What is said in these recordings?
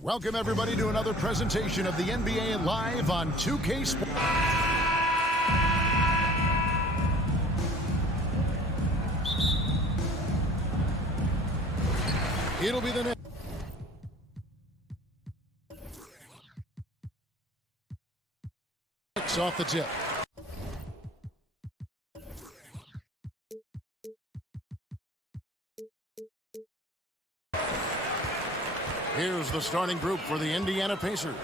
Welcome, everybody, to another presentation of the NBA live on 2K Sports. It'll be the Knicks off the tip. Here's the starting group for the Indiana Pacers.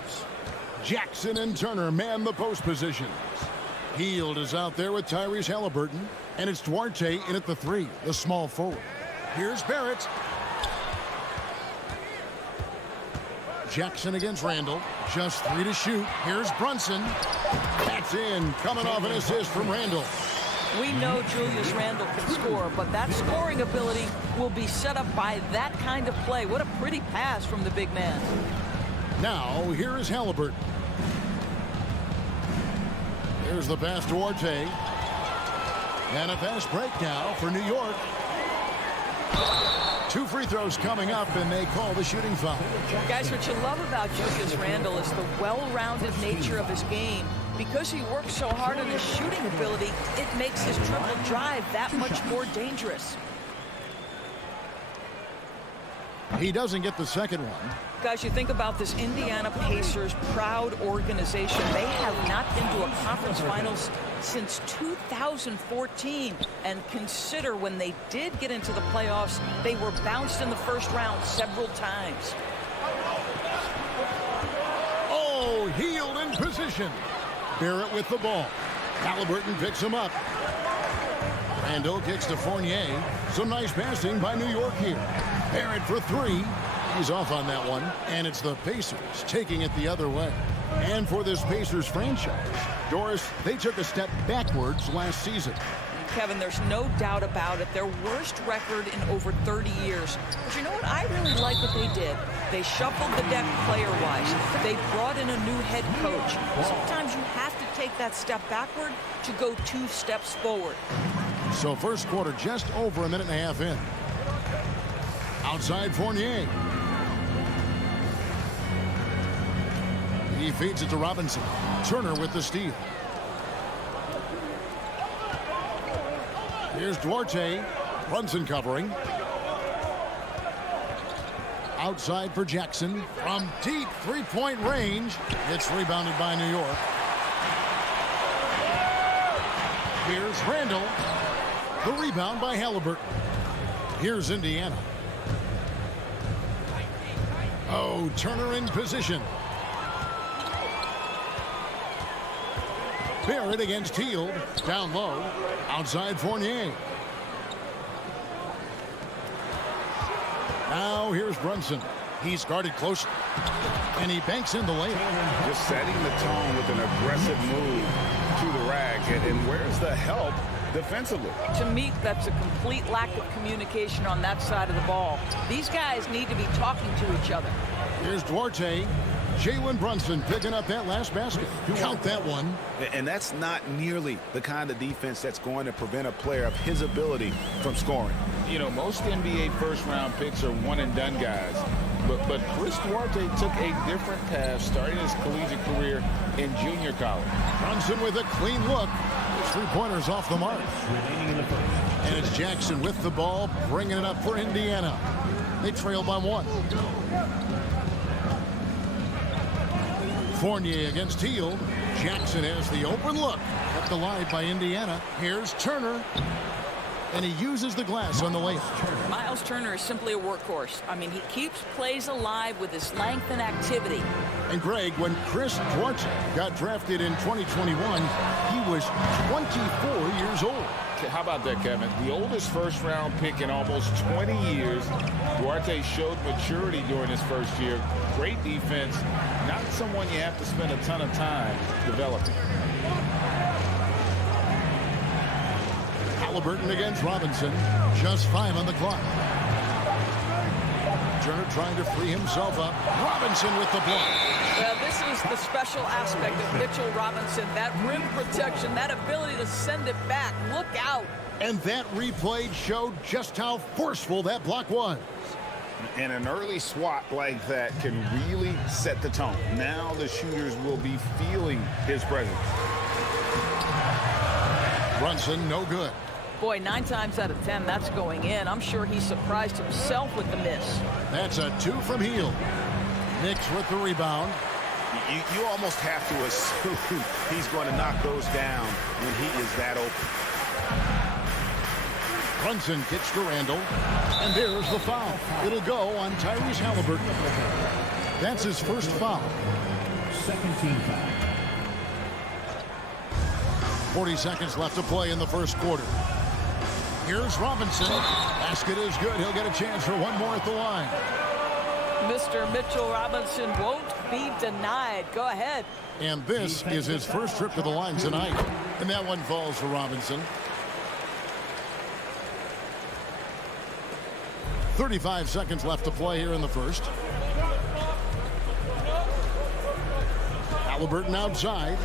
Jackson and Turner man the post positions. Hield is out there with Tyrese Halliburton, and it's Duarte in at the 3, the small forward. Here's Barrett. Jackson against Randall. Just 3 to shoot. Here's Brunson. That's in. Coming off an assist from Randall. We know Julius Randle can score, but that scoring ability will be set up by that kind of play. What a pretty pass from the big man. Now, here is Halliburton. Here's the pass to Duarte. And a fast break now for New York. 2 free throws coming up, and they call the shooting foul. Guys, what you love about Julius Randle is the well-rounded nature of his game. Because he works so hard on his shooting ability, it makes his triple drive that much more dangerous. He doesn't get the second one. Guys, you think about this Indiana Pacers proud organization. They have not been to a conference finals since 2014. And consider when they did get into the playoffs, they were bounced in the first round several times. Oh, Hield in position. Barrett with the ball. Halliburton picks him up. Randall kicks to Fournier. Some nice passing by New York here. Barrett for 3. He's off on that one. And it's the Pacers taking it the other way. And for this Pacers franchise, Doris, they took a step backwards last season. Kevin, there's no doubt about it. Their worst record in over 30 years. But you know what? I really like what they did. They shuffled the deck player-wise. They brought in a new head coach. Sometimes you have to take that step backward to go 2 steps forward. So first quarter just over a minute and a half in. Outside Fournier. He feeds it to Robinson. Turner with the steal. Here's Duarte. Brunson covering. Outside for Jackson. From deep three-point range. It's rebounded by New York. Here's Randall. The rebound by Halliburton. Here's Indiana. Oh, Turner in position. Barrett against Hield. Down low. Outside Fournier. Now here's Brunson. He's guarded close. And he banks in the layup. Just setting the tone with an aggressive move to the rack. And where's the help defensively? To me, that's a complete lack of communication on that side of the ball. These guys need to be talking to each other. Here's Duarte. Jalen Brunson picking up that last basket. Count that one. And that's not nearly the kind of defense that's going to prevent a player of his ability from scoring. You know, most NBA first-round picks are one-and-done guys. But Chris Duarte took a different path starting his collegiate career in junior college. Brunson with a clean look. Three-pointers off the mark. And it's Jackson with the ball, bringing it up for Indiana. They trail by one. Fournier against Hield. Jackson has the open look. Kept alive by Indiana. Here's Turner. And he uses the glass on the layup. Miles Turner is simply a workhorse. I mean, he keeps plays alive with his length and activity. And Greg, when Chris Duarte got drafted in 2021, he was 24 years old. How about that, Kevin? The oldest first-round pick in almost 20 years. Duarte showed maturity during his first year. Great defense. Not someone you have to spend a ton of time developing. Halliburton against Robinson. Just 5 on the clock. Turner trying to free himself up. Robinson with the block. Well, this is the special aspect of Mitchell Robinson. That rim protection, that ability to send it back. Look out. And that replay showed just how forceful that block was. And an early swat like that can really set the tone. Now the shooters will be feeling his presence. Brunson, no good. Boy, 9 times out of 10, that's going in. I'm sure he surprised himself with the miss. That's a 2 from Hield. Knicks with the rebound. You almost have to assume he's going to knock those down when he is that open. Brunson kicks to Randall. And there's the foul. It'll go on Tyrese Halliburton. That's his first foul. Second team foul. 40 seconds left to play in the first quarter. Here's Robinson. Basket is good. He'll get a chance for one more at the line. Mr. Mitchell Robinson won't be denied. Go ahead. And this is his first trip to the line tonight. And that one falls for Robinson. 35 seconds left to play here in the first. Halliburton outside.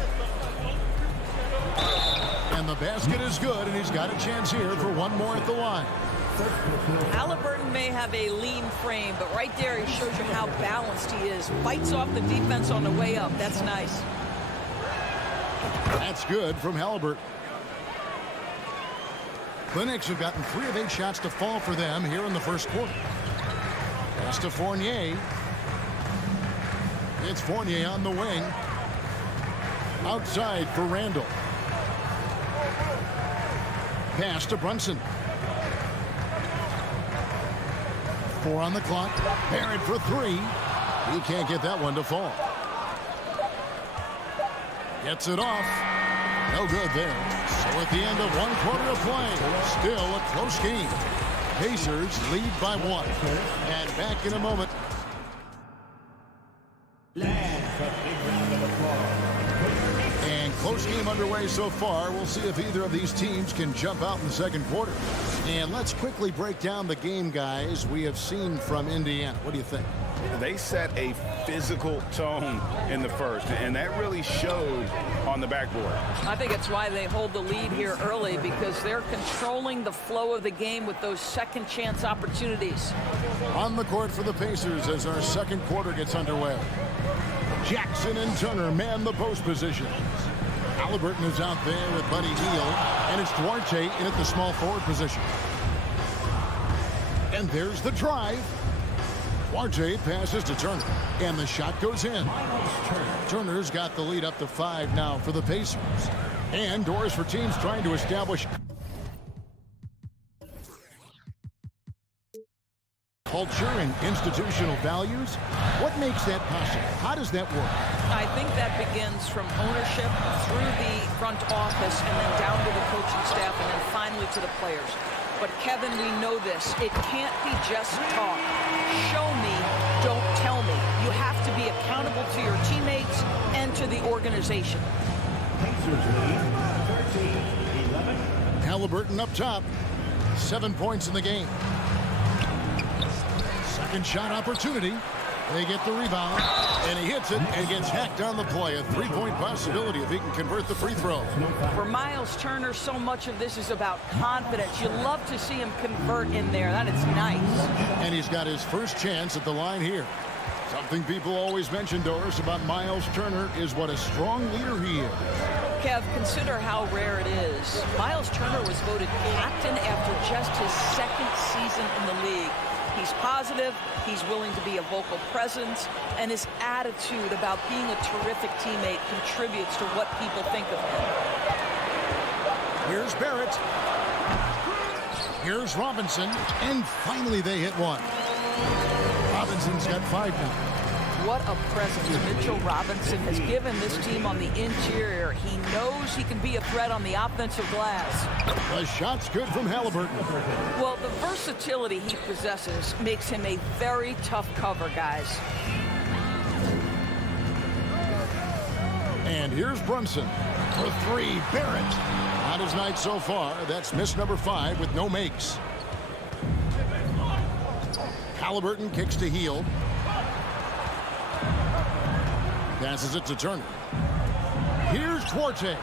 And the basket is good, and he's got a chance here for one more at the line. Halliburton may have a lean frame, but right there he shows you how balanced he is. Fights off the defense on the way up. That's nice. That's good from Halliburton. The Knicks have gotten 3 of 8 shots to fall for them here in the first quarter. Pass to Fournier. It's Fournier on the wing. Outside for Randall. Pass to Brunson. 4 on the clock. Barrett for 3. He can't get that one to fall. Gets it off. No good there. So at the end of 1 quarter of play, still a close game. Pacers lead by 1. And back in a moment. Last, a big round of applause. And Close game underway so far. We'll see if either of these teams can jump out in the second quarter. And let's quickly break down the game, guys, we have seen from Indiana. What do you think? They set a physical tone in the first, and that really showed on the backboard. I think it's why they hold the lead here early, because they're controlling the flow of the game with those second chance opportunities. On the court for the Pacers as our second quarter gets underway. Jackson and Turner man the post positions. Halliburton is out there with Buddy Hield, and it's Duarte in at the small forward position. And there's the drive. Duarte passes to Turner, and the shot goes in. Turner's got the lead up to 5 now for the Pacers. And doors for teams trying to establish culture and institutional values. What makes that possible? How does that work? I think that begins from ownership through the front office and then down to the coaching staff and then finally to the players. But, Kevin, we know this. It can't be just talk. Show me, don't tell me. You have to be accountable to your teammates and to the organization. Halliburton up top. 7 points in the game. Second shot opportunity. They get the rebound, and he hits it and gets hacked on the play. A three-point possibility if he can convert the free throw. For Miles Turner, so much of this is about confidence. You love to see him convert in there. That is nice. And he's got his first chance at the line here. Something people always mention, Doris, about Miles Turner is what a strong leader he is. Kev, consider how rare it is. Miles Turner was voted captain after just his second season in the league. He's positive, he's willing to be a vocal presence, and his attitude about being a terrific teammate contributes to what people think of him. Here's Barrett. Here's Robinson, and finally they hit one. Robinson's got 5 now. What a presence Mitchell Robinson has given this team on the interior. He knows he can be a threat on the offensive glass. The shot's good from Halliburton. Well, the versatility he possesses makes him a very tough cover, guys. And here's Brunson for 3. Barrett. Not his night so far. That's miss number 5 with no makes. Halliburton kicks to Hield. Passes it to Turner. Here's Duarte.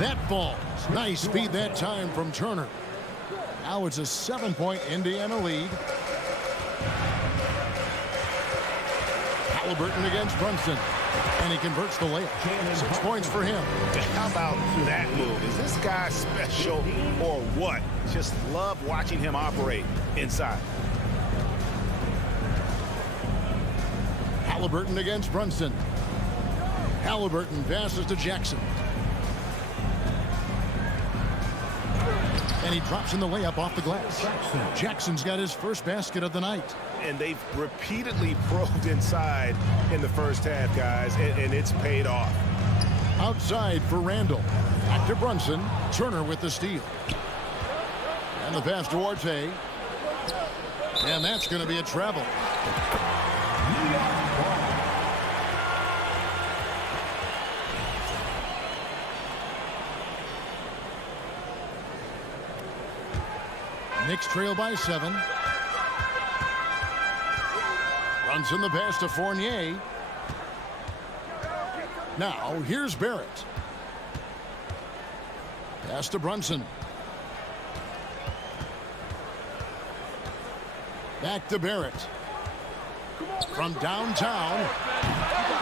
That falls. Nice speed that time from Turner. Now it's a 7-point Indiana lead. Halliburton against Brunson. And he converts the layup. 6 points for him. How about that move? Is this guy special or what? Just love watching him operate inside. Halliburton against Brunson. Halliburton passes to Jackson. And he drops in the layup off the glass. Jackson's got his first basket of the night. And they've repeatedly probed inside in the first half, guys, and it's paid off. Outside for Randall. Back to Brunson. Turner with the steal. And the pass to Duarte. And that's going to be a travel. Knicks trail by 7. Runs in the pass to Fournier. Now, here's Barrett. Pass to Brunson. Back to Barrett. From downtown.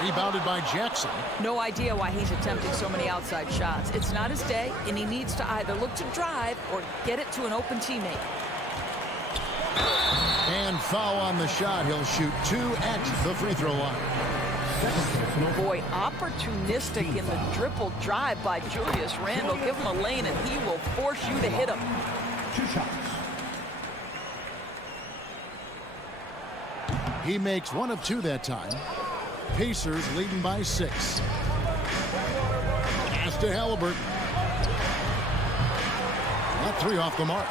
Rebounded by Jackson. No idea why he's attempting so many outside shots. It's not his day, and he needs to either look to drive or get it to an open teammate. And foul on the shot. He'll shoot 2 at the free throw line. Boy, opportunistic in the triple drive by Julius Randle. Give him a lane, and he will force you to hit him. 2 shots. He makes 1 of 2 that time. Pacers leading by 6. Pass to Halliburton. Not 3 off the mark.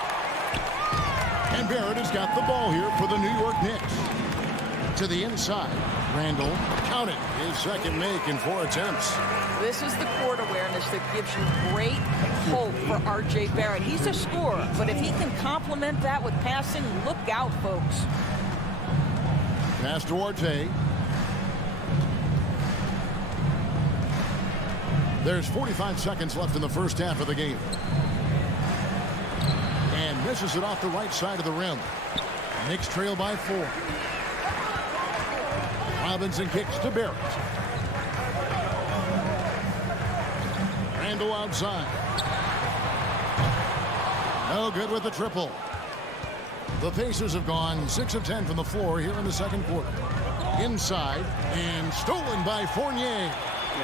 And Barrett has got the ball here for the New York Knicks. To the inside. Randall counted his second make in 4 attempts. This is the court awareness that gives you great hope for R.J. Barrett. He's a scorer, but if he can complement that with passing, look out, folks. Pass to Duarte. There's 45 seconds left in the first half of the game. And misses it off the right side of the rim. Knicks trail by 4. Robinson kicks to Barrett. Randall outside. No good with the triple. The Pacers have gone 6 of 10 from the floor here in the second quarter. Inside and stolen by Fournier.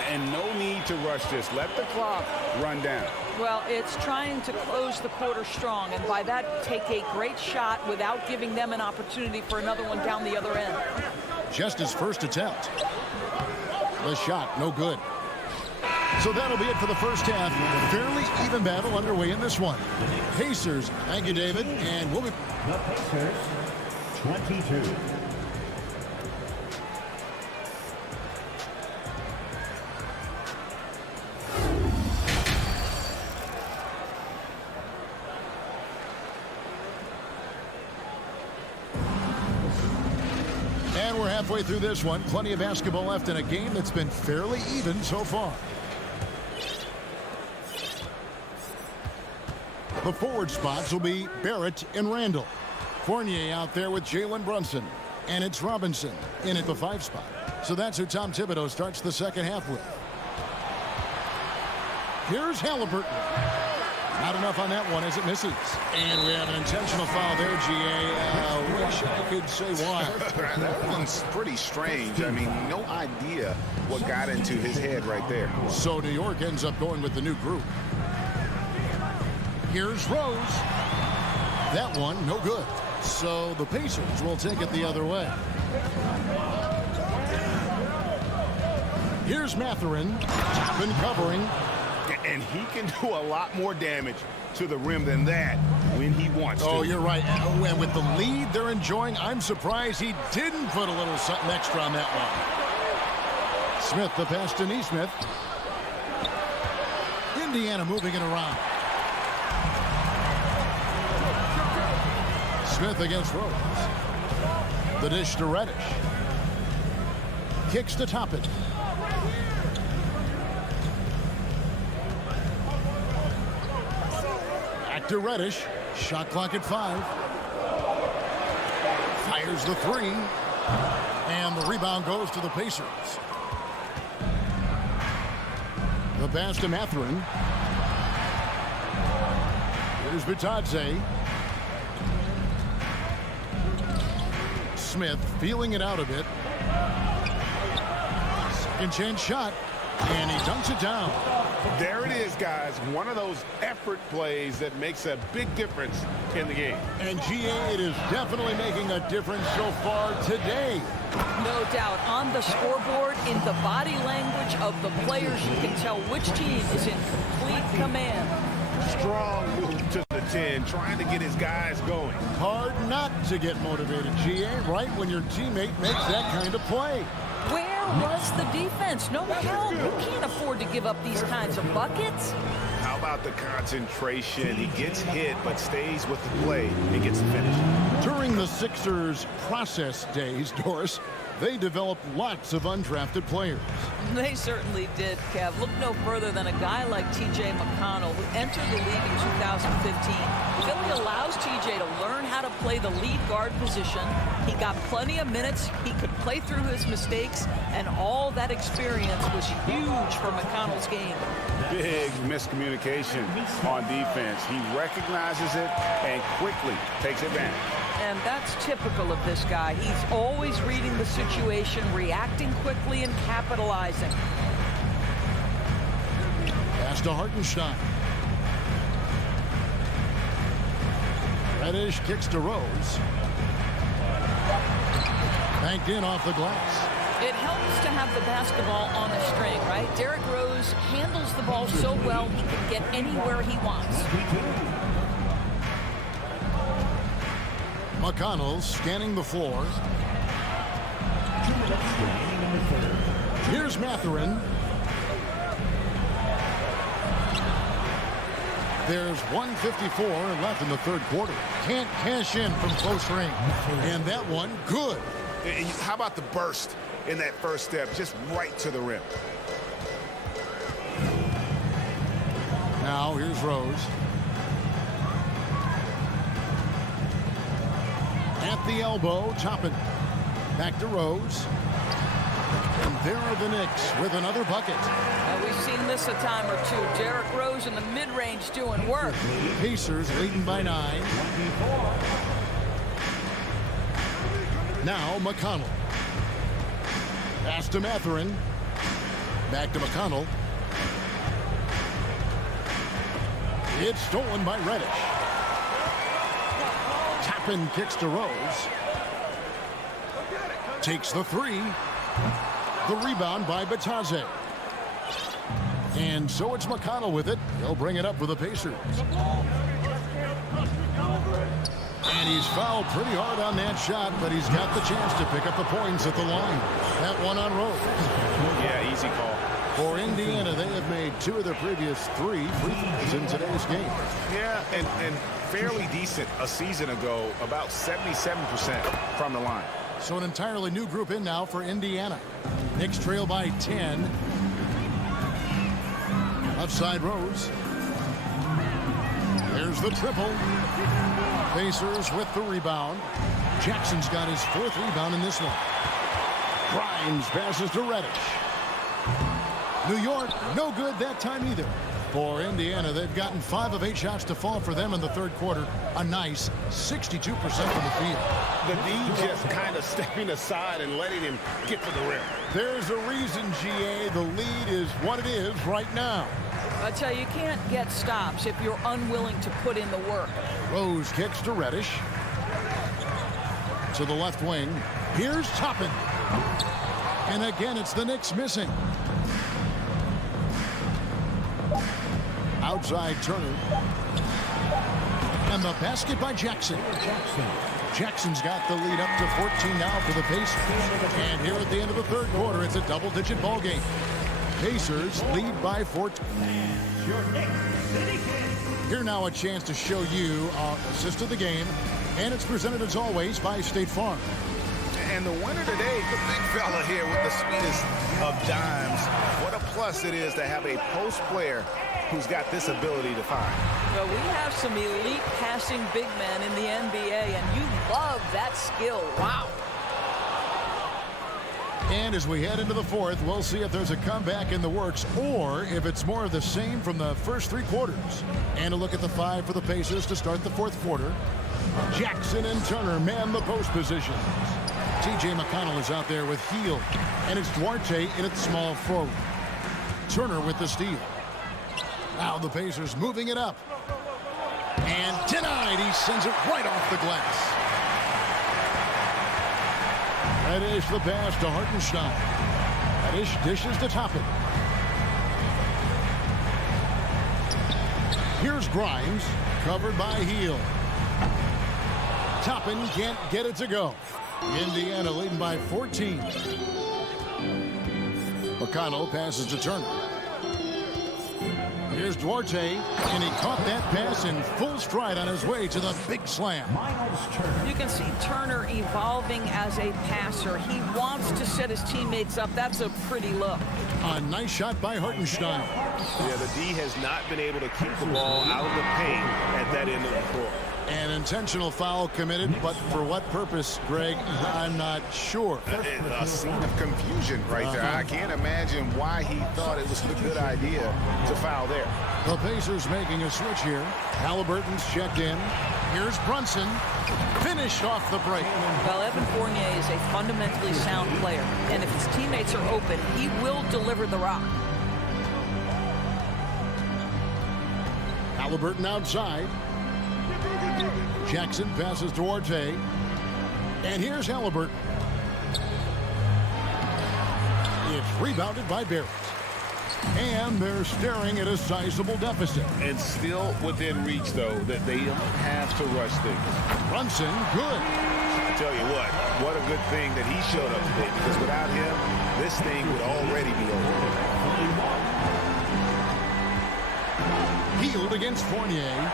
And no need to rush this. Let the clock run down. Well, it's trying to close the quarter strong, and by that, take a great shot without giving them an opportunity for another one down the other end. Just his first attempt. The shot, no good. So that'll be it for the first half. A fairly even battle underway in this one. Pacers, thank you, David, and we'll be... The Pacers, 22. And we're halfway through this one. Plenty of basketball left in a game that's been fairly even so far. The forward spots will be Barrett and Randall. Fournier out there with Jalen Brunson. And it's Robinson in at the 5 spot. So that's who Tom Thibodeau starts the second half with. Here's Halliburton. Not enough on that one as it misses. And we have an intentional foul there, G.A. Wish I could say why. That one's pretty strange. I mean, no idea what got into his head right there. So New York ends up going with the new group. Here's Rose. That one, no good. So the Pacers will take it the other way. Here's Mathurin. Top and covering. And he can do a lot more damage to the rim than that when he wants to. Oh, you're right. And with the lead they're enjoying, I'm surprised he didn't put a little something extra on that one. Smith, the pass to Nesmith. Indiana moving it around. Smith against Rose. The dish to Reddish. Kicks to Toppin. Back to Reddish. Shot clock at 5. Fires the 3. And the rebound goes to the Pacers. The pass to Mathurin. Here's Bitadze. Smith feeling it out a bit. Second chance shot. And he dunks it down. There it is, guys. One of those effort plays that makes a big difference in the game. And GA, it is definitely making a difference so far today. No doubt. On the scoreboard, in the body language of the players, you can tell which team is in complete command. Strong move to the 10, trying to get his guys going. Hard not to get motivated, GA, right when your teammate makes that kind of play. Where was the defense? No help. You can't afford to give up these kinds of buckets. How about the concentration? He gets hit, but stays with the play and gets the finish. During the Sixers' process days, Doris, they developed lots of undrafted players. They certainly did, Kev. Look no further than a guy like T.J. McConnell, who entered the league in 2015. Philly allows T.J. to learn how to play the lead guard position. He got plenty of minutes. He could play through his mistakes, and all that experience was huge for McConnell's game. Big miscommunication on defense. He recognizes it and quickly takes advantage. And that's typical of this guy. He's always reading the situation, reacting quickly, and capitalizing. Pass to Hartenstein. Reddish kicks to Rose. Banked in off the glass. It helps to have the basketball on a string, right? Derrick Rose handles the ball so well he can get anywhere he wants. McConnell scanning the floor. 2 minutes remaining in the third. Here's Matherin. There's 1:54 left in the third quarter. Can't cash in from close range. And that one, good. How about the burst in that first step? Just right to the rim. Now, here's Rose. At the elbow, Toppin. Back to Rose. And there are the Knicks with another bucket. We've seen this a time or two. Derrick Rose in the mid-range doing work. Pacers leading by 9. Now McConnell. Pass to Matherin. Back to McConnell. It's stolen by Reddish. Toppin kicks to Rose. Takes the 3. The rebound by Bataze. And so it's McConnell with it. He'll bring it up for the Pacers. And he's fouled pretty hard on that shot, but he's got the chance to pick up the points at the line. That one on Rose. Yeah, easy call. For Indiana, they have made 2 of their previous 3 free throws in today's game. Yeah, and fairly decent a season ago, about 77% from the line. So an entirely new group in now for Indiana. Knicks trail by 10. Left side Rose. There's the triple. Pacers with the rebound. Jackson's got his 4th rebound in this one. Grimes passes to Reddish. New York, no good that time either. For Indiana, they've gotten 5 of 8 shots to fall for them in the third quarter. A nice 62% from the field. The D just kind of stepping aside and letting him get to the rim. There's a reason, GA, the lead is what it is right now. I tell you, you can't get stops if you're unwilling to put in the work. Rose kicks to Reddish. To the left wing. Here's Toppin. And again, it's the Knicks missing. Outside Turner. And the basket by Jackson. Jackson's got the lead up to 14 now for the Pacers. And here at the end of the third quarter, it's a double-digit ball game. Pacers lead by 14. Here now a chance to show you our assist of the game. And it's presented as always by State Farm. And the winner today, the big fella here with the sweetest of dimes. What a plus it is to have a post player who's got this ability to find. Well, we have some elite passing big men in the NBA, and you love that skill. Wow. And as we head into the fourth, we'll see if there's a comeback in the works or if it's more of the same from the first 3 quarters. And a look at the 5 for the Pacers to start the fourth quarter. Jackson and Turner man the post positions. T.J. McConnell is out there with Heel. And it's Duarte in at small forward. Turner with the steal. Now the Pacers moving it up. And denied. He sends it right off the glass. Reddish the pass to Hartenstein. Reddish dishes to Toppin. Here's Grimes, covered by Heel. Toppin can't get it to go. Indiana leading by 14. McConnell passes to Turner. Here's Duarte, and he caught that pass in full stride on his way to the big slam. You can see Turner evolving as a passer. He wants to set his teammates up. That's a pretty look. A nice shot by Hartenstein. Yeah, the D has not been able to keep the ball out of the paint at that end of the court. An intentional foul committed, but for what purpose, Greg, I'm not sure. A scene of confusion right there. I can't imagine why he thought it was a good idea to foul there. The Pacers making a switch here. Halliburton's checked in. Here's Brunson. Finished off the break. Well, Evan Fournier is a fundamentally sound player, and if his teammates are open, he will deliver the rock. Halliburton outside. Jackson passes to Duarte. And here's Halliburton. It's rebounded by Barrett. And they're staring at a sizable deficit. And still within reach, though, that they don't have to rush things. Brunson, good. Tell you what a good thing that he showed up today, because without him, this thing would already be over. Hield against Fournier.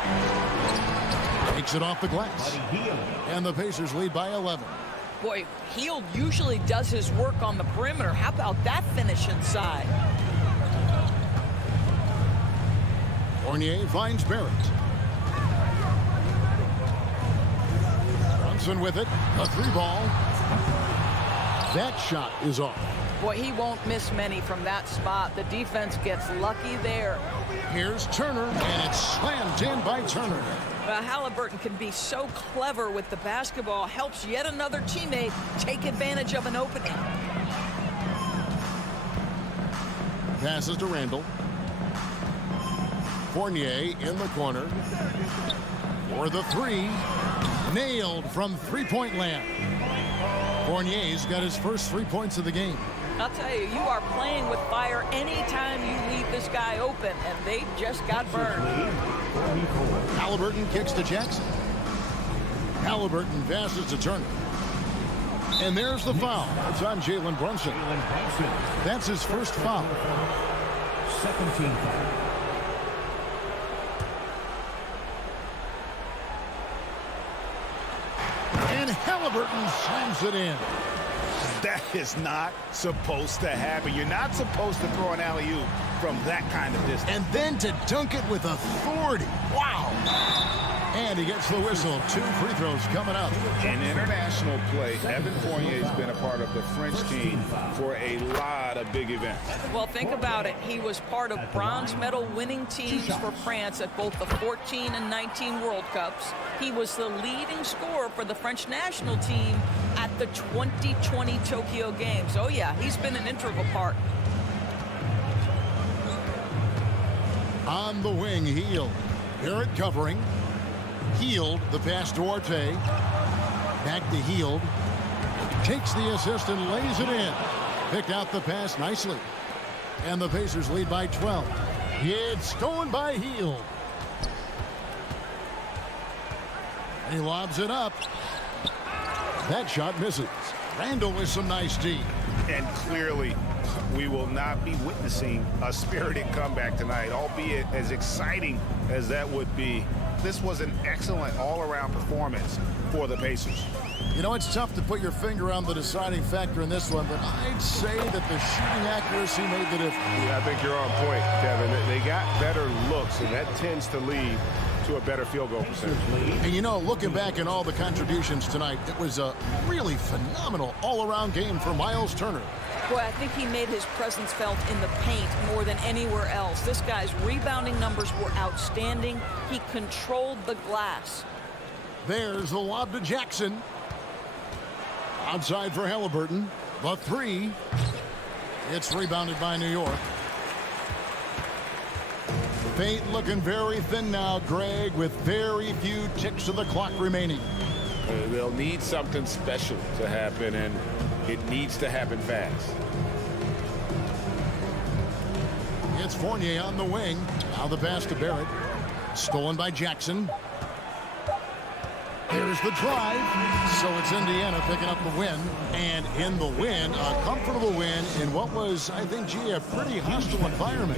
Takes it off the glass. And the Pacers lead by 11. Boy, Hield usually does his work on the perimeter. How about that finish inside? Fournier finds Barrett. Brunson with it. A 3-ball. That shot is off. Boy, he won't miss many from that spot. The defense gets lucky there. Here's Turner, and it's slammed in by Turner. Halliburton can be so clever with the basketball. Helps yet another teammate take advantage of an opening. Passes to Randall. Fournier in the corner. For the 3. Nailed from three-point land. Fournier's got his first 3 points of the game. I'll tell you, you are playing with fire anytime you leave this guy open, and they just got burned. Halliburton kicks to Jackson. Halliburton passes to Turner. And there's the foul. It's on Jalen Brunson. That's his first foul. Second team foul. And Halliburton slams it in. That is not supposed to happen. You're not supposed to throw an alley-oop from that kind of distance. And then to dunk it with authority. Wow. And he gets the whistle. 2 free throws coming up. In international play, Evan Fournier has been a part of the French team for a lot of big events. Well, think about it. He was part of bronze medal winning teams for France at both the 14 and 19 World Cups. He was the leading scorer for the French national team at the 2020 Tokyo Games. Oh, yeah, he's been an integral part. On the wing, Hield. Barrett covering. Hield, the pass to Duarte. Back to Hield. Takes the assist and lays it in. Picked out the pass nicely. And the Pacers lead by 12. It's stolen by Hield. He lobs it up. That shot misses. Randall with some nice D. And clearly, we will not be witnessing a spirited comeback tonight, albeit as exciting as that would be. This was an excellent all-around performance for the Pacers. You know, it's tough to put your finger on the deciding factor in this one, but I'd say that the shooting accuracy made the difference. Yeah, I think you're on point, Kevin. They got better looks, and that tends to lead to a better field goal percentage. And you know, looking back at all the contributions tonight, it was a really phenomenal all-around game for Miles Turner. Boy, I think he made his presence felt in the paint more than anywhere else. This guy's rebounding numbers were outstanding. He controlled the glass. There's the lob to Jackson. Outside for Halliburton. The 3. It's rebounded by New York. Paint looking very thin now, Greg, with very few ticks of the clock remaining. They'll need something special to happen, and it needs to happen fast. It's Fournier on the wing. Now the pass to Barrett. Stolen by Jackson. Here's the drive. So it's Indiana picking up the win. And in the win, a comfortable win in what was, I think, gee, a pretty hostile environment.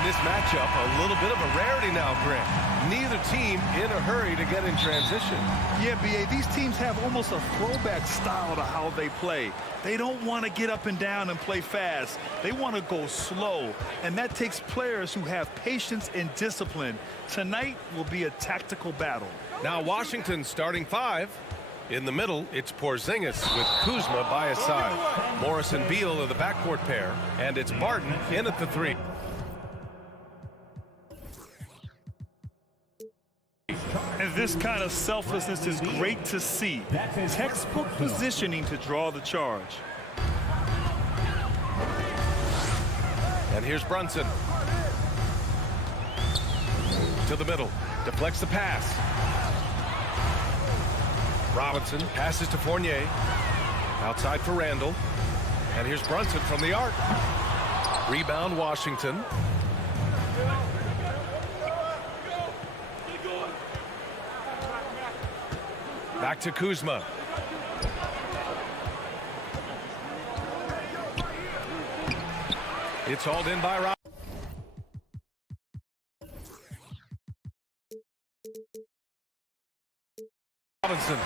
And this matchup, a little bit of a rarity now, Grant. Neither team in a hurry to get in transition. Yeah, B.A., these teams have almost a throwback style to how they play. They don't want to get up and down and play fast. They want to go slow, and that takes players who have patience and discipline. Tonight will be a tactical battle. Now Washington starting 5. In the middle, it's Porzingis with Kuzma by his side. Morris and Beal are the backcourt pair, and it's Barton in at the 3. And this kind of selflessness is great to see. Textbook positioning to draw the charge. And here's Brunson. To the middle. Deflects the pass. Robinson passes to Fournier. Outside for Randall. And here's Brunson from the arc. Rebound Washington. Back to Kuzma. It's hauled in by Robinson.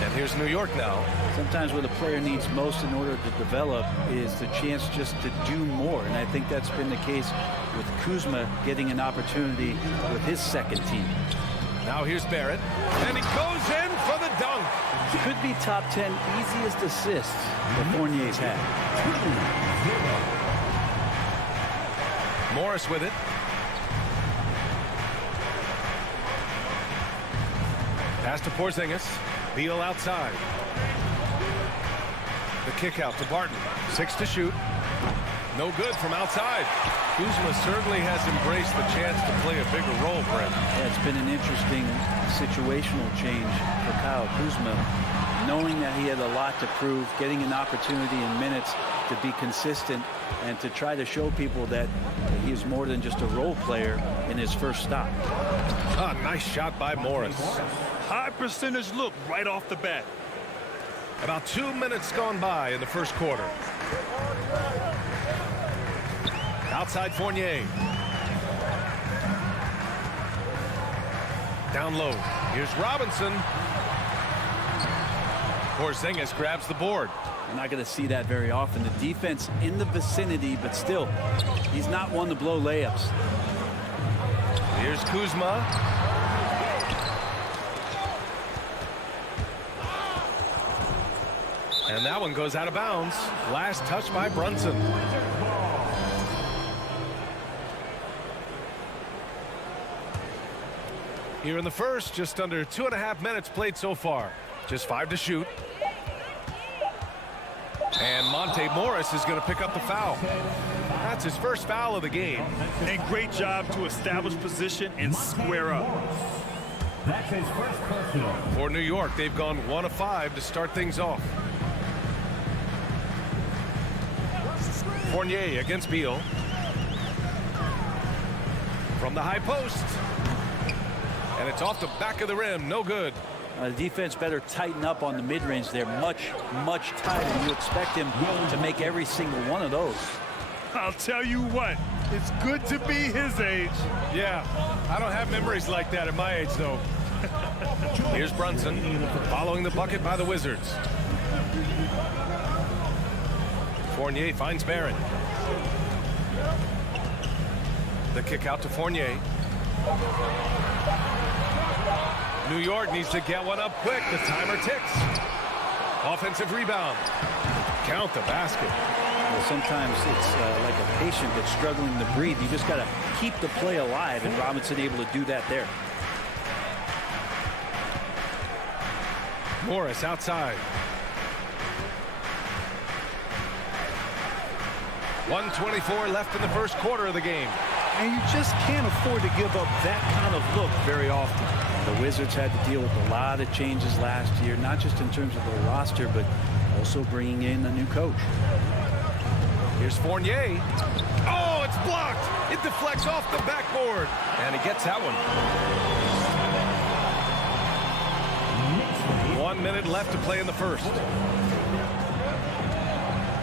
And here's New York now. Sometimes what a player needs most in order to develop is the chance just to do more. And I think that's been the case with Kuzma getting an opportunity with his second team. Now here's Barrett. And he goes in for the dunk. Could be top 10 easiest assists that Fournier's had. Morris with it. Pass to Porzingis. Beal outside. The kick out to Barton. 6 to shoot. No good from outside. Kuzma certainly has embraced the chance to play a bigger role, Brent. Yeah, it's been an interesting situational change for Kyle Kuzma, knowing that he had a lot to prove, getting an opportunity in minutes to be consistent and to try to show people that he is more than just a role player in his first stop. Ah, nice shot by Morris. High percentage look right off the bat. About 2 minutes gone by in the first quarter. Outside Fournier. Down low. Here's Robinson. Porzingis grabs the board. You're not going to see that very often. The defense in the vicinity, but still, he's not one to blow layups. Here's Kuzma. And that one goes out of bounds. Last touch by Brunson. Here in the first, just under 2.5 minutes played so far. Just 5 to shoot. And Monte Morris is going to pick up the foul. That's his first foul of the game. And great job to establish position and square up. That's his first personal. For New York, they've gone 1 of 5 to start things off. Fournier against Beal. From the high post. And it's off the back of the rim. No good. The defense better tighten up on the mid-range. They're much, much tighter. You expect him to make every single one of those. I'll tell you what, it's good to be his age. Yeah, I don't have memories like that at my age, though. Here's Brunson following the bucket by the Wizards. Fournier finds Barrett. The kick out to Fournier. New York needs to get one up quick. The timer ticks. Offensive rebound. Count the basket. Well, sometimes it's like a patient that's struggling to breathe. You just got to keep the play alive, and Robinson able to do that there. Morris outside. 1:24 left in the first quarter of the game. And you just can't afford to give up that kind of look very often. The Wizards had to deal with a lot of changes last year, not just in terms of their roster, but also bringing in a new coach. Here's Fournier. Oh, it's blocked. It deflects off the backboard. And he gets that one. 1 minute left to play in the first.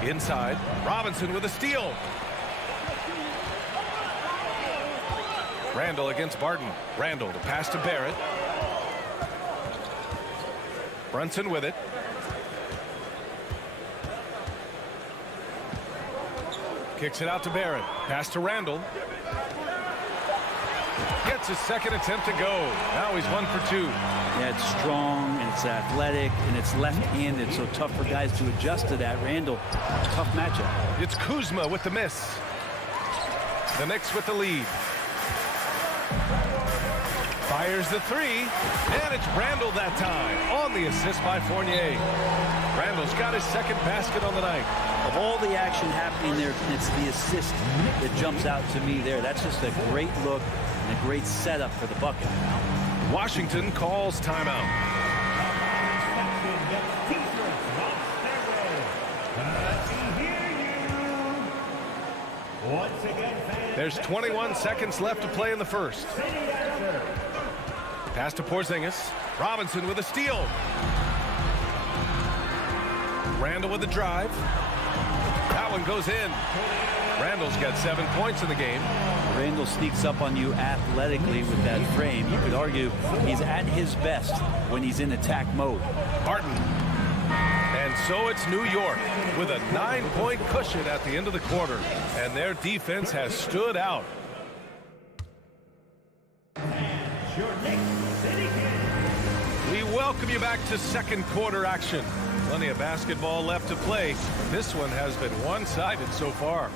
Inside, Robinson with a steal. Randall against Barton. Randall to pass to Barrett. Brunson with it. Kicks it out to Barrett. Pass to Randall. Gets his second attempt to go. Now he's 1 for 2. Yeah, it's strong and it's athletic and it's left-handed, so tough for guys to adjust to that. Randall, tough matchup. It's Kuzma with the miss. The Knicks with the lead. Fires the three, and it's Randall that time on the assist by Fournier. Randall's got his second basket on the night. Of all the action happening there, it's the assist that jumps out to me there. That's just a great look and a great setup for the bucket. Washington calls timeout. There's 21 seconds left to play in the first. Pass to Porzingis. Robinson with a steal. Randall with the drive. That one goes in. Randall's got 7 points in the game. Randall sneaks up on you athletically with that frame. You could argue he's at his best when he's in attack mode. Barton. And so it's New York with a 9-point cushion at the end of the quarter. And their defense has stood out. We welcome you back to second quarter action. Plenty of basketball left to play. This one has been one-sided so far.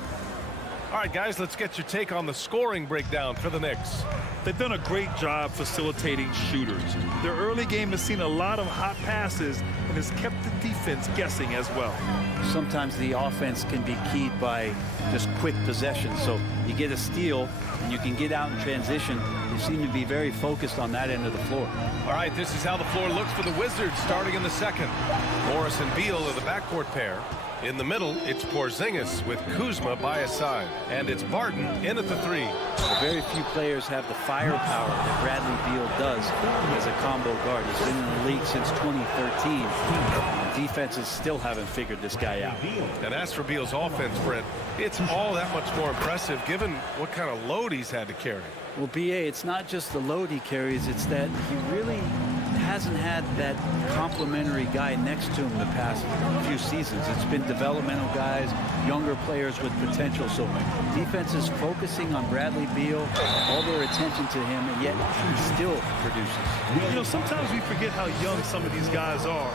All right, guys, let's get your take on the scoring breakdown for the Knicks. They've done a great job facilitating shooters. Their early game has seen a lot of hot passes and has kept the defense guessing as well. Sometimes the offense can be keyed by just quick possession. So you get a steal and you can get out in transition. They seem to be very focused on that end of the floor. All right, this is how the floor looks for the Wizards starting in the second. Morris and Beal are the backcourt pair. In the middle, it's Porzingis with Kuzma by his side. And it's Barton in at the three. Very few players have the firepower that Bradley Beal does as a combo guard. He's been in the league since 2013. Defenses still haven't figured this guy out. And as for Beal's offense, Brent, it's all that much more impressive given what kind of load he's had to carry. Well, B.A., it's not just the load he carries, it's that he really hasn't had that complimentary guy next to him the past few seasons. It's been developmental guys, younger players with potential. So defense is focusing on Bradley Beal, all their attention to him, and yet he still produces. You know, sometimes we forget how young some of these guys are.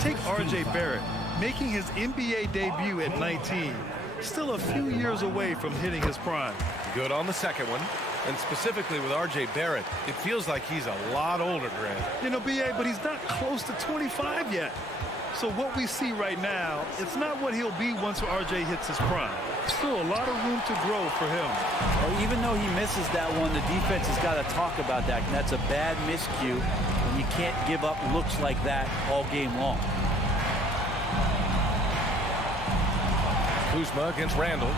Take R.J. Barrett, making his NBA debut at 19. Still a few years away from hitting his prime. Good on the second one. And specifically with R.J. Barrett, it feels like he's a lot older, Grant. You know, B.A., but he's not close to 25 yet. So what we see right now, it's not what he'll be once R.J. hits his prime. Still a lot of room to grow for him. Well, even though he misses that one, the defense has got to talk about that. And that's a bad miscue. And you can't give up looks like that all game long. Kuzma against Randall.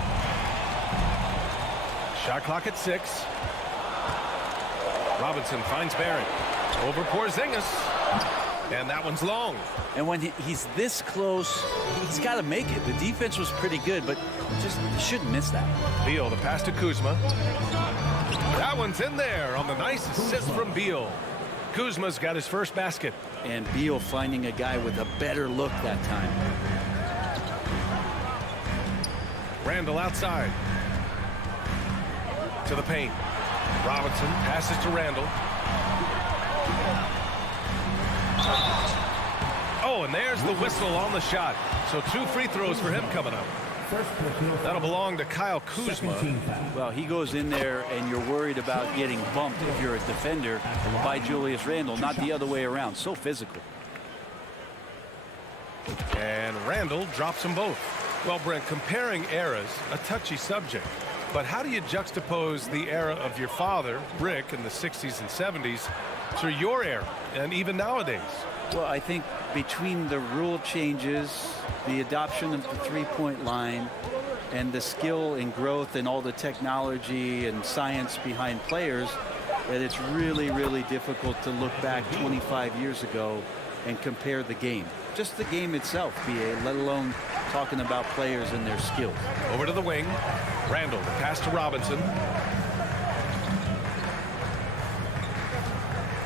Shot clock at 6. Robinson finds Barrett. Over Porzingis. And that one's long. And when he's this close, he's got to make it. The defense was pretty good, but just shouldn't miss that. Beal, the pass to Kuzma. That one's in there on the nice assist from Beal. Kuzma's got his first basket. And Beal finding a guy with a better look that time. Randall outside. To the paint. Robinson passes to Randall. Oh, and there's the whistle on the shot. So 2 free throws for him coming up. That'll belong to Kyle Kuzma. Well, he goes in there and you're worried about getting bumped if you're a defender by Julius Randle, not the other way around. So physical. And Randall drops them both. Well, Brent, comparing eras, a touchy subject. But how do you juxtapose the era of your father, Rick, in the 60s and 70s, to your era, and even nowadays? Well, I think between the rule changes, the adoption of the three-point line, and the skill and growth and all the technology and science behind players, that it's really, really difficult to look back 25 years ago and compare the game. Just the game itself, BA, let alone talking about players and their skills. Over to the wing. Randall, the pass to Robinson.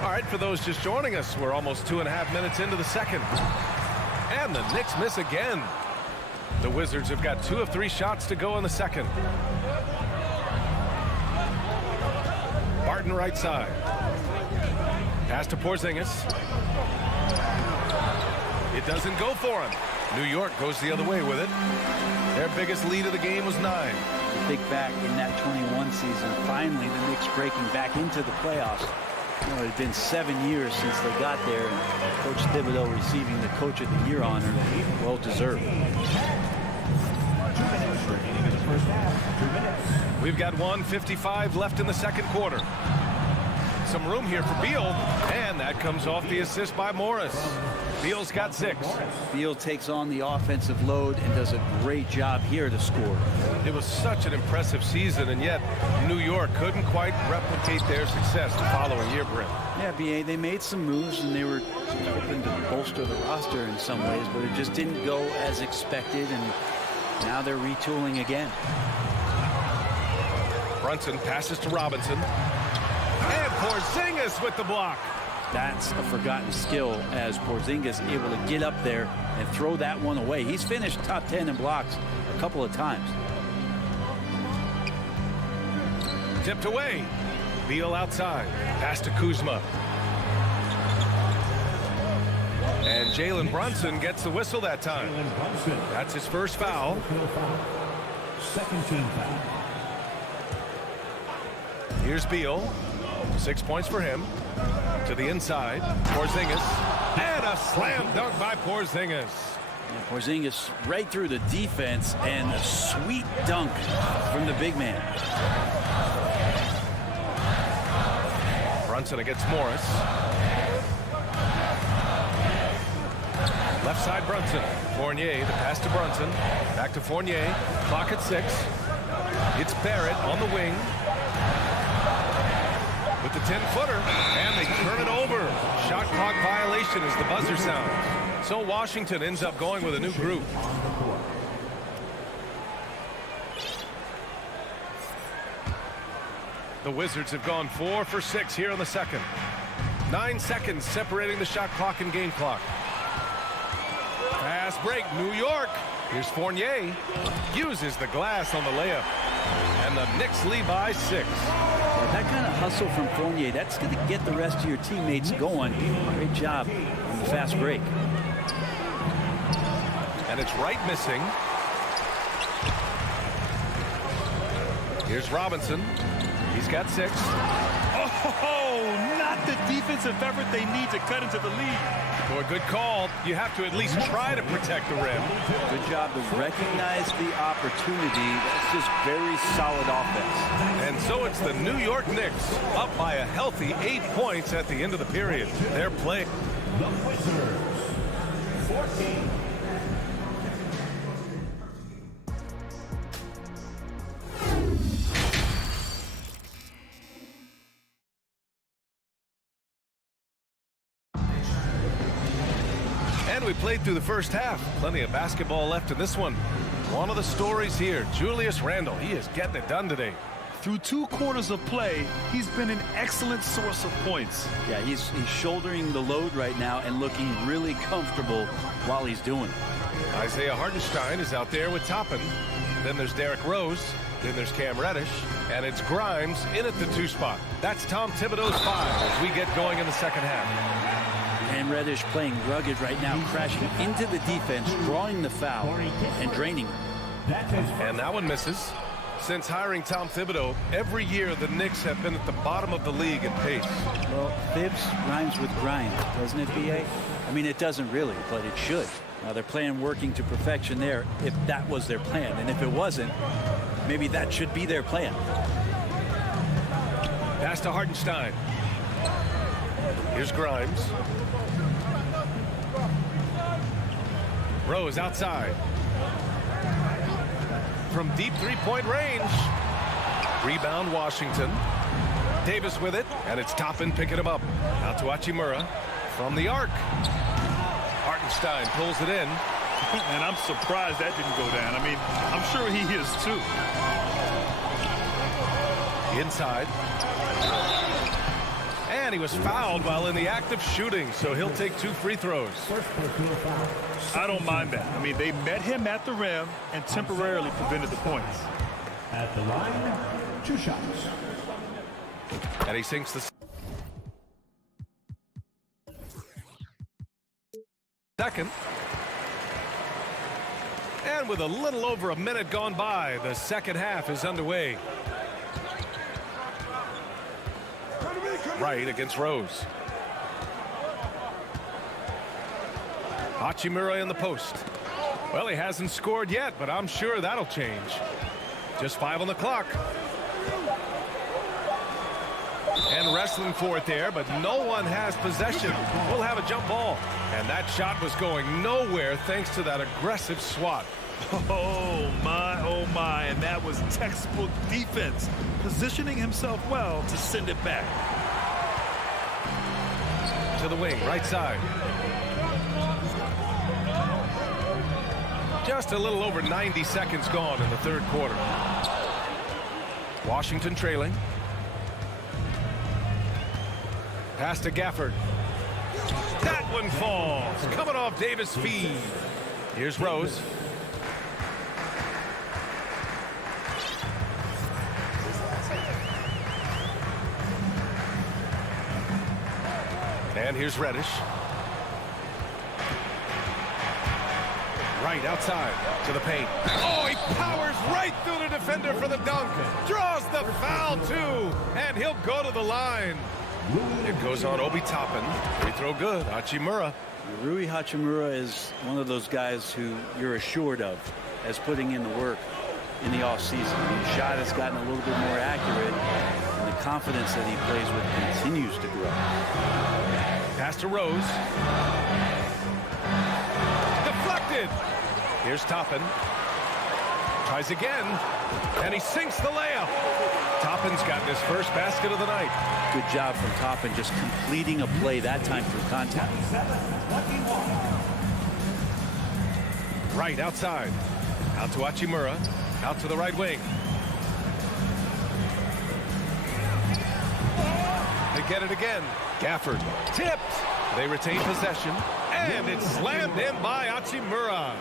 All right, for those just joining us, we're almost 2.5 minutes into the second. And the Knicks miss again. The Wizards have got 2 of 3 shots to go in the second. Barton right side. Pass to Porzingis. It doesn't go for him. New York goes the other way with it. Their biggest lead of the game was 9. Think back in that 21 season, finally the Knicks breaking back into the playoffs. You know, it had been 7 years since they got there, and Coach Thibodeau receiving the Coach of the Year honor, well deserved. We've got 1:55 left in the second quarter. Some room here for Beal, and that comes off the assist by Morris. Beal's got 6. Beal takes on the offensive load and does a great job here to score. It was such an impressive season, and yet New York couldn't quite replicate their success the following year, Brent. Yeah, B.A., they made some moves, and they were hoping to bolster the roster in some ways, but it just didn't go as expected, and now they're retooling again. Brunson passes to Robinson. And Porzingis with the block. That's a forgotten skill, as Porzingis able to get up there and throw that one away. He's finished top 10 in blocks a couple of times. Tipped away. Beal outside. Pass to Kuzma. And Jalen Brunson gets the whistle that time. That's his first foul. Second team foul. Here's Beal. 6 points for him. To the inside. Porzingis. And a slam dunk by Porzingis. And Porzingis right through the defense, and a sweet dunk from the big man. Brunson against Morris. Left side Brunson. Fournier, the pass to Brunson. Back to Fournier. Clock at 6. It's Barrett on the wing. With the 10-footer, and they turn it over. Shot clock violation as the buzzer sounds. So Washington ends up going with a new group. The Wizards have gone 4 for 6 here in the second. 9 seconds separating the shot clock and game clock. Fast break, New York. Here's Fournier. Uses the glass on the layup. And the Knicks lead by 6. That kind of hustle from Fournier, that's going to get the rest of your teammates going. Great job on the fast break. And it's right missing. Here's Robinson. He's got 6. Oh, not the defensive effort they need to cut into the lead. Boy, good call. You have to at least try to protect the rim. Good job to recognize the opportunity. That's just very solid offense. And so it's the New York Knicks up by a healthy 8 points at the end of the period. They're playing. The Wizards, 14. And we played through the first half. Plenty of basketball left in this one. One of the stories here, Julius Randle. He is getting it done today. Through 2 quarters of play, he's been an excellent source of points. Yeah, he's shouldering the load right now and looking really comfortable while he's doing it. Isaiah Hartenstein is out there with Toppin. Then there's Derrick Rose. Then there's Cam Reddish. And it's Grimes in at the 2 spot. That's Tom Thibodeau's 5 as we get going in the second half. And Reddish playing rugged right now, crashing into the defense, drawing the foul, and draining it. And that one misses. Since hiring Tom Thibodeau, every year the Knicks have been at the bottom of the league in pace. Well, Thibs rhymes with grind, doesn't it, B.A.? I mean, it doesn't really, but it should. Now, they're playing working to perfection there if that was their plan. And if it wasn't, maybe that should be their plan. Pass to Hartenstein. Here's Grimes. Rose outside. From deep three-point range. Rebound Washington. Davis with it, and it's Toppin picking him up. Out to Hachimura from the arc. Hartenstein pulls it in. And I'm surprised that didn't go down. I mean, I'm sure he is too. Inside. And he was fouled while in the act of shooting, so he'll take 2 free throws. I don't mind that. I mean, they met him at the rim and temporarily prevented the points. At the line, 2 shots. And he sinks the second. And with a little over a minute gone by, the second half is underway. Right against Rose. Hachimura in the post. Well, he hasn't scored yet, but I'm sure that'll change. Just 5 on the clock. And wrestling for it there, but no one has possession. We'll have a jump ball. And that shot was going nowhere thanks to that aggressive swat. Oh my, and that was textbook defense, positioning himself well to send it back. To the wing, right side. Just a little over 90 seconds gone in the third quarter. Washington trailing. Pass to Gafford. That one falls. Coming off Davis' feed. Here's Rose. And here's Reddish. Right outside to the paint. Oh, he powers right through the defender for the dunk. Draws the foul, too. And he'll go to the line. It goes on Obi Toppin. Free throw good. Hachimura. Rui Hachimura is one of those guys who you're assured of as putting in the work in the offseason. The shot has gotten a little bit more accurate, and the confidence that he plays with continues to grow. Pass to Rose. Deflected. Here's Toppin. Tries again, and he sinks the layup. Toppin's gotten his first basket of the night. Good job from Toppin, just completing a play that time through contact. Right outside. Out to Hachimura. Out to the right wing. They get it again. Gafford. Tipped. They retain possession. And it's slammed in by Hachimura.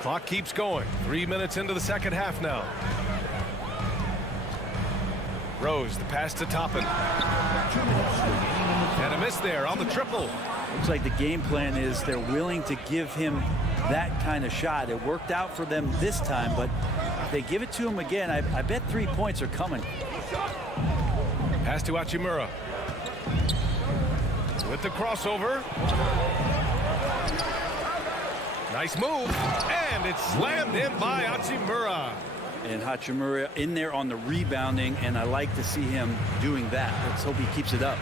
Clock keeps going. 3 minutes into the second half now. Rose, the pass to Toppin. And a miss there on the triple. Looks like the game plan is they're willing to give him that kind of shot. It worked out for them this time, but if they give it to him again, I bet 3 points are coming. Pass to Hachimura. With the crossover. Nice move. And it's slammed in by Hachimura. And Hachimura in there on the rebounding, and I like to see him doing that. Let's hope he keeps it up.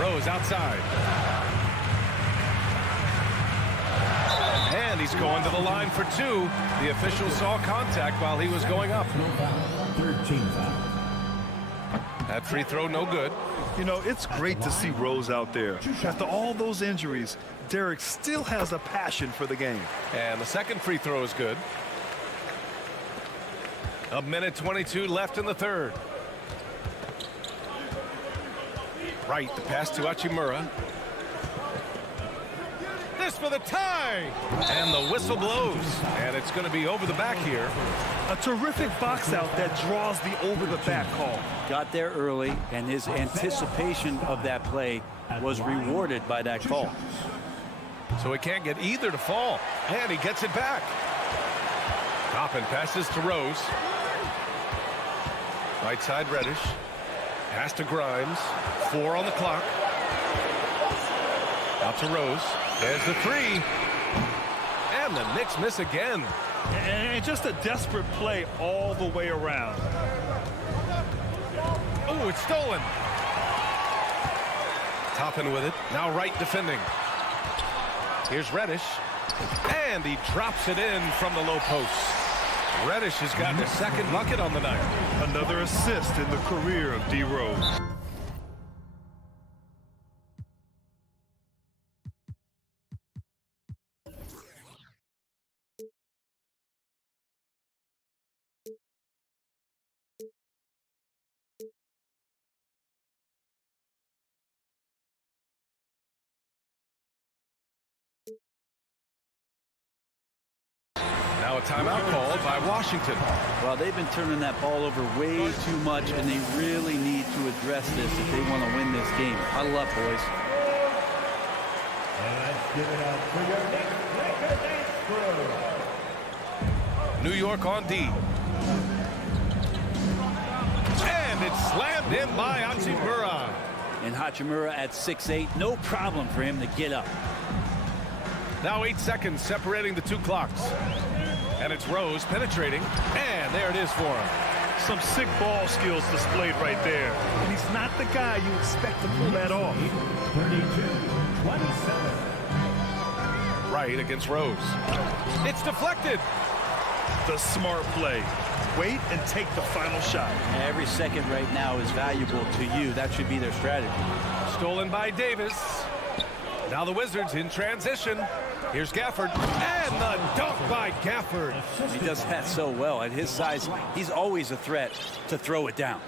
Rose outside. And he's going to the line for 2. The official saw contact while he was going up. 13 foul. That free throw no good. You know, it's great to see Rose out there. After all those injuries, Derek still has a passion for the game. And the second free throw is good. 1:22 left in the third. Right, the pass to Hachimura. This for the tie. And the whistle blows. And it's going to be over the back here. A terrific box out that draws the over the back call. Got there early, and his anticipation of that play was rewarded by that call. So he can't get either to fall. And he gets it back. Toppin passes to Rose. Right side Reddish. Pass to Grimes. 4 on the clock. Out to Rose. There's the 3. And the Knicks miss again. And just a desperate play all the way around. Oh, it's stolen. Toppin with it. Now right defending. Here's Reddish. And he drops it in from the low post. Reddish has gotten his second bucket on the night. Another assist in the career of D. Rose. Now a timeout called by Washington. Well, they've been turning that ball over way too much, and they really need to address this if they want to win this game. Huddle up, boys. And let's give it up for your Knicks record dance crew. New York on D. And it's slammed in by Hachimura. And Hachimura at 6'8", no problem for him to get up. Now 8 seconds separating the two clocks. And it's Rose penetrating. And there it is for him. Some sick ball skills displayed right there. And he's not the guy you expect to pull that off. 32-27. Right against Rose. It's deflected. The smart play. Wait and take the final shot. Every second right now is valuable to you. That should be their strategy. Stolen by Davis. Now the Wizards in transition. Here's Gafford. And the dunk by Gafford. He does that so well. At his size, he's always a threat to throw it down.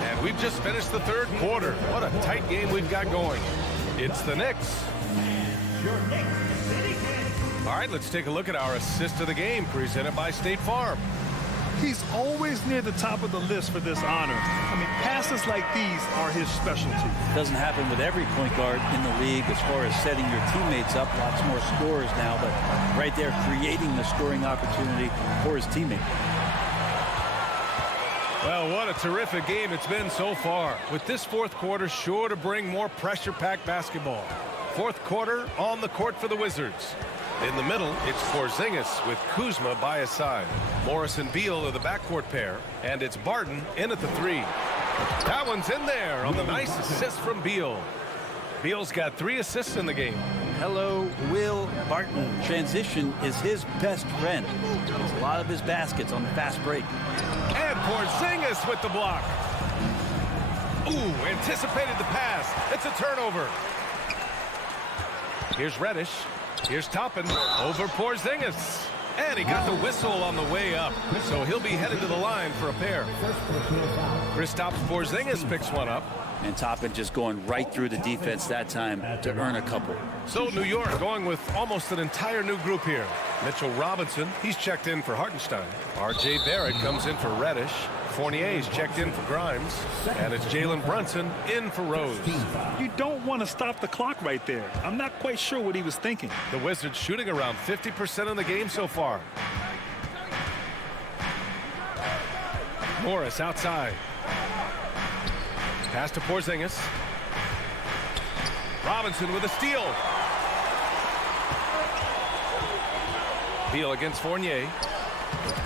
And we've just finished the third quarter. What a tight game we've got going. It's the Knicks. Your Knicks City Knicks. All right, let's take a look at our assist of the game presented by State Farm. He's always near the top of the list for this honor. I mean, passes like these are his specialty. Doesn't happen with every point guard in the league as far as setting your teammates up. Lots more scorers now, but right there creating the scoring opportunity for his teammate. Well, what a terrific game it's been so far. With this fourth quarter sure to bring more pressure-packed basketball. Fourth quarter on the court for the Wizards. In the middle, it's Porzingis with Kuzma by his side. Morris and Beal are the backcourt pair, and it's Barton in at the three. That one's in there on the nice assist from Beal. Beal's got 3 assists in the game. Hello, Will Barton. Transition is his best friend. It's a lot of his baskets on the fast break. And Porzingis with the block. Ooh, anticipated the pass. It's a turnover. Here's Reddish. Here's Toppin over Porzingis. And he got the whistle on the way up. So he'll be headed to the line for a pair. Kristaps Porzingis picks one up. And Toppin just going right through the defense that time to earn a couple. So New York going with almost an entire new group here. Mitchell Robinson, he's checked in for Hartenstein. R.J. Barrett comes in for Reddish. Fournier's checked in for Grimes. And it's Jalen Brunson in for Rose. You don't want to stop the clock right there. I'm not quite sure what he was thinking. The Wizards shooting around 50% in the game so far. Morris outside. Pass to Porzingis. Robinson with a steal. Beal against Fournier.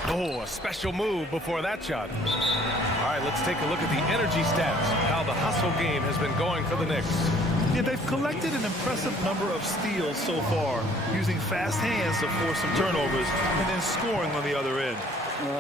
Oh, a special move before that shot. All right, let's take a look at the energy stats. How the hustle game has been going for the Knicks. Yeah, they've collected an impressive number of steals so far, using fast hands to force some turnovers and then scoring on the other end.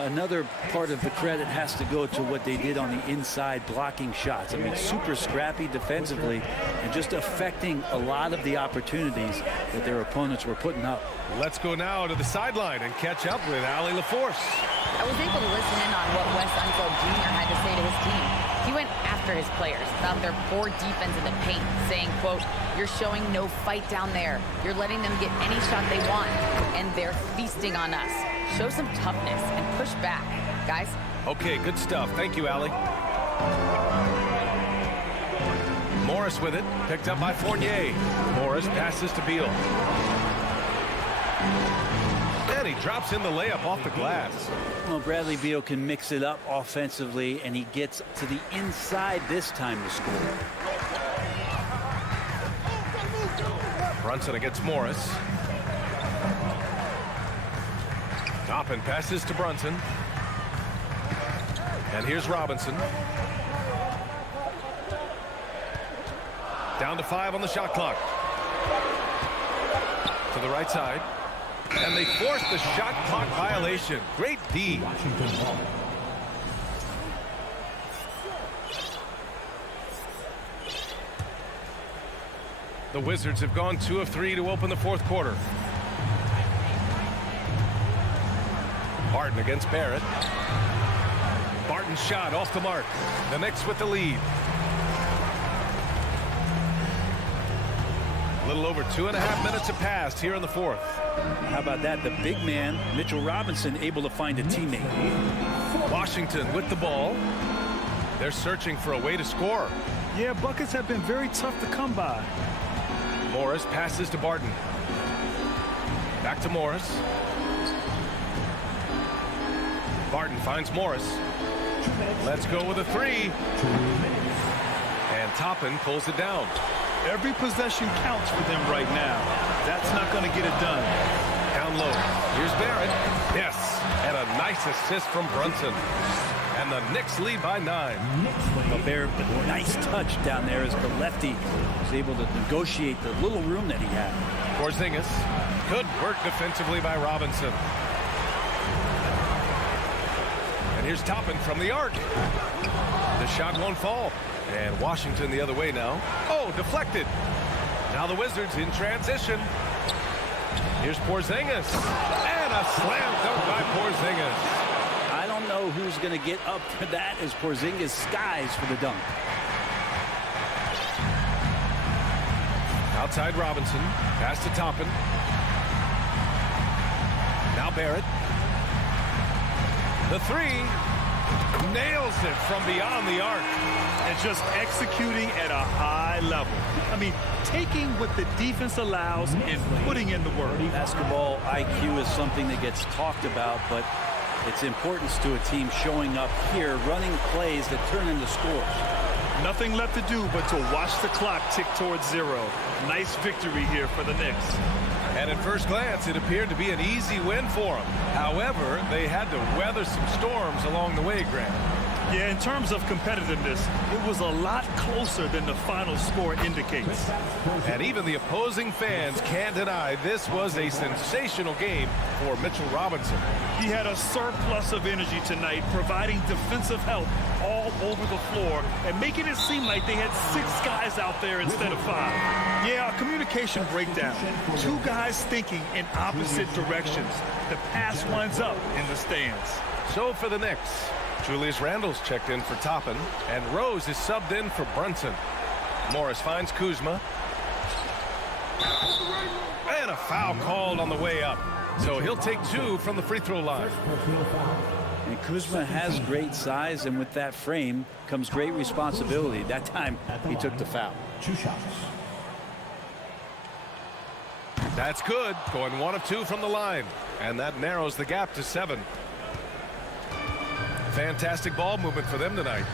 Another part of the credit has to go to what they did on the inside blocking shots. I mean, super scrappy defensively and just affecting a lot of the opportunities that their opponents were putting up. Let's go now to the sideline and catch up with Allie LaForce. I was able to listen in on what Wes Unseld Jr. had to say to his team. He went after his players about their poor defense in the paint, saying, quote, "You're showing no fight down there. You're letting them get any shot they want, and they're feasting on us. Show some toughness and push back, guys." Okay, good stuff. Thank you, Allie. Morris with it, picked up by Fournier. Morris passes to Beal. And he drops in the layup off the glass. Well, Bradley Beal can mix it up offensively, and he gets to the inside this time to score. Brunson against Morris. Toppin passes to Brunson. And here's Robinson. Down to 5 on the shot clock. To the right side. And they forced the shot clock violation. Great D. The Wizards have gone 2 of 3 to open the fourth quarter. Barton against Barrett. Barton's shot off the mark. The Knicks with the lead. little over 2.5 minutes have passed here in the fourth. How about that? The big man, Mitchell Robinson, able to find a teammate. Washington with the ball. They're searching for a way to score. Yeah, buckets have been very tough to come by. Morris passes to Barton. Back to Morris. Barton finds Morris. Let's go with a three. And Toppin pulls it down. Every possession counts for them right now. That's not going to get it done. Down low. Here's Barrett. Yes. And a nice assist from Brunson. And the Knicks lead by 9. But Barrett, a nice touch down there as the lefty was able to negotiate the little room that he had. Porzingis. Good work defensively by Robinson. And here's Toppin from the arc. The shot won't fall. And Washington the other way now. Oh, deflected. Now the Wizards in transition. Here's Porzingis. And a slam dunk by Porzingis. I don't know who's going to get up for that as Porzingis skies for the dunk. Outside Robinson. Pass to Toppin. Now Barrett. The three. Nails it from beyond the arc. And just executing at a high level. I mean, taking what the defense allows and putting in the work. Basketball IQ is something that gets talked about, but its importance to a team showing up here, running plays that turn into scores. Nothing left to do but to watch the clock tick towards 0. Nice victory here for the Knicks. And at first glance, it appeared to be an easy win for them. However, they had to weather some storms along the way, Grant. Yeah, in terms of competitiveness, it was a lot closer than the final score indicates. And even the opposing fans can't deny this was a sensational game for Mitchell Robinson. He had a surplus of energy tonight, providing defensive help all over the floor and making it seem like they had 6 guys out there instead of 5. Yeah, a communication breakdown. 2 guys thinking in opposite directions. The pass winds up in the stands. So for the Knicks, Julius Randle's checked in for Toppin, and Rose is subbed in for Brunson. Morris finds Kuzma. And a foul called on the way up. So he'll take 2 from the free throw line. And Kuzma has great size, and with that frame comes great responsibility. That time, he took the foul. 2 shots. That's good. Going 1 of 2 from the line. And that narrows the gap to 7. Fantastic ball movement for them tonight.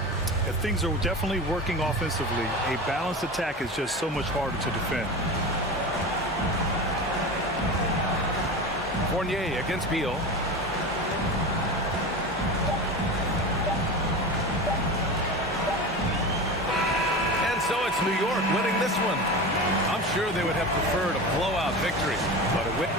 If things are definitely working offensively, a balanced attack is just so much harder to defend. Fournier against Beal. And so it's New York winning this one. I'm sure they would have preferred a blowout victory, but a win.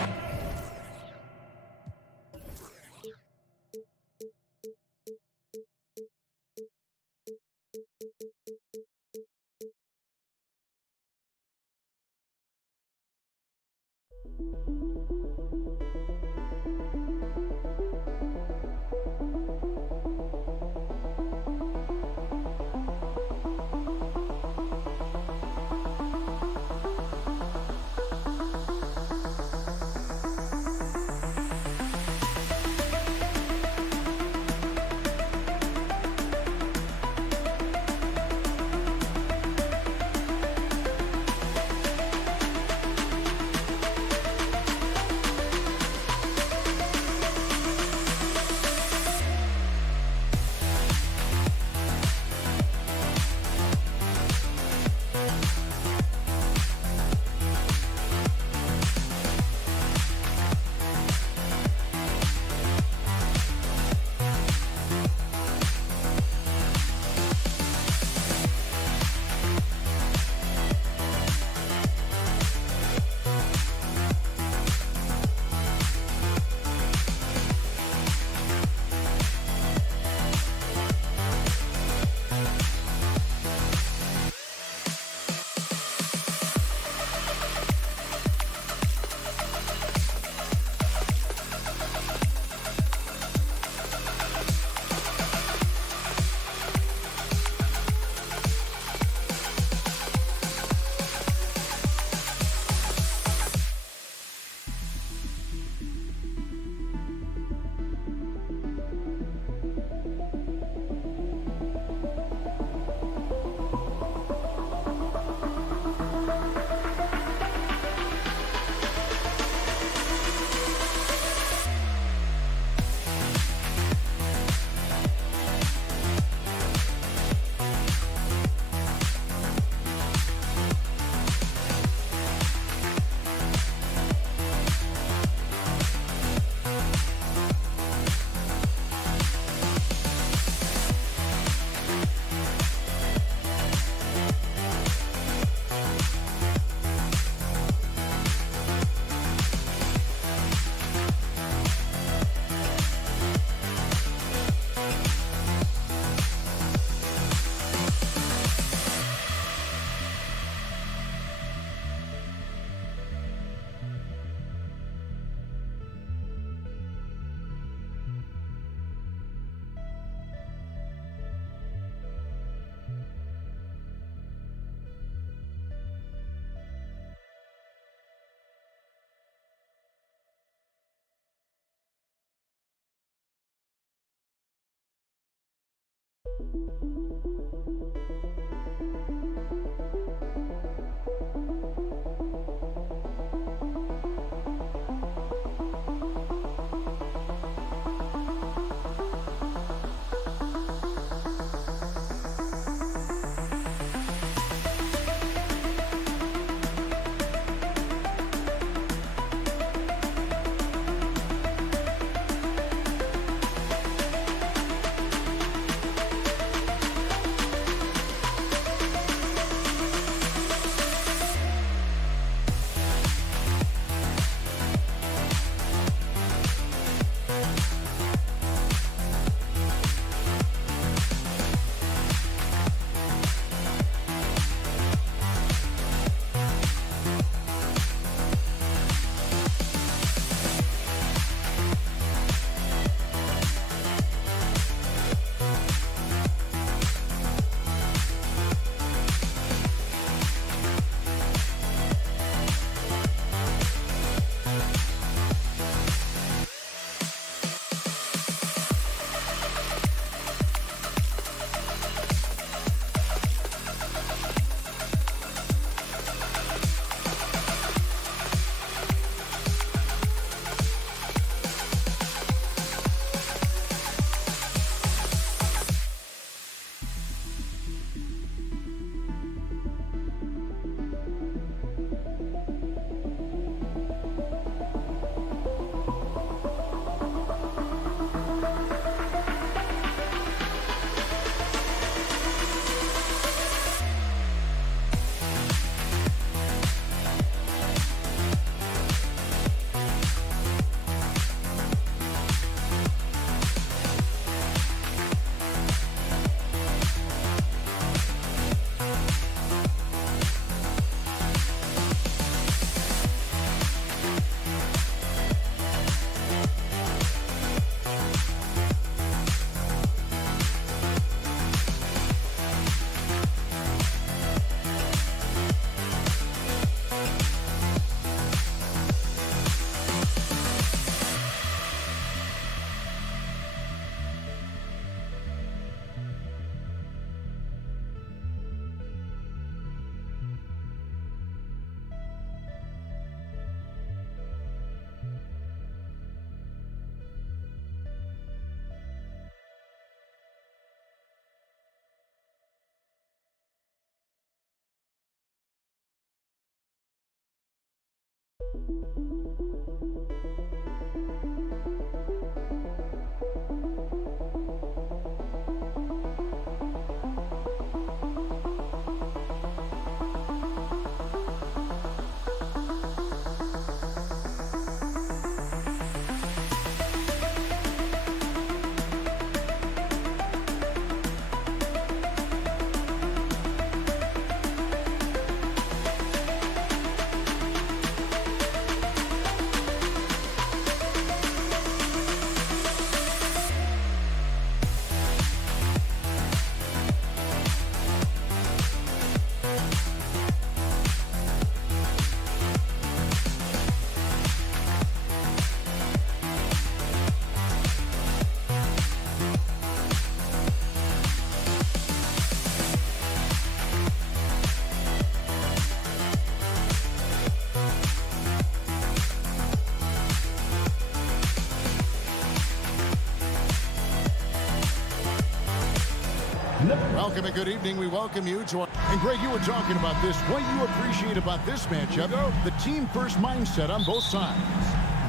Welcome and good evening. We welcome you to our... And Greg, you were talking about this. What you appreciate about this matchup, the team-first mindset on both sides.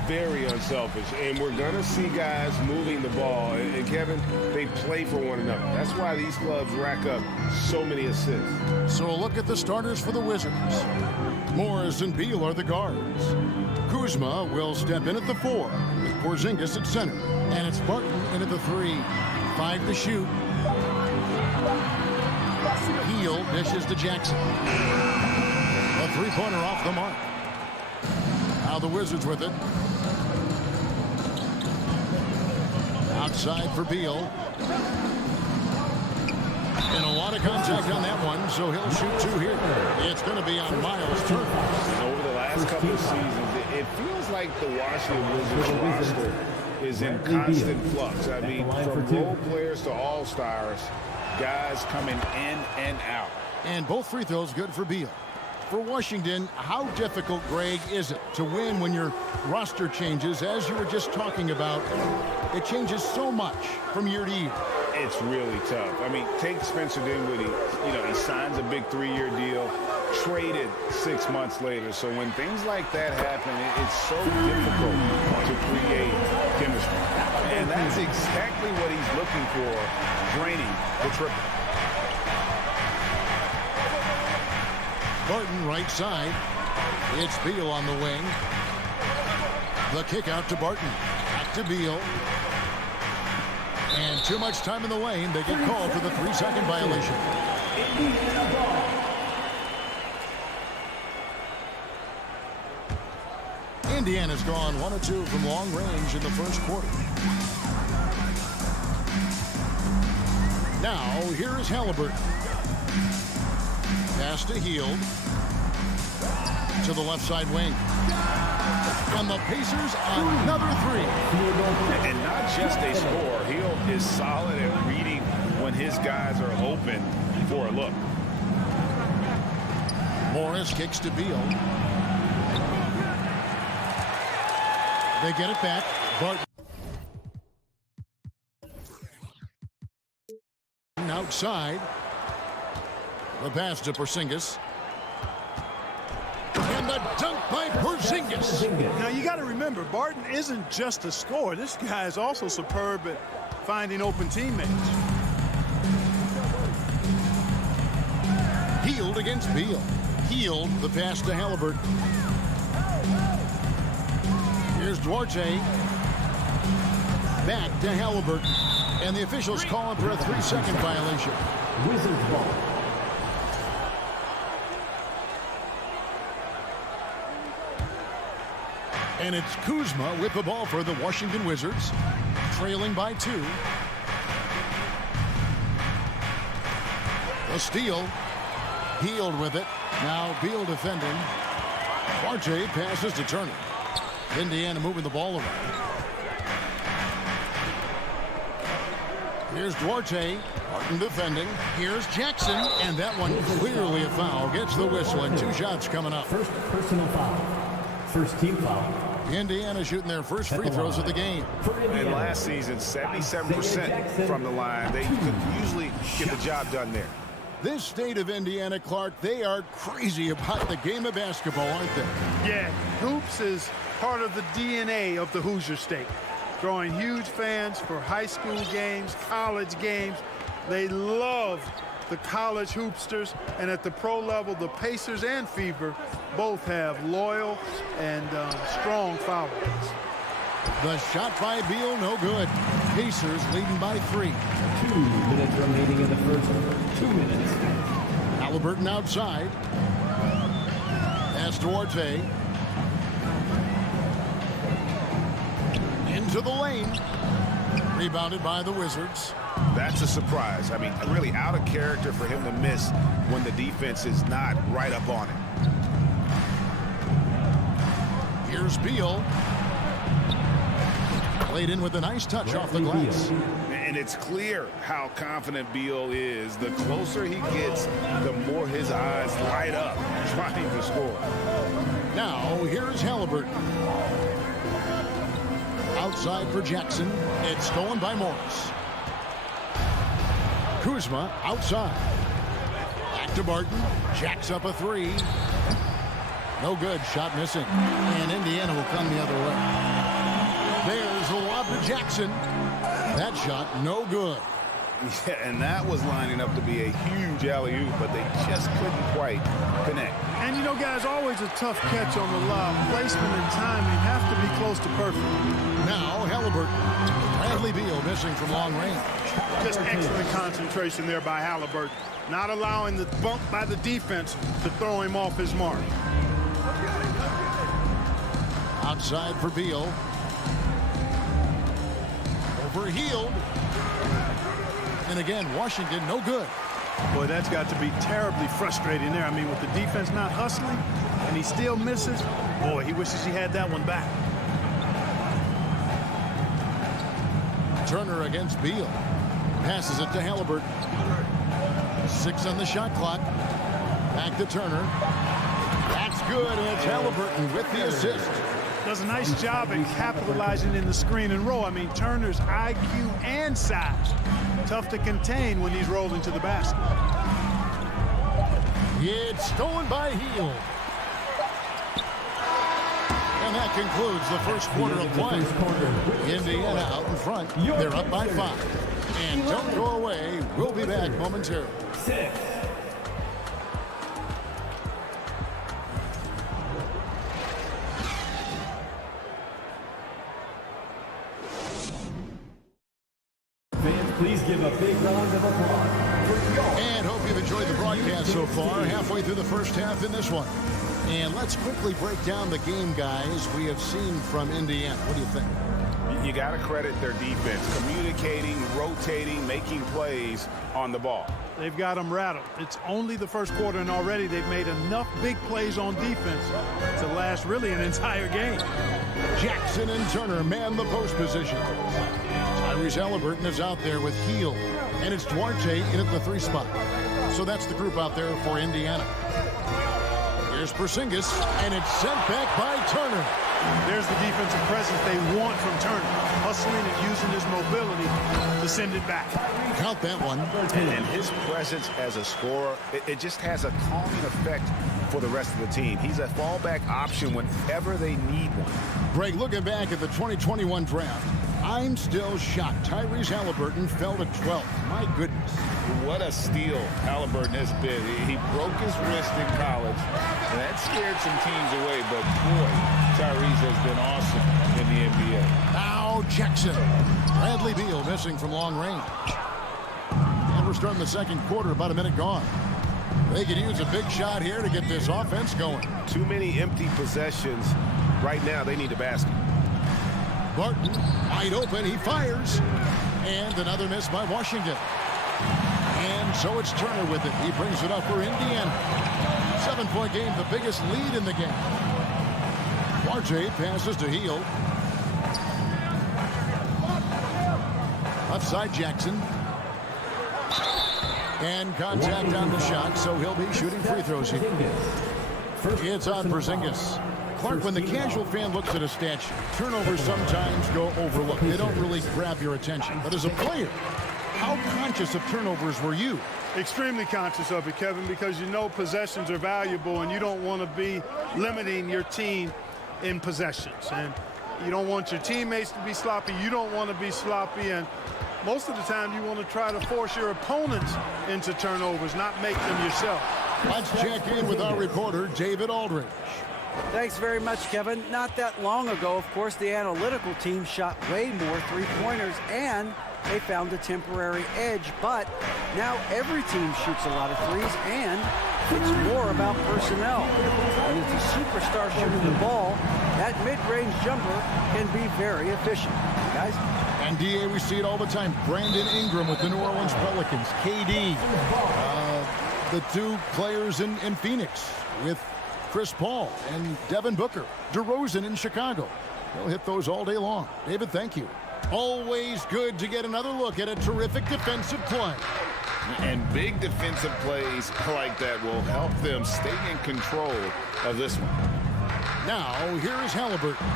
Very unselfish, and we're going to see guys moving the ball. And Kevin, they play for one another. That's why these clubs rack up so many assists. So a look at the starters for the Wizards. Morris and Beal are the guards. Kuzma will step in at the 4 with Porzingis at center. And it's Barton in at the 3. 5 to shoot. Heel dishes to Jackson. A three-pointer off the mark. Now the Wizards with it. Outside for Beal. And a lot of contact on that one, so he'll shoot 2 here. It's going to be on Miles Turner. Over the last couple of seasons, it feels like the Washington Wizards roster is in constant flux. I mean, from role players to all-stars, guys coming in and out. And both free throws good for Beal. For Washington, how difficult, Greg, is it to win when your roster changes, as you were just talking about? It changes so much from year to year. It's really tough. I mean, take Spencer Dinwiddie. He signs a big 3-year deal, traded 6 months later. So when things like that happen, it's so difficult to create chemistry. And that's exactly what he's looking for, draining the triple. Barton right side. It's Beal on the wing. The kick out to Barton. Back to Beal. And too much time in the lane. They get called for the 3-second violation. Indiana's gone 1 of 2 from long range in the first quarter. Now, here is Halliburton. Pass to Hield. To the left side wing. And the Pacers another 3. And not just a score. Hield is solid at reading when his guys are open for a look. Morris kicks to Beal. They get it back. Barton outside. The pass to Porzingis. And the dunk by Porzingis. Now, you got to remember, Barton isn't just a scorer. This guy is also superb at finding open teammates. Hield against Beal. Hield, the pass to Halliburton. Here's Duarte. Back to Halliburton. And the officials calling for a 3-second violation. Wizards ball. And it's Kuzma with the ball for the Washington Wizards, trailing by 2. The steal. Hield with it. Now Beal defending. Duarte passes to Turner. Indiana moving the ball around. Here's Duarte. Barton defending. Here's Jackson. And that one clearly a foul. Gets the whistle and 2 shots coming up. First personal foul. First team foul. Indiana shooting their first free throws of the game. And last season, 77% from the line. They could usually get the job done there. This state of Indiana, Clark, they are crazy about the game of basketball, aren't they? Yeah, hoops is part of the DNA of the Hoosier State. Drawing huge fans for high school games, college games. They love the college hoopsters, and at the pro level, the Pacers and Fever both have loyal and strong followers. The shot by Beal, no good. Pacers leading by 3. 2 minutes remaining in the first 2 minutes. Halliburton outside. Pass to Duarte. Into the lane. Rebounded by the Wizards. That's a surprise. I mean, really out of character for him to miss when the defense is not right up on it. Here's Beal. Played in with a nice touch off the glass. And it's clear how confident Beal is. The closer he gets, the more his eyes light up trying to score. Now, here's Halliburton. Outside for Jackson. It's stolen by Morris. Kuzma outside. Back to Barton. Jacks up a 3. No good. Shot missing. And Indiana will come the other way. There's the lob to Jackson. That shot no good. Yeah, and that was lining up to be a huge alley-oop, but they just couldn't quite connect. And you know, guys, always a tough catch on the lob. Placement and timing have to be close to perfect. Now Halliburton. Bradley Beal missing from long range. Just excellent concentration there by Halliburton. Not allowing the bump by the defense to throw him off his mark. Outside for Beal. Over Hield. And again, Washington no good. Boy, that's got to be terribly frustrating there. I mean, with the defense not hustling and he still misses, boy, he wishes he had that one back. Turner against Beal. Passes it to Halliburton. 6 on the shot clock. Back to Turner. That's good, and it's Halliburton with the assist. Does a nice job at capitalizing in the screen and roll. I mean, Turner's IQ and size. Tough to contain when he's rolling to the basket. It's stolen by Hield. And that concludes the first quarter of play. Indiana out in front. They're up by 5. And don't go away. We'll be back momentarily. 6. Fans, please give a big round of applause. And hope you've enjoyed the broadcast so far. Halfway through the first half in this one. And let's quickly break down the game, guys, we have seen from Indiana. What do you think? You got to credit their defense, communicating, rotating, making plays on the ball. They've got them rattled. It's only the first quarter, and already they've made enough big plays on defense to last really an entire game. Jackson and Turner man the post position. Tyrese Halliburton is out there with Hield, and it's Duarte in at the 3 spot. So that's the group out there for Indiana. Here's Porzingis, and it's sent back by Turner. There's the defensive presence they want from Turner, hustling and using his mobility to send it back. Count that one. And his presence as a scorer, it just has a calming effect for the rest of the team. He's a fallback option whenever they need one. Greg, looking back at the 2021 draft, I'm still shocked. Tyrese Halliburton fell to 12th. My goodness. What a steal Halliburton has been. He broke his wrist in college, and that scared some teams away. But, boy, Tyrese has been awesome in the NBA. Now Jackson. Bradley Beal missing from long range. And we're starting the second quarter, about a minute gone. They could use a big shot here to get this offense going. Too many empty possessions. Right now, they need a basket. Barton, wide open, he fires. And another miss by Washington. And so it's Turner with it. He brings it up for Indiana. 7-point game, the biggest lead in the game. Duarte passes to Hield. Left side Jackson. And contact on the shot, so he'll be shooting free throws here. It's on Porzingis. Clark, when the casual fan looks at a stat sheet, turnovers sometimes go overlooked. They don't really grab your attention. But as a player, how conscious of turnovers were you? Extremely conscious of it, Kevin, because you know possessions are valuable and you don't want to be limiting your team in possessions. And you don't want your teammates to be sloppy. You don't want to be sloppy. And most of the time you want to try to force your opponents into turnovers, not make them yourself. Let's check in with our reporter, David Aldridge. Thanks very much, Kevin. Not that long ago, of course, the analytical team shot way more three-pointers and they found a temporary edge, but now every team shoots a lot of threes and it's more about personnel. When it's a superstar shooting the ball, that mid-range jumper can be very efficient. Guys? And DA, we see it all the time. Brandon Ingram with the New Orleans Pelicans. KD, the 2 players in Phoenix with Chris Paul and Devin Booker. DeRozan in Chicago. They'll hit those all day long. David, thank you. Always good to get another look at a terrific defensive play. And big defensive plays like that will help them stay in control of this one. Now, here's Halliburton.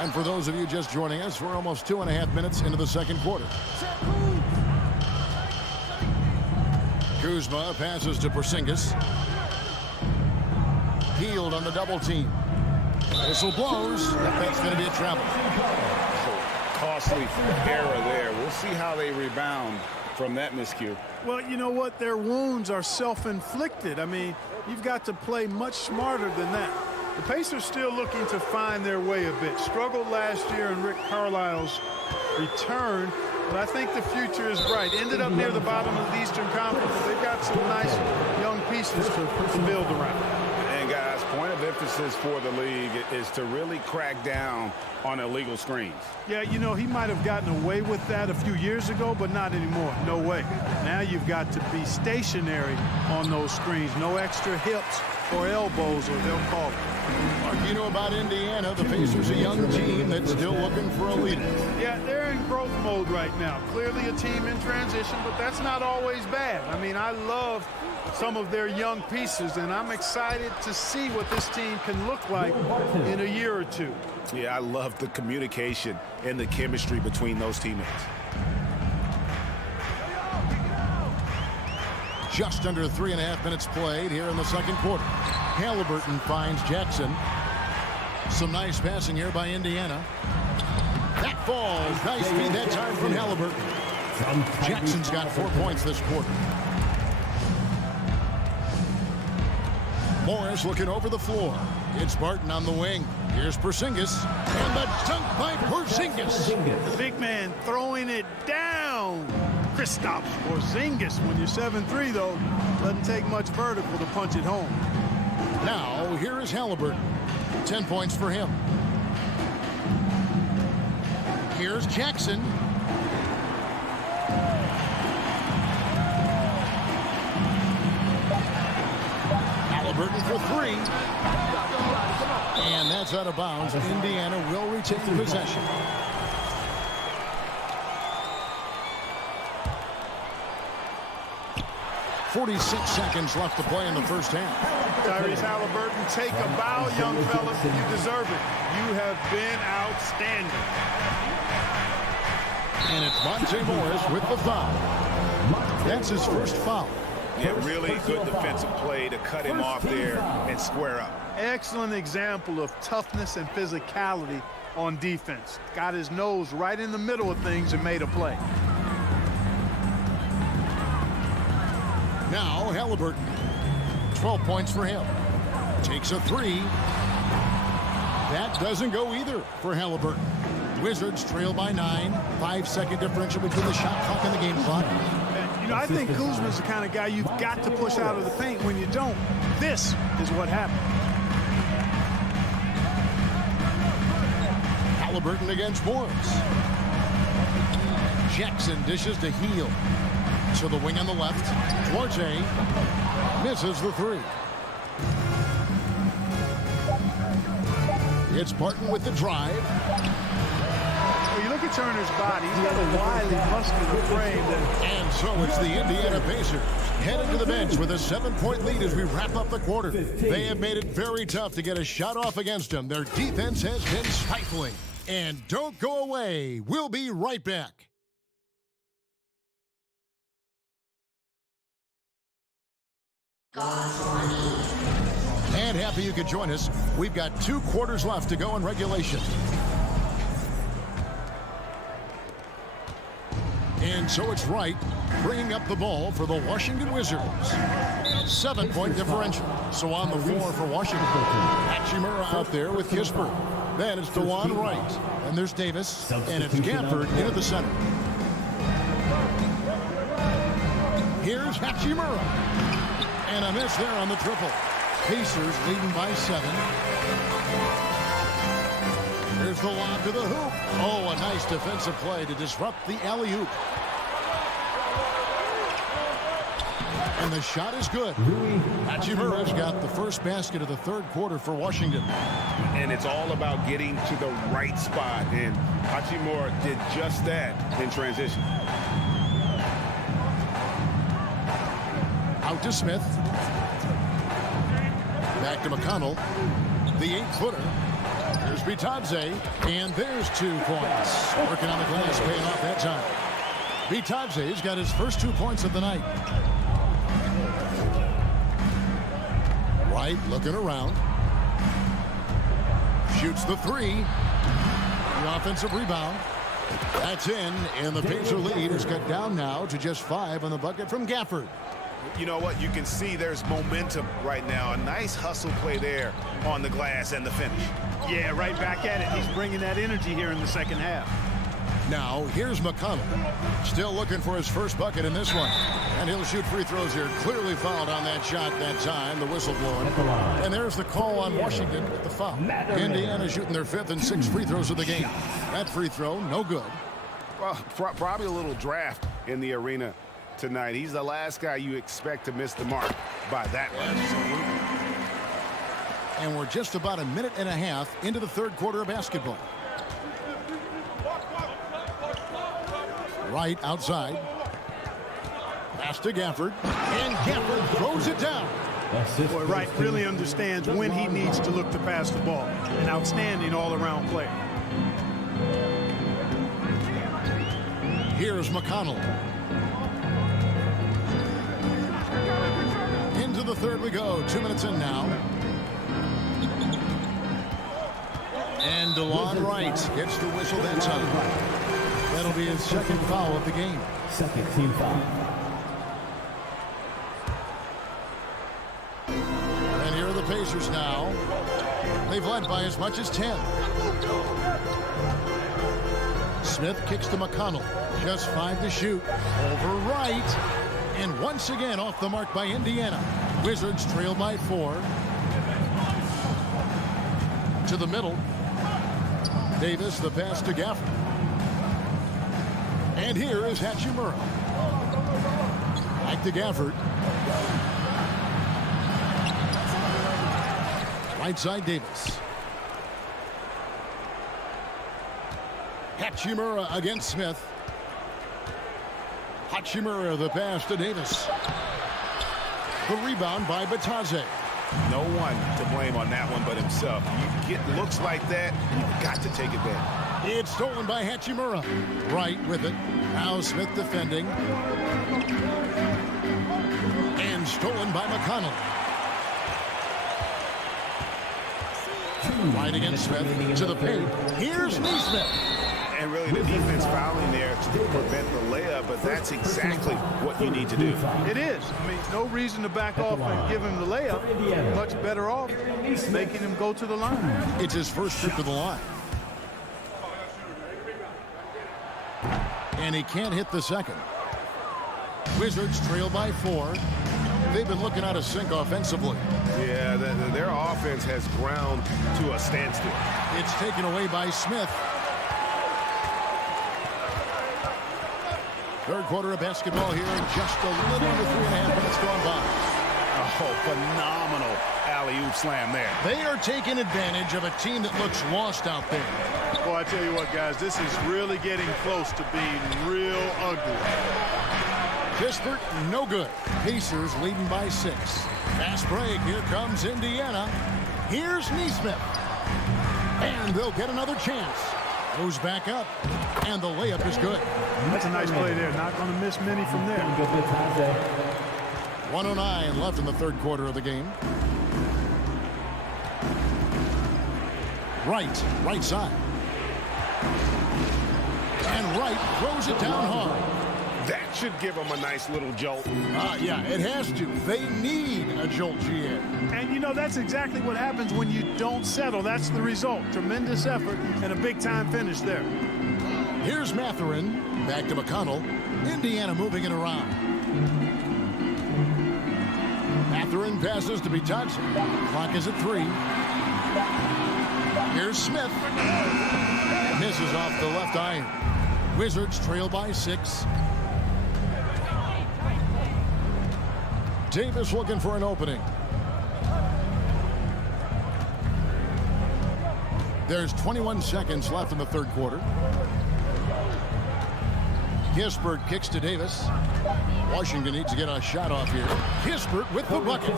And for those of you just joining us, we're almost 2.5 minutes into the second quarter. Kuzma passes to Porzingis. Hield on the double team. Whistle blows. That's going to be a travel. Costly error there. We'll see how they rebound from that miscue. Well, you know what? Their wounds are self-inflicted. I mean, you've got to play much smarter than that. The Pacers still looking to find their way a bit. Struggled last year in Rick Carlisle's return, but I think the future is bright. Ended up near the bottom of the Eastern Conference, but they've got some nice young pieces to build around. And guys, point of emphasis for the league is to really crack down on illegal screens. Yeah, you know, he might have gotten away with that a few years ago, but not anymore. No way. Now you've got to be stationary on those screens. No extra hips or elbows, or they'll call it. Mark, you know about Indiana. The Pacers, a young team that's still looking for a leader. Yeah, they're in growth mode right now. Clearly a team in transition, but that's not always bad. I mean, I love some of their young pieces, and I'm excited to see what this team can look like in a year or two. Yeah, I love the communication and the chemistry between those teammates. Just under 3.5 minutes played here in the second quarter. Halliburton finds Jackson. Some nice passing here by Indiana. That falls. Nice feed that time from Halliburton. Jackson's got 4 points this quarter. Morris looking over the floor. It's Barton on the wing. Here's Porzingis. And the dunk by Porzingis. The big man throwing it down. Kristaps Porzingis. When you're 7'3", though, doesn't take much vertical to punch it home. Now, here is Halliburton. 10 points for him. Here's Jackson. Halliburton for 3. And that's out of bounds. Indiana will retain possession. .46 seconds left to play in the first half. Tyrese Halliburton, take a bow, young fella. You deserve it. You have been outstanding. And it's Monte Morris with the foul. That's his first foul. Yeah, really good defensive play to cut him off there and square up. Excellent example of toughness and physicality on defense. Got his nose right in the middle of things and made a play. Now Halliburton. 12 points for him. Takes a 3. That doesn't go either for Halliburton. Wizards trail by 9. 5-second differential between the shot clock and the game clock. You know, I think Kuzma's the kind of guy you've got to push out of the paint. When you don't, this is what happened. Halliburton against Morris. Jackson dishes to Heel. To the wing on the left. Duarte misses the 3. It's Barton with the drive. Well, you look at Turner's body. He's got a wily, muscular frame. And so it's the Indiana Pacers headed to the bench with a 7-point lead as we wrap up the quarter. They have made it very tough to get a shot off against them. Their defense has been stifling. And don't go away. We'll be right back. And happy you could join us. We've got 2 quarters left to go in regulation. And so it's Wright bringing up the ball for the Washington Wizards. 7-point differential. So on the floor for Washington. Hachimura out there with Kispert. Then it's DeJuan Wright. And there's Davis. And it's Gafford into the center. Here's Hachimura. And a miss there on the triple. Pacers leading by 7. Here's the lob to the hoop. Oh, a nice defensive play to disrupt the alley-oop. And the shot is good. Hachimura's got the first basket of the third quarter for Washington. And it's all about getting to the right spot. And Hachimura did just that in transition. Out to Smith. Back to McConnell. The 8-footer. There's Bitadze. And there's 2 points. Working on the glass, paying off that time. Bitadze's got his first 2 points of the night. Wright looking around. Shoots the 3. The offensive rebound. That's in, and the Pacer lead is cut down now to just 5 on the bucket from Gafford. You know what? You can see there's momentum right now. A nice hustle play there on the glass and the finish. Yeah, right back at it. He's bringing that energy here in the second half. Now, here's McConnell. Still looking for his first bucket in this one. And he'll shoot free throws here. Clearly fouled on that shot that time. The whistle blowing. And there's the call on Washington with the foul. Indiana shooting their 5th and 6th free throws of the game. That free throw, no good. Well, probably a little draft in the arena tonight. He's the last guy you expect to miss the mark by that much. And we're just about a minute and a half into the third quarter of basketball. Wright outside. Pass to Gafford. And Gafford throws it down. Boy, Wright really understands when he needs to look to pass the ball. An outstanding all-around player. Here's McConnell. Into the third we go. 2 minutes in now. And DeLon Wright gets the whistle that time. That'll be his second foul of the game. Second team foul. And here are the Pacers now. They've led by as much as 10. Smith kicks to McConnell. Just 5 to shoot. Over Wright. And once again off the mark by Indiana. Wizards trail by 4. To the middle. Davis, the pass to Gafford. And here is Hachimura. Back to Gafford. Right side Davis. Hachimura against Smith. Hachimura, the pass to Davis. The rebound by Batadze. No one to blame on that one but himself. You get looks like that, you've got to take advantage. It's stolen by Hachimura. Wright with it. Now Smith defending. And stolen by McConnell. Wright against Smith to the paint. Here's Neesmith. And really the defense fouling there to prevent the layup, but that's exactly what you need to do. It is. I mean, no reason to back off and give him the layup. Much better off making him go to the line. It's his first trip to the line. And he can't hit the second. Wizards trail by 4. They've been looking out of sync offensively. Yeah, their offense has ground to a standstill. It's taken away by Smith. Third quarter of basketball here in just a little under 3.5 minutes gone by. Oh, phenomenal alley-oop slam there. They are taking advantage of a team that looks lost out there. Boy, I tell you what, guys, this is really getting close to being real ugly. Kispert, no good. Pacers leading by 6. Fast break. Here comes Indiana. Here's Neesmith. And they'll get another chance. Goes back up. And the layup is good. That's a nice play there. Not going to miss many from there. 1:09 left in the third quarter of the game. Right side. And Wright throws it down hard. That should give them a nice little jolt. Yeah, it has to. They need a jolt, GA. And, you know, that's exactly what happens when you don't settle. That's the result. Tremendous effort and a big-time finish there. Here's Mathurin. Back to McConnell. Indiana moving it around. Mathurin passes to Batadze. Clock is at 3. Here's Smith. Misses off the left iron. Wizards trail by 6. Davis looking for an opening. There's 21 seconds left in the third quarter. Kispert kicks to Davis. Washington needs to get a shot off here. Kispert with the bucket.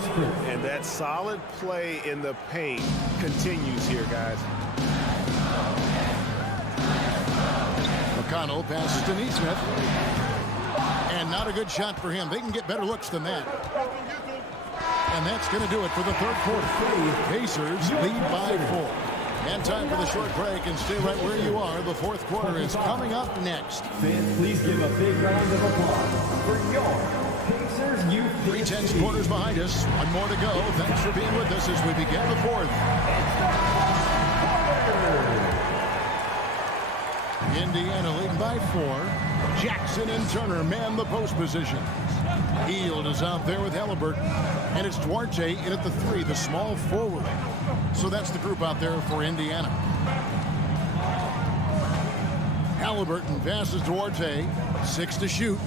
And that solid play in the paint continues here, guys. McConnell passes to Neesmith. And not a good shot for him. They can get better looks than that. And that's going to do it for the third quarter. Pacers lead by 4. And time for the short break, and stay right where you are. The fourth quarter is coming up next. Fans, please give a big round of applause for your Pacers Youth. 3 quarters behind us. One more to go. Thanks for being with us as we begin the fourth. Indiana leading by 4. Jackson and Turner man the post position. Hield is out there with Halliburton. And it's Duarte in at the 3, the small forward. So that's the group out there for Indiana. Halliburton passes Duarte. 6 to shoot.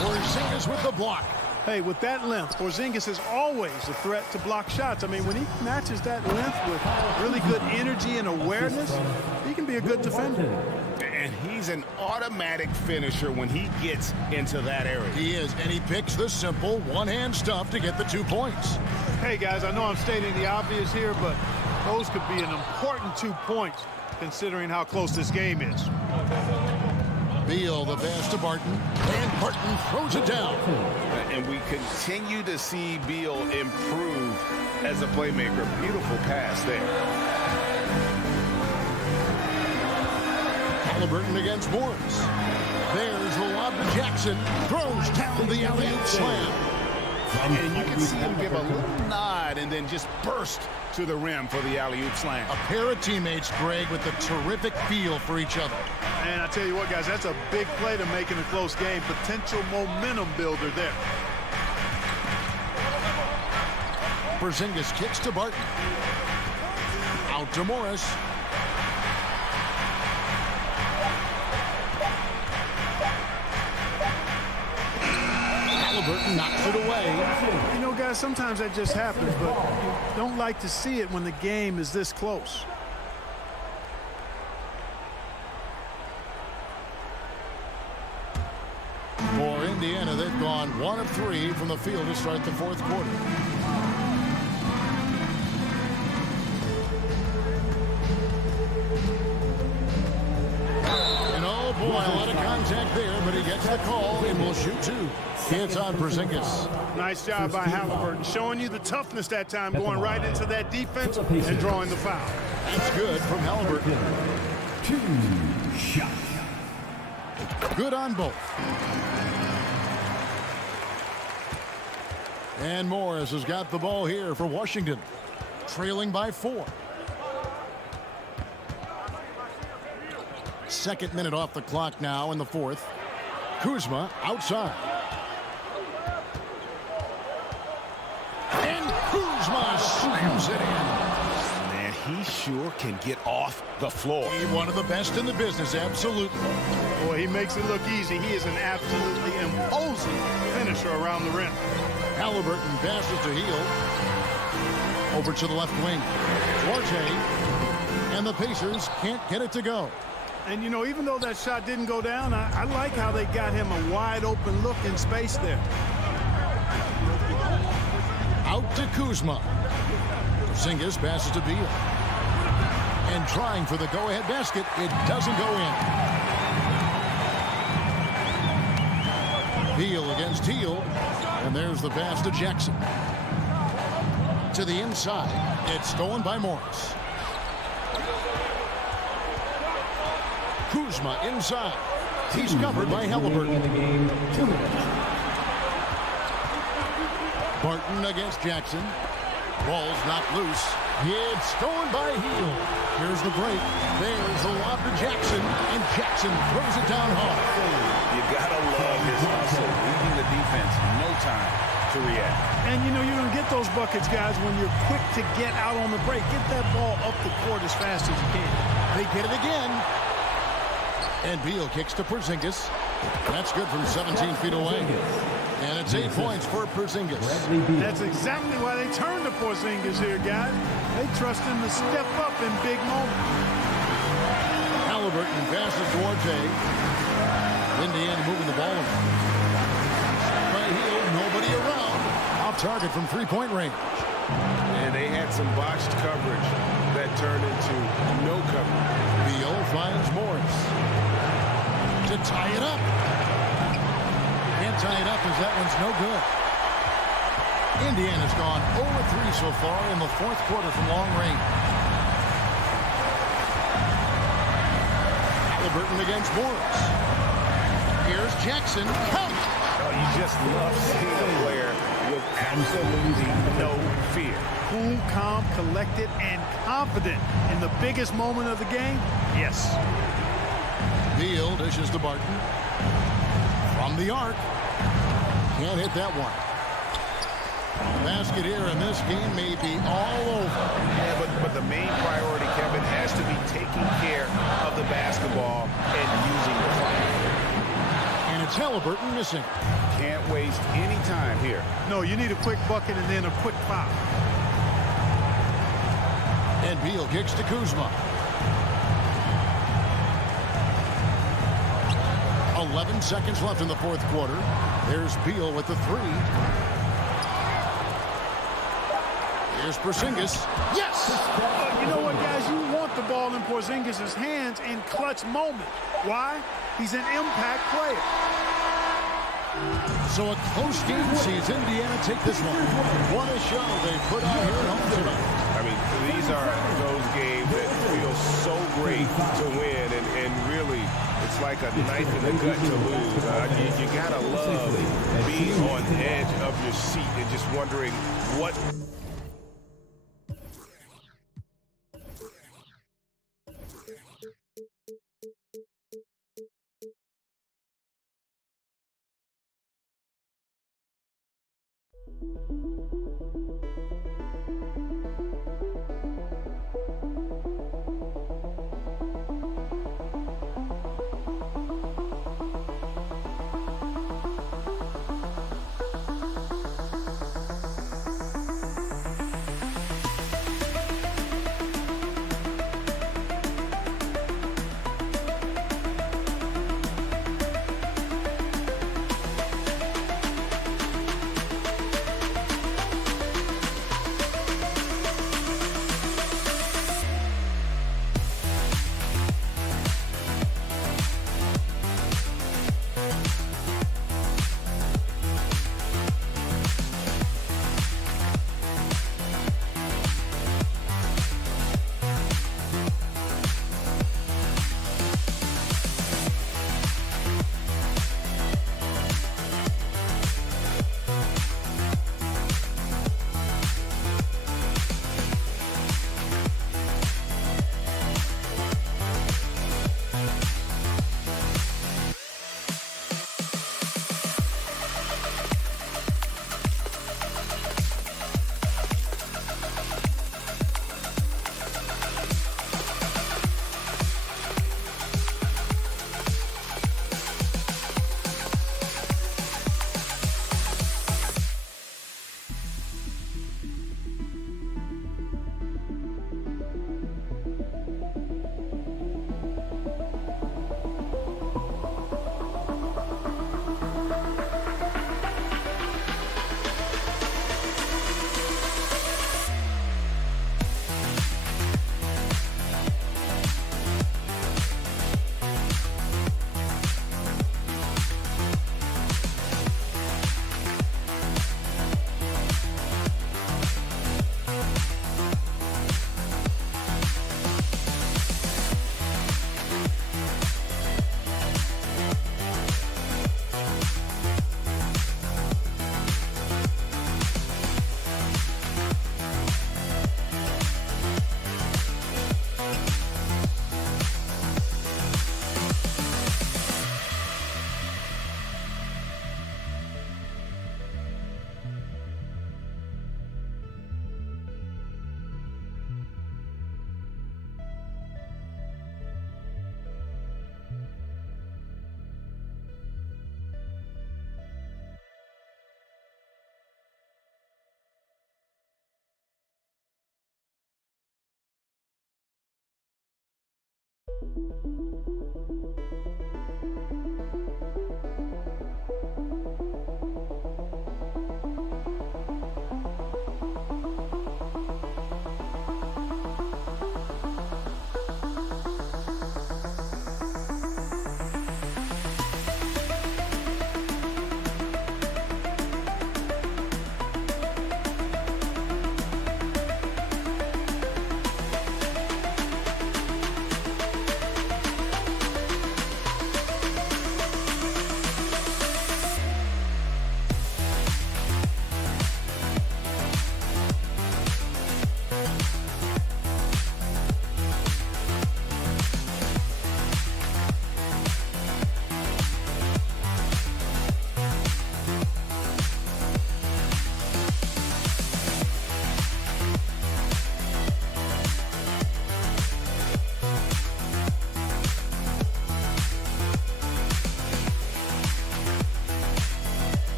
Porzingis with the block. Hey, with that length, Porzingis is always a threat to block shots. I mean, when he matches that length with really good energy and awareness, he can be a good defender. And he's an automatic finisher when he gets into that area. He is, and he picks the simple one-hand stuff to get the 2 points. Hey, guys, I know I'm stating the obvious here, but those could be an important 2 points considering how close this game is. Beal, the pass to Barton, and Barton throws it down. And we continue to see Beal improve as a playmaker. Beautiful pass there. Halliburton against Morris. There's the lob to Jackson. Throws down the alley-oop slam. And you can see him give a little nod and then just burst to the rim for the alley-oop slam. A pair of teammates, Greg, with a terrific feel for each other. And I tell you what, guys, that's a big play to make in a close game. Potential momentum builder there. Porzingis kicks to Barton. Out to Morris. Halliburton knocks it away. You know, guys, sometimes that just happens, but you don't like to see it when the game is this close. For Indiana, they've gone 1 of 3 from the field to start the 4th quarter. And oh boy, a lot of contact there, but he gets the call and will shoot 2. It's on Porzingis. Nice job by Halliburton, showing you the toughness that time, going right into that defense and drawing the foul. That's good from Halliburton. 2 shots. Good on both. And Morris has got the ball here for Washington, trailing by 4. 2nd minute off the clock now in the 4th. Kuzma outside. And Kuzma slams it in. Man, he sure can get off the floor. He's one of the best in the business, absolutely. Boy, he makes it look easy. He is an absolutely imposing finisher around the rim. Halliburton passes to Hield. Over to the left wing. Duarte. And the Pacers can't get it to go. And, you know, even though that shot didn't go down, I like how they got him a wide open look in space there. Out to Kuzma. Porzingis passes to Beal. And trying for the go-ahead basket. It doesn't go in. Beal against Hield. And there's the pass to Jackson. To the inside. It's stolen by Morris. Kuzma inside. He's covered by Halliburton. Barton against Jackson. Ball's not loose. It's stolen by Hield. Here's the break. There's the lob to Jackson. And Jackson throws it down hard. You gotta love his hustle. Leaving the defense no time to react. And, you know, you're going to get those buckets, guys, when you're quick to get out on the break. Get that ball up the court as fast as you can. They get it again. And Beal kicks to Porzingis. That's good from 17 feet away. And it's 8 points for Porzingis. That's exactly why they turn to Porzingis here, guys. They trust him to step up in big moments. Halliburton passes Duarte. Indiana moving the ball around. By Hield, nobody around. Off target from 3-point range. And they had some botched coverage that turned into no coverage. Beal finds Morris to tie it up. Can't tie it up as that one's no good. Indiana's gone 0-3 so far in the 4th quarter from long range. Halliburton against Morris. Here's Jackson. Count. Oh, you just love seeing a player with absolutely no fear. Cool, calm, collected, and confident in the biggest moment of the game. Yes. Beal dishes to Barton. From the arc. Can't hit that one. The basket here in this game may be all over. Yeah, but the main priority, Kevin, has to be taking care of the basketball and using the fire. And It's Halliburton missing. Can't waste any time here. No, you need a quick bucket and then a quick foul. And Beal kicks to Kuzma. 11 seconds left in the fourth quarter. There's Beal with the three. Here's Porzingis. Yes! You know what, guys? You want the ball in Porzingis' hands in clutch moment. Why? He's an impact player. So a close game sees Indiana take this one. What a show they put on here at home tonight. I mean, these are those games that feel so great to win, and really, it's like a knife in the gut to lose. You gotta love being on edge of your seat and just wondering what.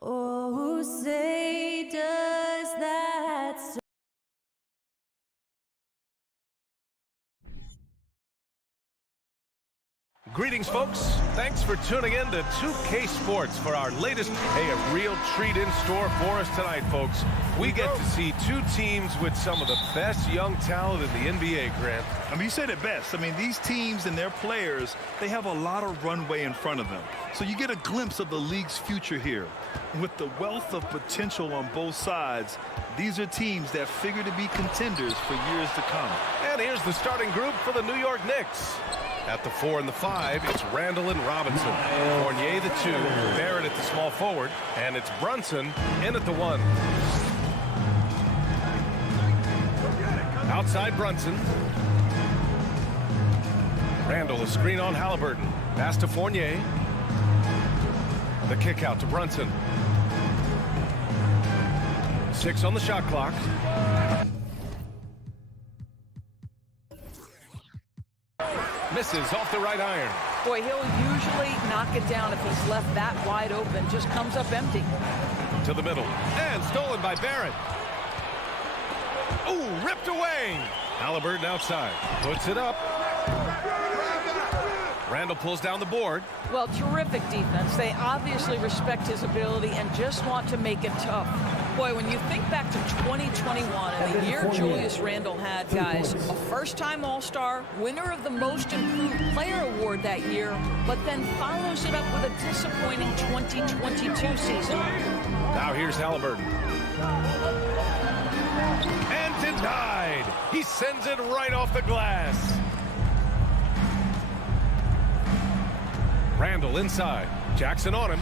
Oh, say does that so Greetings, folks. Thanks for tuning in to 2K Sports for our latest. Hey, a real treat in store for us tonight, folks. We get to see two teams with some of the best young talent in the NBA, Grant. I mean, you said it best. I mean, these teams and their players, they have a lot of runway in front of them. So you get a glimpse of the league's future here. With the wealth of potential on both sides, these are teams that figure to be contenders for years to come. And here's the starting group for the New York Knicks. At the 4 and the 5, it's Randall and Robinson. Fournier the 2, Barrett at the small forward, and it's Brunson in at the 1. Outside Brunson. Randall, a screen on Halliburton. Pass to Fournier. The kick out to Brunson. 6 on the shot clock. Misses off the right iron. Boy, he'll usually knock it down if he's left that wide open. Just comes up empty. To the middle. And stolen by Barrett. Ooh, ripped away. Halliburton outside. Puts it up. Randall pulls down the board. Well, terrific defense. They obviously respect his ability and just want to make it tough. Boy, when you think back to 2021 and the year Julius Randall had, guys, a first-time All-Star, winner of the Most Improved Player Award that year, but then follows it up with a disappointing 2022 season. Now here's Halliburton. And denied. He sends it right off the glass. Randall inside. Jackson on him.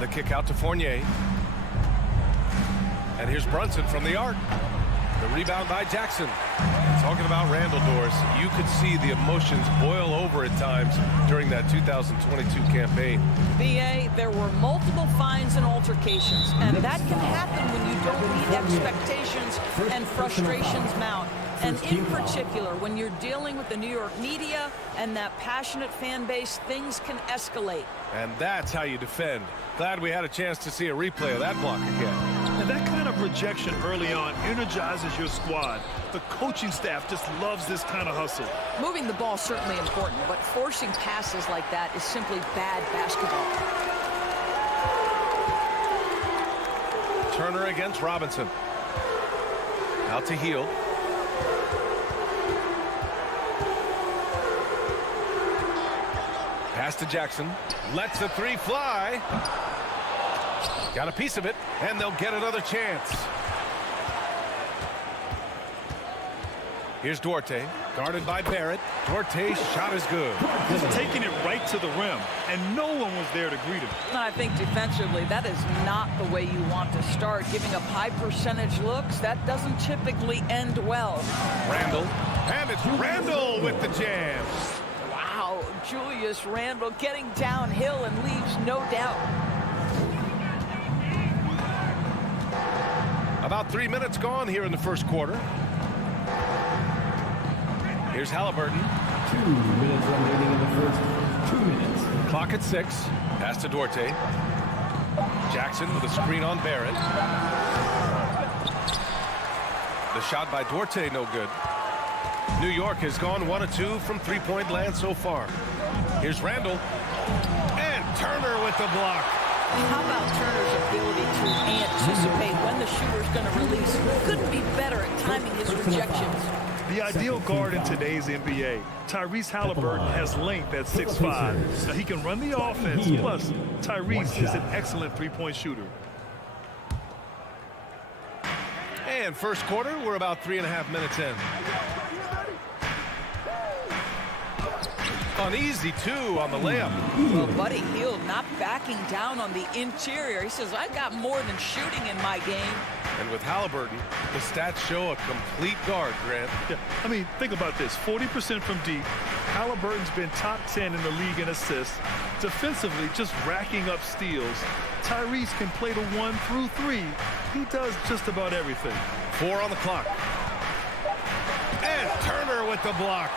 The kick out to Fournier. And here's Brunson from the arc. The rebound by Jackson. Talking about Randall, Doris, you could see the emotions boil over at times during that 2022 campaign. BA, there were multiple fines and altercations, and that can happen when you don't meet expectations and frustrations mount. And in particular, when you're dealing with the New York media and that passionate fan base, things can escalate. And that's how you defend. Glad we had a chance to see a replay of that block again. And that kind of rejection early on energizes your squad. The coaching staff just loves this kind of hustle. Moving the ball is certainly important, but forcing passes like that is simply bad basketball. Turner against Robinson. Out to Hield. Pass to Jackson. Lets the three fly. Got a piece of it, and they'll get another chance. Here's Duarte, guarded by Barrett. Duarte's shot is good. Just taking it right to the rim, and no one was there to greet him. I think defensively, that is not the way you want to start. Giving up high percentage looks, that doesn't typically end well. Randall, and it's Randall with the jam. Wow, Julius Randall getting downhill and leaves no doubt. About 3 minutes gone here in the first quarter. Here's Halliburton. 2 minutes remaining in the first 2 minutes. Clock at 6. Pass to Duarte. Jackson with a screen on Barrett. The shot by Duarte, no good. New York has gone 1 of 2 from three-point land so far. Here's Randall. And Turner with the block. How about Turner's ability to anticipate when the shooter's going to release? Couldn't be better at timing his rejections. The ideal guard in today's NBA. Tyrese Halliburton has length at 6'5". Now he can run the offense, plus Tyrese is an excellent three-point shooter. And first quarter, we're about 3.5 minutes in. Uneasy, too, on the layup. Well, Buddy Hield not backing down on the interior. He says, I've got more than shooting in my game. And with Halliburton, the stats show a complete guard, Grant. Yeah, I mean, think about this. 40% from deep. Halliburton's been top 10 in the league in assists. Defensively, just racking up steals. Tyrese can play the 1 through 3. He does just about everything. 4 on the clock. And Turner with the block.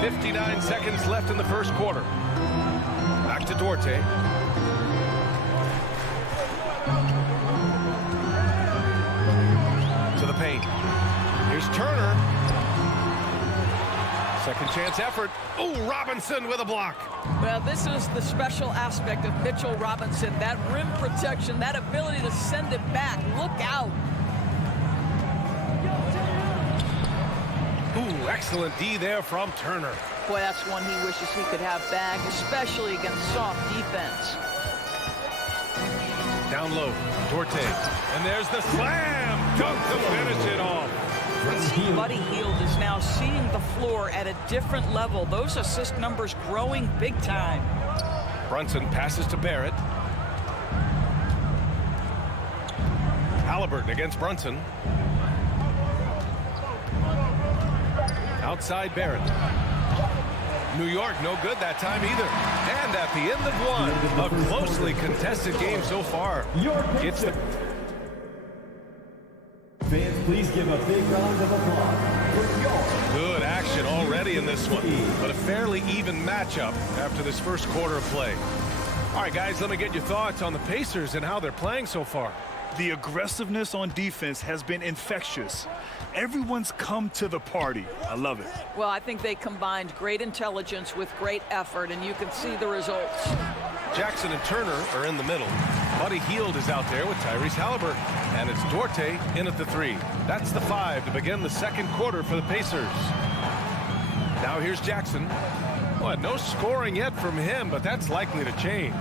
59 seconds left in the first quarter. Back to Duarte. To the paint. Here's Turner. Second chance effort. Oh, Robinson with a block. Well, this is the special aspect of Mitchell Robinson. That rim protection, that ability to send it back. Look out. Ooh, excellent D there from Turner. Boy, that's one he wishes he could have back, especially against soft defense. Down low, Duarte. And there's the slam dunk to finish it off. We see Buddy Hield is now seeing the floor at a different level. Those assist numbers growing big time. Brunson passes to Barrett. Halliburton against Brunson. Outside Barrett. New York no good that time either. And at the end of one, a closely contested game so far. It's the Fans, please give a big round of applause for York. Good action already in this one, but a fairly even matchup after this first quarter of play. All right, guys, let me get your thoughts on the Pacers and how they're playing so far. The aggressiveness on defense has been infectious. Everyone's come to the party. I love it. Well, I think they combined great intelligence with great effort, and you can see the results. Jackson and Turner are in the middle. Buddy Hield is out there with Tyrese Halliburton. And it's Duarte in at the 3. That's the 5 to begin the second quarter for the Pacers. Now here's Jackson. Well, no scoring yet from him, but that's likely to change.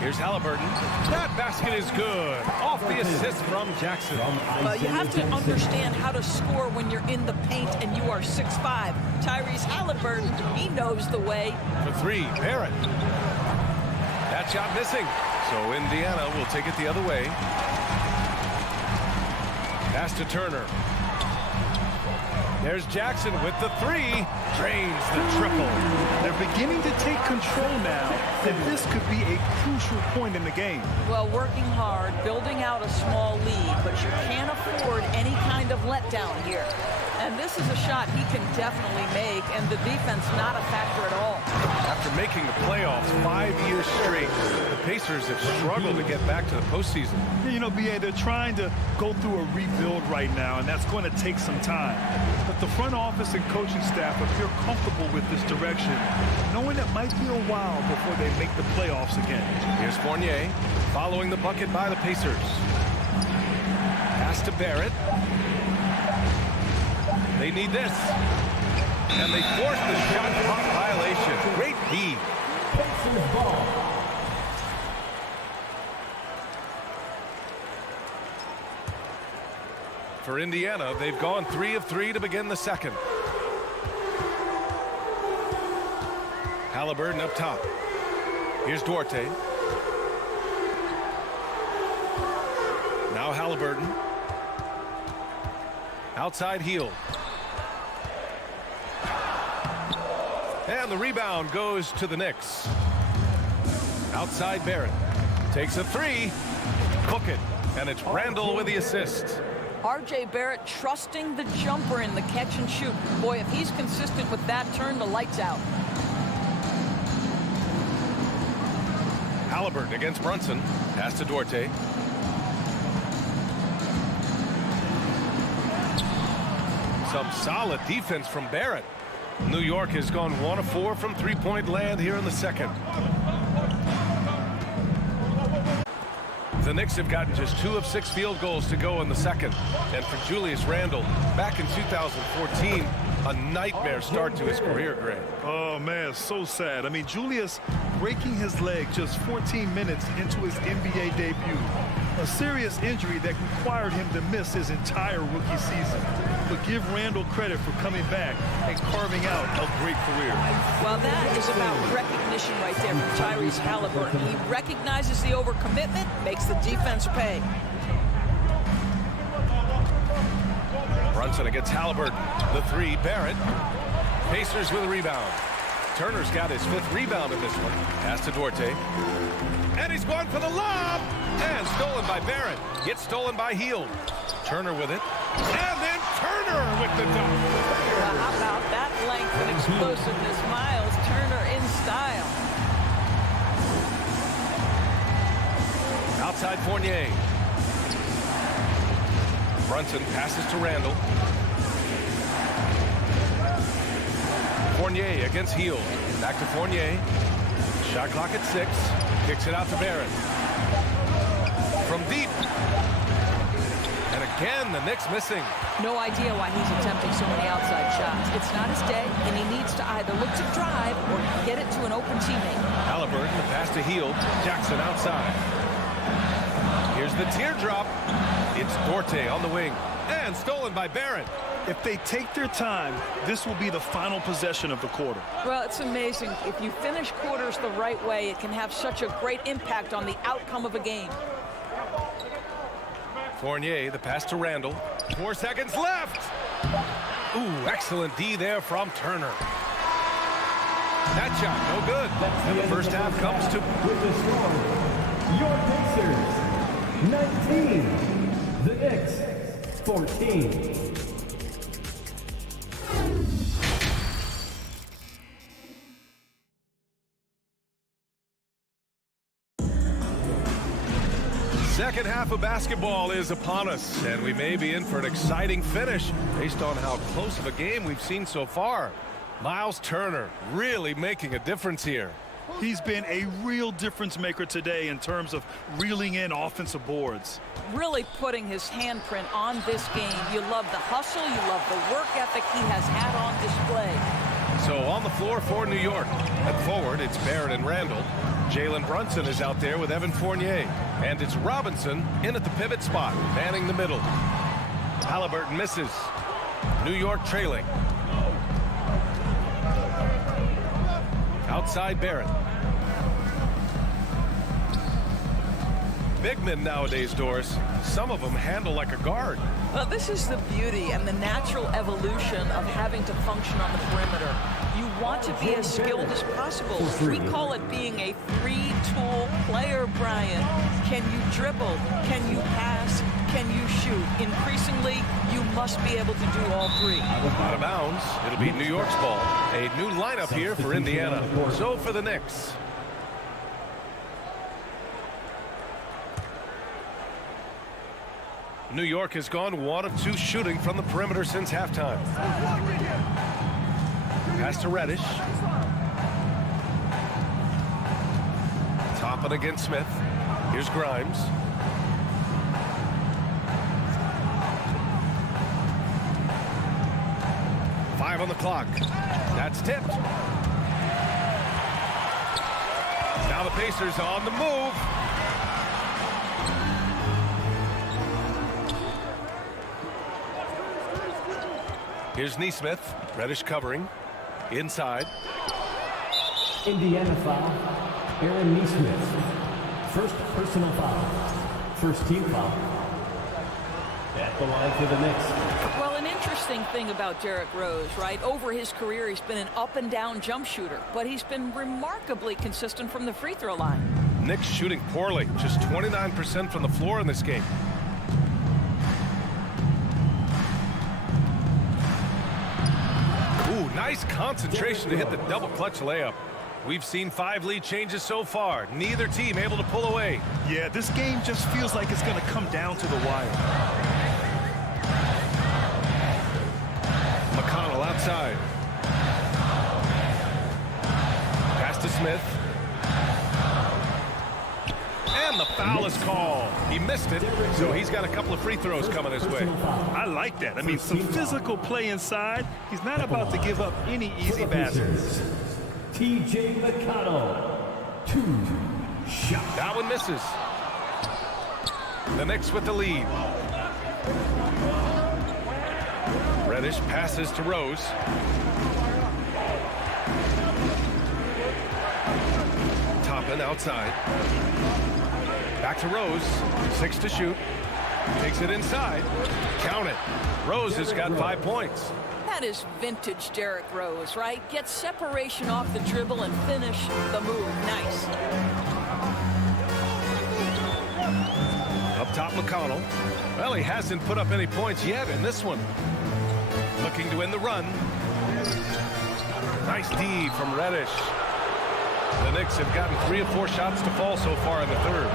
Here's Halliburton. That basket is good. Off the assist from Jackson. Well, you have to understand how to score when you're in the paint and you are 6'5". Tyrese Halliburton, he knows the way. For 3, Barrett. That shot missing. So Indiana will take it the other way. Pass to Turner. There's Jackson with the 3. Drains the triple. They're beginning to take control now, and this could be a crucial point in the game. Well, working hard, building out a small lead, but you can't afford any kind of letdown here. And this is a shot he can definitely make, and the defense not a factor at all. After making the playoffs 5 years straight, the Pacers have struggled to get back to the postseason. You know, B.A., they're trying to go through a rebuild right now, and that's going to take some time. But the front office and coaching staff appear comfortable with this direction, knowing it might be a while before they make the playoffs again. Here's Fournier following the bucket by the Pacers. Pass to Barrett. They need this. And they force the shot clock violation. Great D. Pacers ball. For Indiana, they've gone 3 of 3 to begin the second. Halliburton up top. Here's Duarte. Now Halliburton. Outside Hield. And the rebound goes to the Knicks. Outside Barrett. Takes a 3. Book it. And it's Randall with the assist. R.J. Barrett trusting the jumper in the catch and shoot. Boy, if he's consistent with that, turn the lights out. Halliburton against Brunson. Pass to Duarte. Some solid defense from Barrett. New York has gone 1 of 4 from three-point land here in the second. The Knicks have gotten just 2 of 6 field goals to go in the second. And for Julius Randle, back in 2014, a nightmare start to his career, Greg. Oh, man, so sad. I mean, Julius breaking his leg just 14 minutes into his NBA debut. A serious injury that required him to miss his entire rookie season. But give Randle credit for coming back and carving out a great career. Well, that is about recognition right there from Tyrese Halliburton. He recognizes the overcommitment, makes the defense pay. Brunson against Halliburton. The 3, Barrett. Pacers with a rebound. Turner's got his 5th rebound in this one. Pass to Duarte. And he's going for the lob. And stolen by Barrett. Gets stolen by Hield. Turner with it. And then Turner with the dunk. Well, how about that length and explosiveness? Miles Turner in style. Outside Fournier. Brunson passes to Randle. Fournier against Hield. Back to Fournier. Shot clock at 6. Kicks it out to Barrett. From deep. And again, the Knicks missing. No idea why he's attempting so many outside shots. It's not his day, and he needs to either look to drive or get it to an open teammate. Halliburton, the pass to Hield. Jackson outside. Here's the teardrop. It's Duarte on the wing. And stolen by Barrett. If they take their time, this will be the final possession of the quarter. Well, it's amazing. If you finish quarters the right way, it can have such a great impact on the outcome of a game. Fournier, the pass to Randle. 4 seconds left. Ooh, excellent D there from Turner. That shot, no good. And the first half comes to... With the score, your Pacers, 19. The Knicks, 14. Second half of basketball is upon us, and we may be in for an exciting finish based on how close of a game we've seen so far. Miles Turner really making a difference here. He's been a real difference maker today in terms of reeling in offensive boards. Really putting his handprint on this game. You love the hustle, you love the work ethic he has had on display. So on the floor for New York. At forward, it's Barrett and Randall. Jalen Brunson is out there with Evan Fournier. And it's Robinson in at the pivot spot, manning the middle. Halliburton misses. New York trailing. Outside Barrett. Big men nowadays, Doris. Some of them handle like a guard. Well, this is the beauty and the natural evolution of having to function on the perimeter. You want to be as skilled as possible. We call it being a three-tool player, Brian. Can you dribble? Can you pass? Can you shoot? Increasingly, you must be able to do all three. Out of bounds. It'll be New York's ball. A new lineup here for Indiana. So for the Knicks. New York has gone 1 of 2 shooting from the perimeter since halftime. Pass to Reddish. Toppin against Smith. Here's Grimes. Five on the clock. That's tipped. Now the Pacers on the move. Here's Nesmith. Reddish covering. Inside. Indiana foul. Aaron Nesmith. First personal foul. First team foul. At the line for the Knicks. Well, an interesting thing about Derrick Rose, right? Over his career, he's been an up-and-down jump shooter, but he's been remarkably consistent from the free throw line. Knicks shooting poorly. Just 29% from the floor in this game. Nice concentration to hit the double clutch layup. We've seen 5 lead changes so far. Neither team able to pull away. Yeah, this game just feels like it's going to come down to the wire. McConnell outside. Pass to Smith. And the foul is called. He missed it, so he's got a couple of free throws coming his way. I like that. I mean, some physical play inside. He's not about to give up any easy baskets. T.J. McConnell, 2 shots. That one misses. The Knicks with the lead. Reddish passes to Rose. Toppin outside. Back to Rose. 6 to shoot. Takes it inside. Count it. Rose has got 5 points. That is vintage Derrick Rose, right? Get separation off the dribble and finish the move. Nice. Up top, McConnell. Well, he hasn't put up any points yet in this one. Looking to win the run. Nice D from Reddish. The Knicks have gotten 3 of 4 shots to fall so far in the third.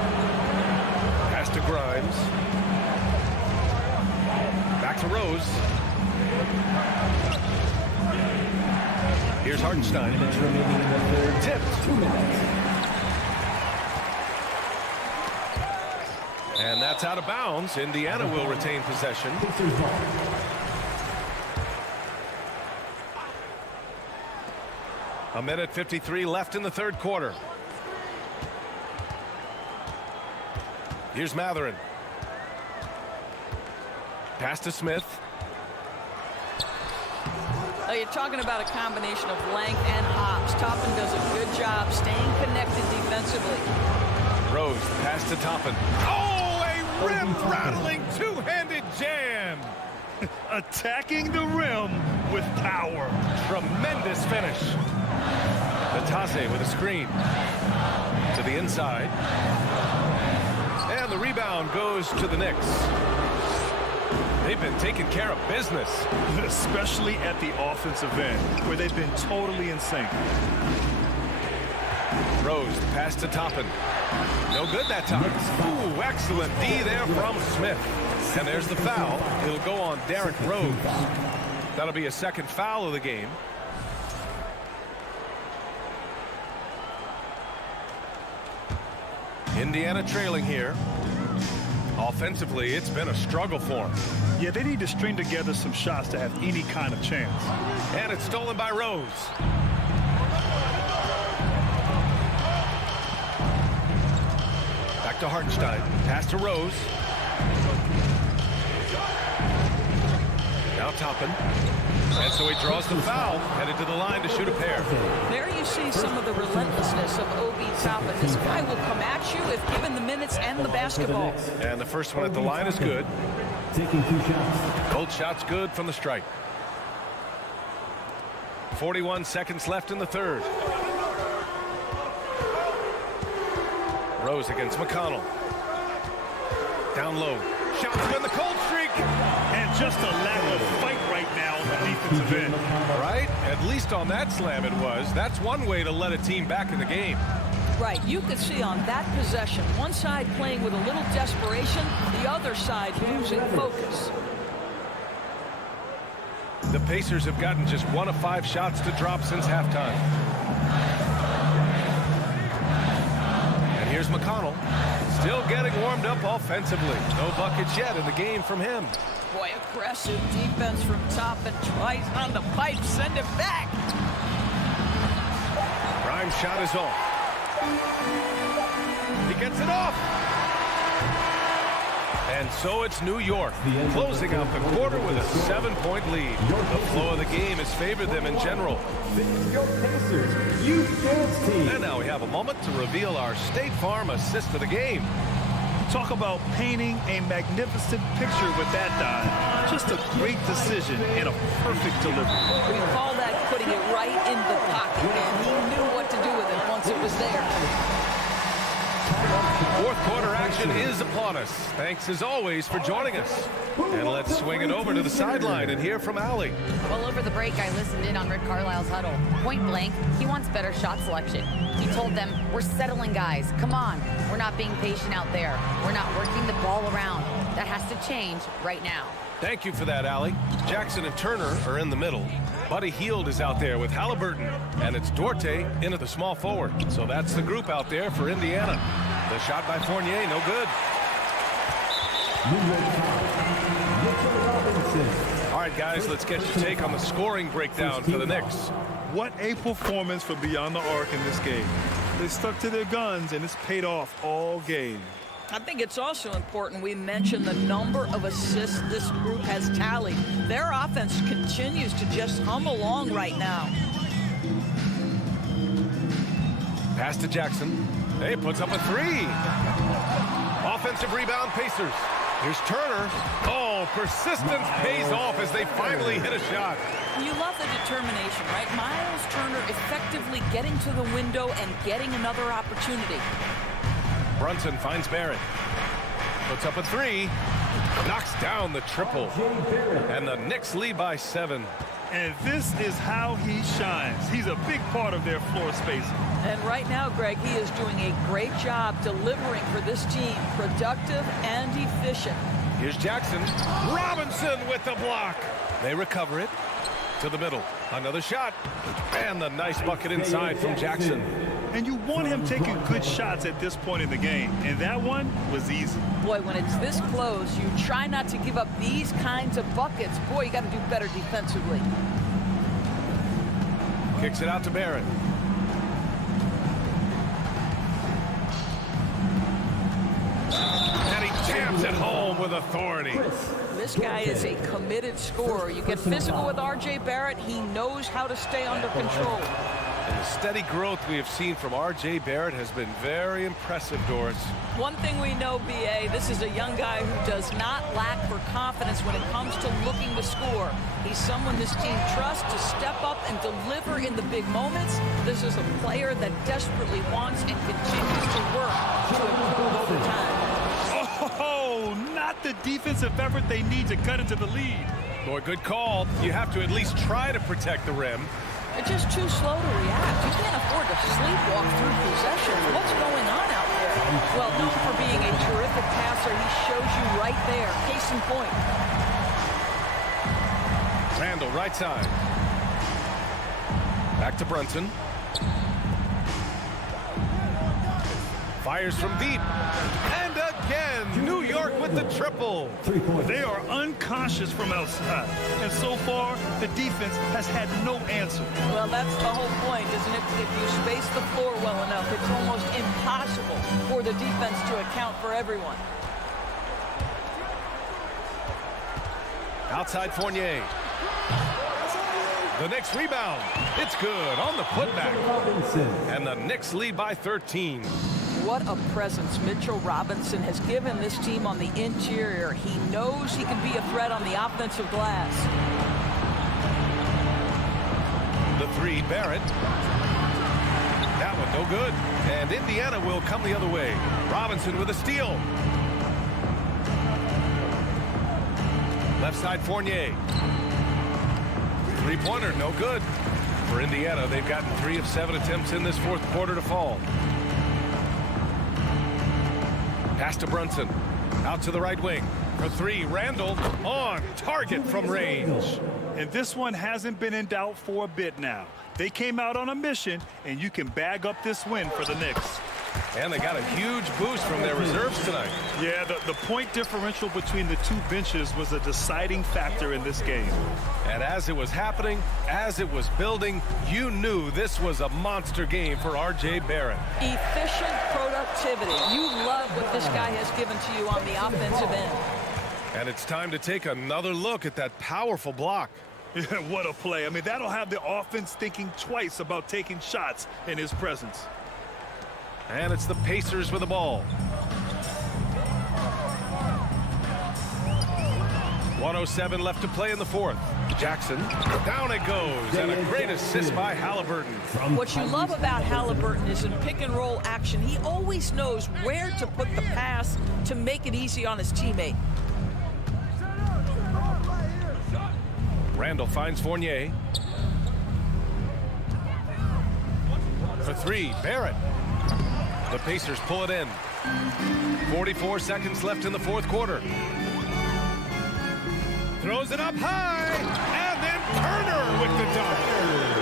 Pass to Grimes. Back to Rose. Here's Hartenstein. Tipped. 2 minutes. And that's out of bounds. Indiana will retain possession. A minute 53 left in the third quarter. Here's Matherin. Pass to Smith. You're talking about a combination of length and hops. Toppin does a good job staying connected defensively. Rose, pass to Toppin. Oh, a rim-rattling two-handed jam. Attacking the rim with power. Tremendous finish. Natase with a screen. To the inside. And the rebound goes to the Knicks. They've been taking care of business. Especially at the offensive end, where they've been totally in sync. Rose, the pass to Toppin. No good that time. Ooh, excellent D there from Smith. And there's the foul. It'll go on Derrick Rose. That'll be a second foul of the game. Indiana trailing here. Offensively, it's been a struggle for them. Yeah, they need to string together some shots to have any kind of chance. And it's stolen by Rose. Back to Hartenstein. Pass to Rose. Now Toppin. And so he draws the foul, headed to the line to shoot a pair. There you see some of the relentlessness of Obi Toppin. This guy will come at you if given the minutes and the basketball. And the first one at the line is good. Taking 2 shots. Cold shot's good from the strike. 41 seconds left in the third. Rose against McConnell. Down low. Shots win the cold streak. And just a lack of fight right now on the defensive end. Right? At least on that slam it was. That's one way to let a team back in the game. Right, you could see on that possession, one side playing with a little desperation, the other side losing focus. The Pacers have gotten just 1 of 5 shots to drop since halftime. And here's McConnell, still getting warmed up offensively. No buckets yet in the game from him. Boy, aggressive defense from Toppin. Tries on the pipe, send it back. Prime shot is off. He gets it off. And so it's New York, closing out the quarter with a 7-point lead. The flow of the game has favored them in general. This is your Pacers Youth Dance Team. And now we have a moment to reveal our State Farm assist of the game. Talk about painting a magnificent picture with that dive. Just a great decision and a perfect delivery. We call that putting it right in the pocket, and he knew what to do with it once it was there. Fourth quarter action is upon us. Thanks as always for joining us. And let's swing it over to the sideline and hear from Allie. Well, over the break, I listened in on Rick Carlisle's huddle. Point blank, he wants better shot selection. He told them, we're settling, guys. Come on. We're not being patient out there. We're not working the ball around. That has to change right now. Thank you for that, Allie. Jackson and Turner are in the middle. Buddy Hield is out there with Halliburton. And it's Duarte into the small forward. So that's the group out there for Indiana. The shot by Fournier, no good. All right, guys, let's get your take on the scoring breakdown for the Knicks. What a performance for Beyond the Arc in this game. They stuck to their guns, and it's paid off all game. I think it's also important we mention the number of assists this group has tallied. Their offense continues to just hum along right now. Pass to Jackson. Hey, puts up a 3. Offensive rebound, Pacers. Here's Turner. Oh, persistence pays off as they finally hit a shot. You love the determination, right? Miles Turner effectively getting to the window and getting another opportunity. Brunson finds Barrett. Puts up a 3. Knocks down the triple. And the Knicks lead by 7. And this is how he shines. He's a big part of their floor spacing. And right now, Greg, he is doing a great job delivering for this team. Productive and efficient. Here's Jackson. Robinson with the block. They recover it to the middle. Another shot. And the nice bucket inside from Jackson. And you want him taking good shots at this point in the game. And that one was easy. Boy, when it's this close, you try not to give up these kinds of buckets. Boy, you got to do better defensively. Kicks it out to Barrett. And he jams it home with authority. This guy is a committed scorer. You get physical with R.J. Barrett. He knows how to stay under control. And the steady growth we have seen from R.J. Barrett has been very impressive, Doris. One thing we know, B.A., this is a young guy who does not lack for confidence when it comes to looking to score. He's someone this team trusts to step up and deliver in the big moments. This is a player that desperately wants and continues to work to improve over time. Oh, not the defensive effort they need to cut into the lead. Boy, good call. You have to at least try to protect the rim. They're just too slow to react. You can't afford to sleepwalk through possession. What's going on out there? Well, known for being a terrific passer, he shows you right there. Case in point. Randall, right side. Back to Brunson. Fires from deep. And again, New York with the triple. They are unconscious from outside. And so far, the defense has had no answer. Well, that's the whole point, isn't it? If you space the floor well enough, it's almost impossible for the defense to account for everyone. Outside Fournier. The Knicks rebound. It's good on the putback. And the Knicks lead by 13. What a presence Mitchell Robinson has given this team on the interior. He knows he can be a threat on the offensive glass. The three, Barrett. That one no good. And Indiana will come the other way. Robinson with a steal. Left side Fournier. Three-pointer, no good. For Indiana, they've gotten 3 of 7 attempts in this fourth quarter to fall. Pass to Brunson. Out to the right wing. For 3, Randall on target from range. And this one hasn't been in doubt for a bit now. They came out on a mission, and you can bag up this win for the Knicks. And they got a huge boost from their reserves tonight. Yeah, the point differential between the two benches was a deciding factor in this game. And as it was happening, as it was building, you knew this was a monster game for R.J. Barrett. Efficient productivity. You love what this guy has given to you on the offensive end. And it's time to take another look at that powerful block. Yeah, what a play. I mean, that'll have the offense thinking twice about taking shots in his presence. And it's the Pacers with the ball. 1:07 left to play in the fourth. Jackson, down it goes, and a great assist by Halliburton. What you love about Halliburton is in pick-and-roll action, he always knows where to put the pass to make it easy on his teammate. Randall finds Fournier. For 3, Barrett. The Pacers pull it in. 44 seconds left in the fourth quarter. Throws it up high, and then Turner with the dunk.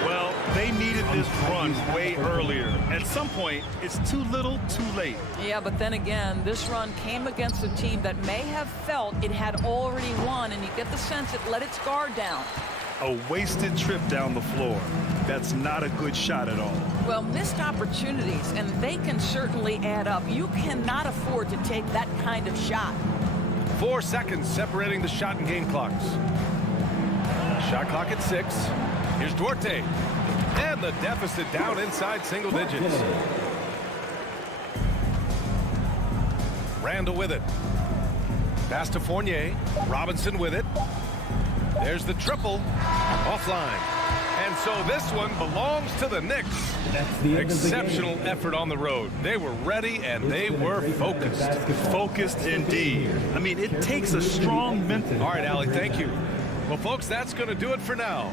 Well, they needed this run way earlier. At some point, it's too little, too late. Yeah, but then again, this run came against a team that may have felt it had already won, and you get the sense it let its guard down. A wasted trip down the floor. That's not a good shot at all. Well, missed opportunities, and they can certainly add up. You cannot afford to take that kind of shot. 4 seconds separating the shot and game clocks. Shot clock at 6. Here's Duarte. And the deficit down inside single digits. Randall with it. Pass to Fournier. Robinson with it. There's the triple. Offline. And so this one belongs to the Knicks. Exceptional effort on the road. They were ready and they were focused. Focused indeed. I mean, it takes a strong mental. All right, Allie, thank you. Well, folks, that's going to do it for now.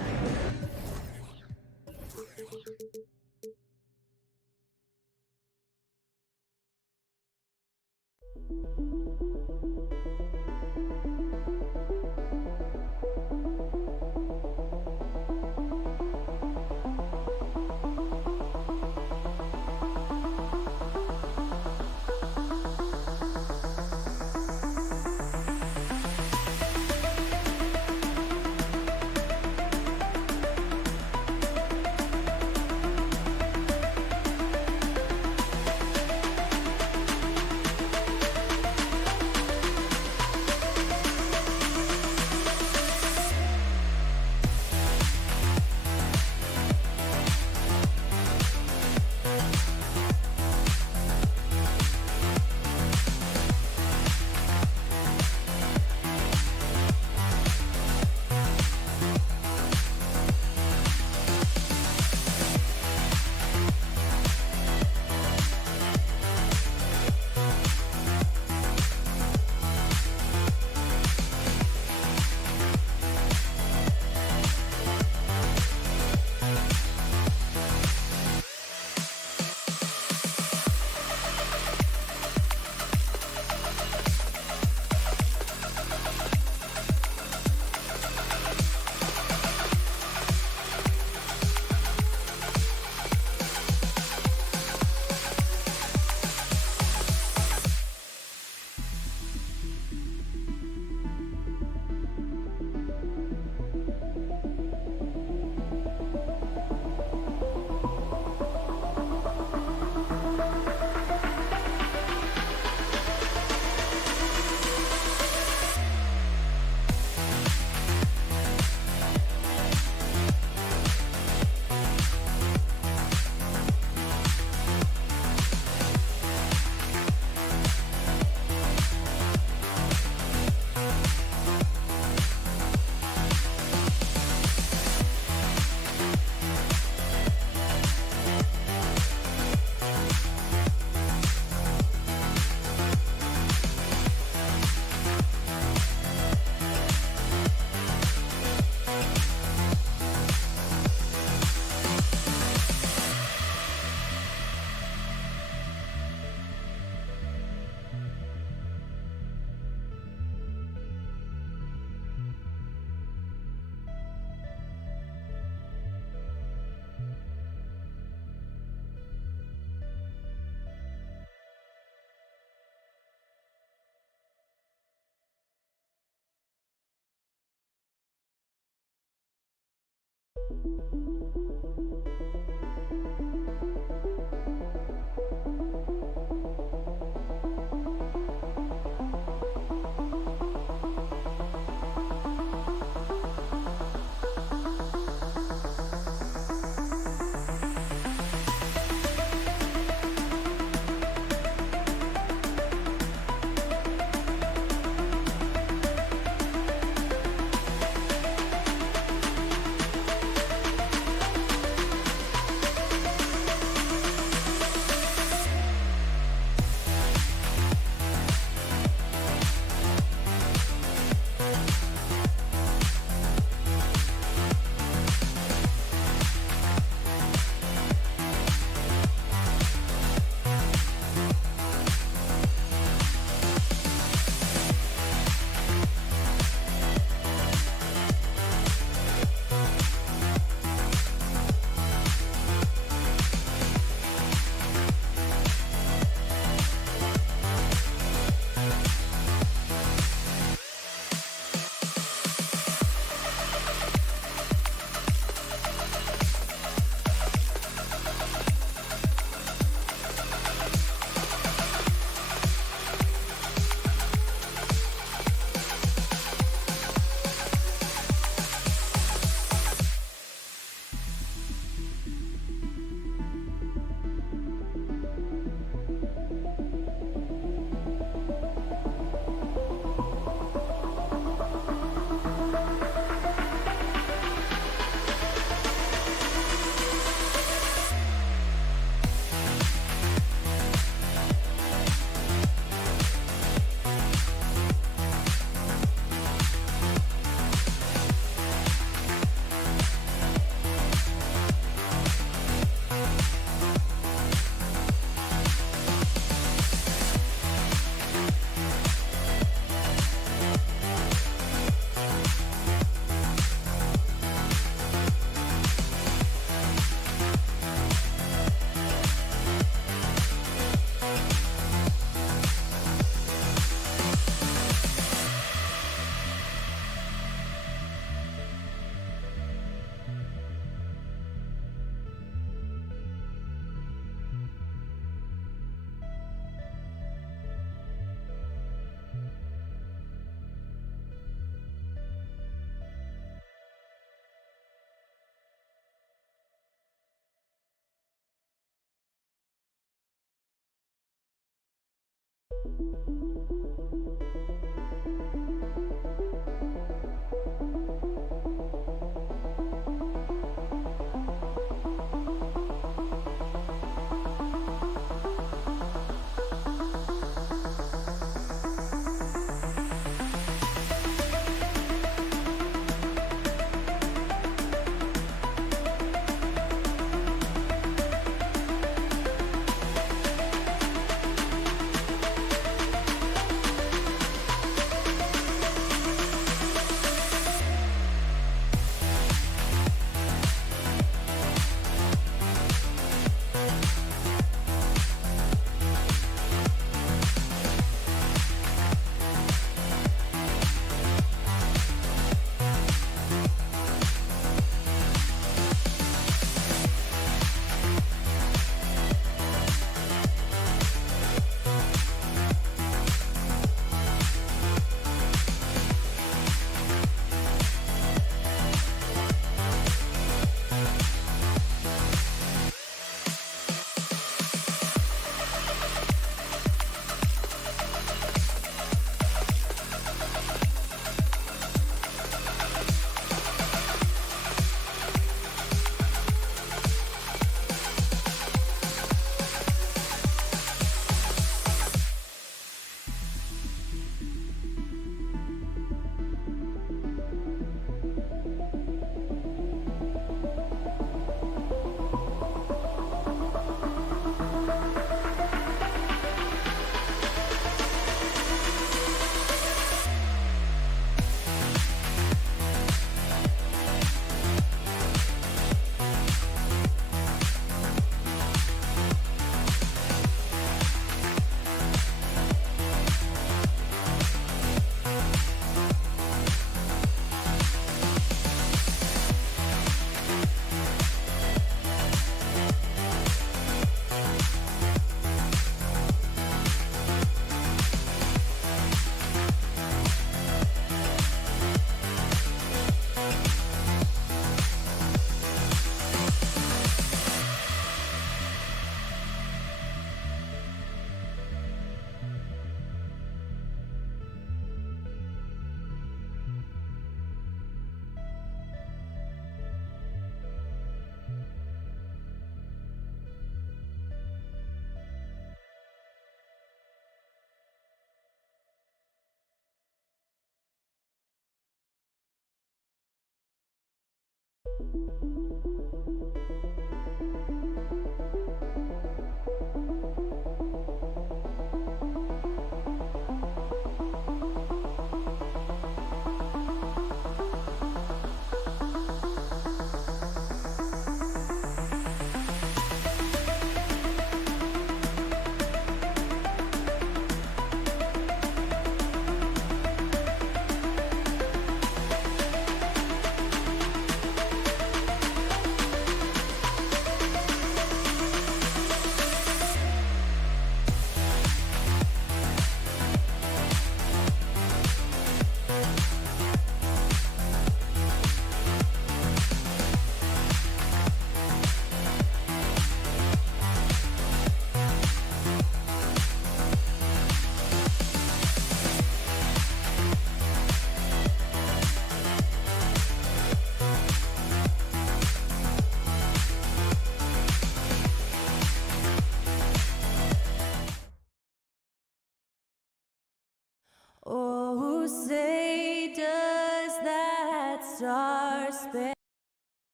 Oh, say does that star-spangled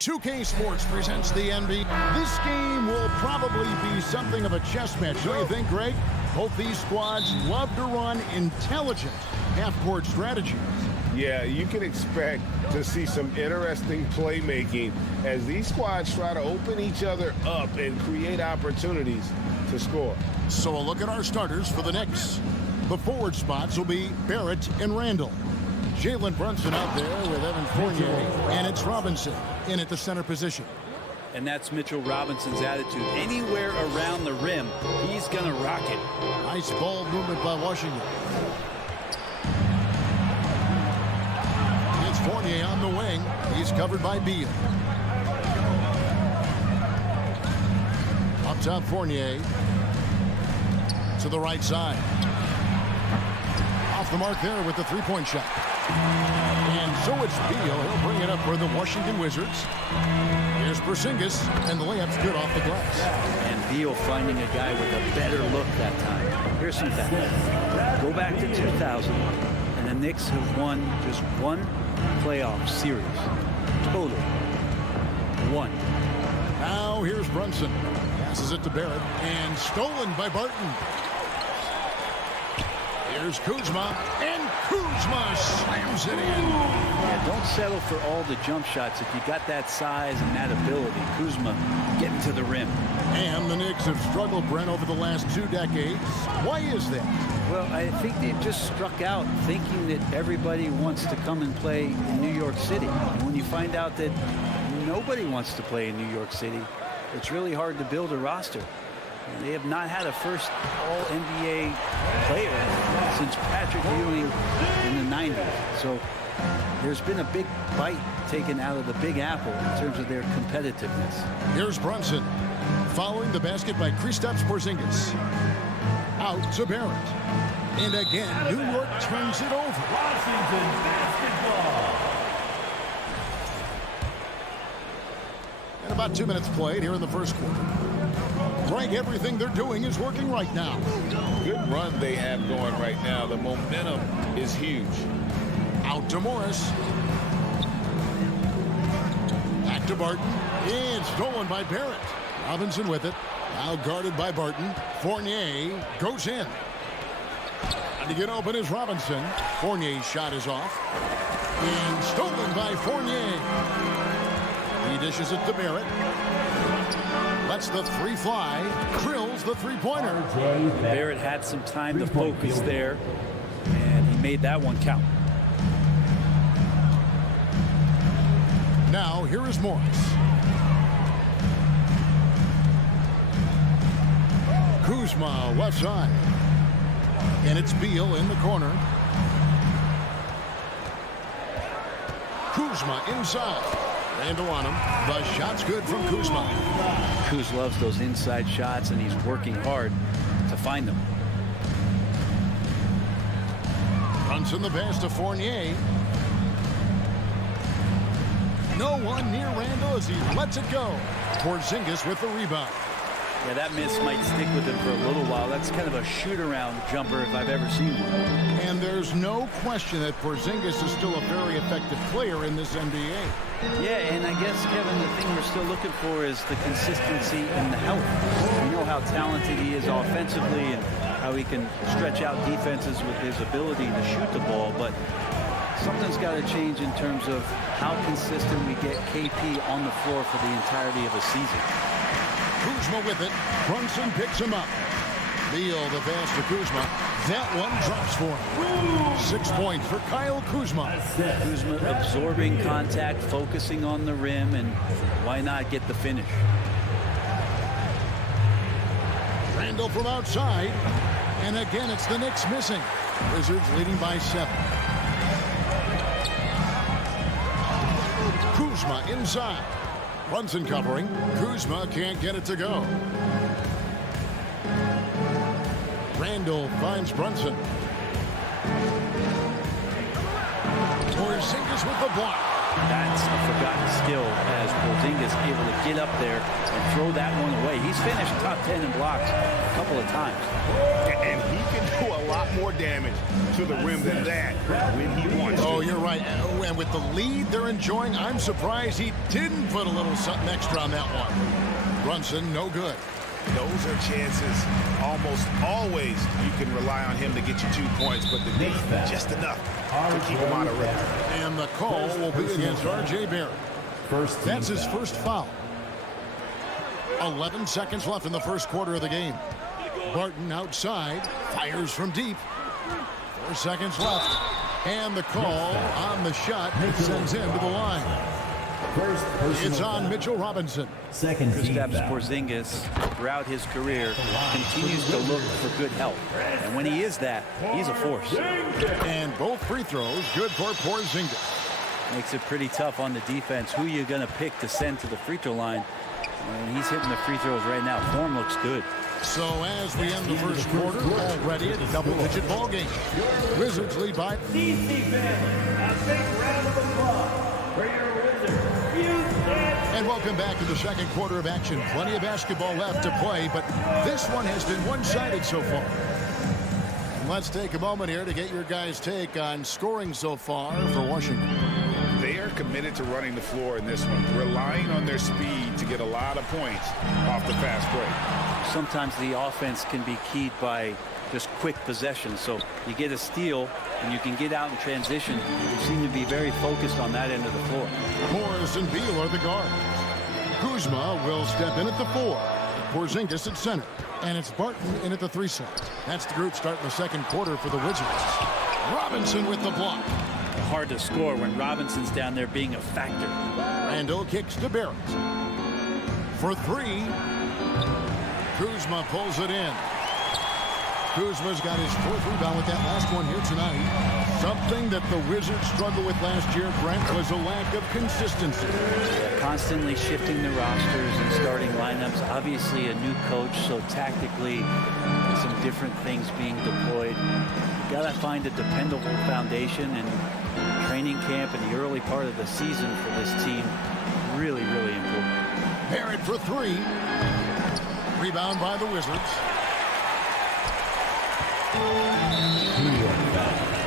2K Sports presents the NBA. This game will probably be something of a chess match, don't you think, Greg? Both these squads love to run intelligent half-court strategies. Yeah, you can expect to see some interesting playmaking as these squads try to open each other up and create opportunities to score. So a look at our starters for the Knicks. The forward spots will be Barrett and Randall. Jalen Brunson out there with Evan Fournier, and it's Robinson in at the center position. And that's Mitchell Robinson's attitude. Anywhere around the rim, he's going to rock it. Nice ball movement by Washington. It's Fournier on the wing. He's covered by Beal. Up top, Fournier to the right side. Off the mark there with the three-point shot. And so it's Beal. He'll bring it up for the Washington Wizards. Here's Porzingis, and the layup's good off the glass. And Beal finding a guy with a better look that time. Here's some facts. Go back to 2000, and the Knicks have won just one playoff series. Total. One. Now here's Brunson. Passes it to Barrett, and stolen by Barton. Here's Kuzma, and Kuzma slams it in. Yeah, don't settle for all the jump shots. If you got that size and that ability, Kuzma getting to the rim. And the Knicks have struggled, Brent, over the last 2 decades. Why is that? Well, I think they just struck out thinking that everybody wants to come and play in New York City. And when you find out that nobody wants to play in New York City, it's really hard to build a roster. And they have not had a first All-NBA player since Patrick Ewing in the 90s. So there's been a big bite taken out of the Big Apple in terms of their competitiveness. Here's Brunson, following the basket by Kristaps Porzingis. Out to Barrett. And again, New York turns it over. Washington basketball. And about 2 minutes played here in the first quarter. Greg, everything they're doing is working right now. Good run they have going right now. The momentum is huge. Out to Morris. Back to Barton. And stolen by Barrett. Robinson with it. Now guarded by Barton. Fournier goes in. And to get open is Robinson. Fournier's shot is off. And stolen by Fournier. He dishes it to Barrett. Lets the three fly. Drills the three-pointer. Barrett had some time to focus there, and he made that one count. Now, here is Morris. Kuzma, left side. And it's Beal in the corner. Kuzma inside. Randall on him. The shot's good from Kuzma. Kuz loves those inside shots, and he's working hard to find them. Brunson the pass to Fournier. No one near Randall as he lets it go. Porzingis with the rebound. Yeah, that miss might stick with him for a little while. That's kind of a shoot-around jumper if I've ever seen one. And there's no question that Porzingis is still a very effective player in this NBA. Yeah, and I guess, Kevin, the thing we're still looking for is the consistency and the health. We know how talented he is offensively and how he can stretch out defenses with his ability to shoot the ball, but something's got to change in terms of how consistent we get KP on the floor for the entirety of a season. Kuzma with it. Brunson picks him up. Beal the pass to Kuzma. That one drops for him. 6 points for Kyle Kuzma. Kuzma absorbing contact, focusing on the rim, and why not get the finish? Randall from outside. And again, it's the Knicks missing. Wizards leading by 7. Kuzma inside. Brunson covering. Kuzma can't get it to go. Randall finds Brunson. Porzingis with the block. That's a forgotten skill as Porzingis able to get up there and throw that one away. He's finished top 10 in blocks a couple of times. And he can do a lot more damage to the rim than that when he wants to. Oh, you're right. And with the lead they're enjoying, I'm surprised he didn't put a little something extra on that one. Brunson, no good. Those are chances almost always you can rely on him to get you 2 points, but the Knicks just enough to keep him out of rhythm. And the call will be against R.J. Barrett. That's his first foul. 11 seconds left in the first quarter of the game. Barton outside, fires from deep. 4 seconds left. And the call on the shot sends him to the line. It's on Mitchell Robinson. Kristaps Porzingis, throughout his career, continues to look for good help. And when he is that, he's a force. And both free throws good for Porzingis. Makes it pretty tough on the defense. Who you're going to pick to send to the free throw line. And he's hitting the free throws right now. Form looks good. So as we end the first quarter, already a double-digit ball game. Wizards lead by. These defense, a big round of applause for your Wizards. And welcome back to the second quarter of action. Plenty of basketball left to play, but this one has been one-sided so far. Let's take a moment here to get your guys' take on scoring so far for Washington. They are committed to running the floor in this one, relying on their speed to get a lot of points off the fast break. Sometimes the offense can be keyed by just quick possession. So you get a steal and you can get out in transition. You seem to be very focused on that end of the floor. Morris and Beal are the guards. Kuzma will step in at the 4. Porzingis at center. And it's Barton in at the 3 slot. That's the group starting the second quarter for the Wizards. Robinson with the block. Hard to score when Robinson's down there being a factor. Randall kicks to Barrett. For 3. Kuzma pulls it in. Kuzma's got his 4th rebound with that last one here tonight. Something that the Wizards struggled with last year, Brent, was a lack of consistency. Constantly shifting the rosters and starting lineups. Obviously a new coach, so tactically some different things being deployed. You got to find a dependable foundation, and training camp in the early part of the season for this team really, really important. Barrett for 3. Rebound by the Wizards.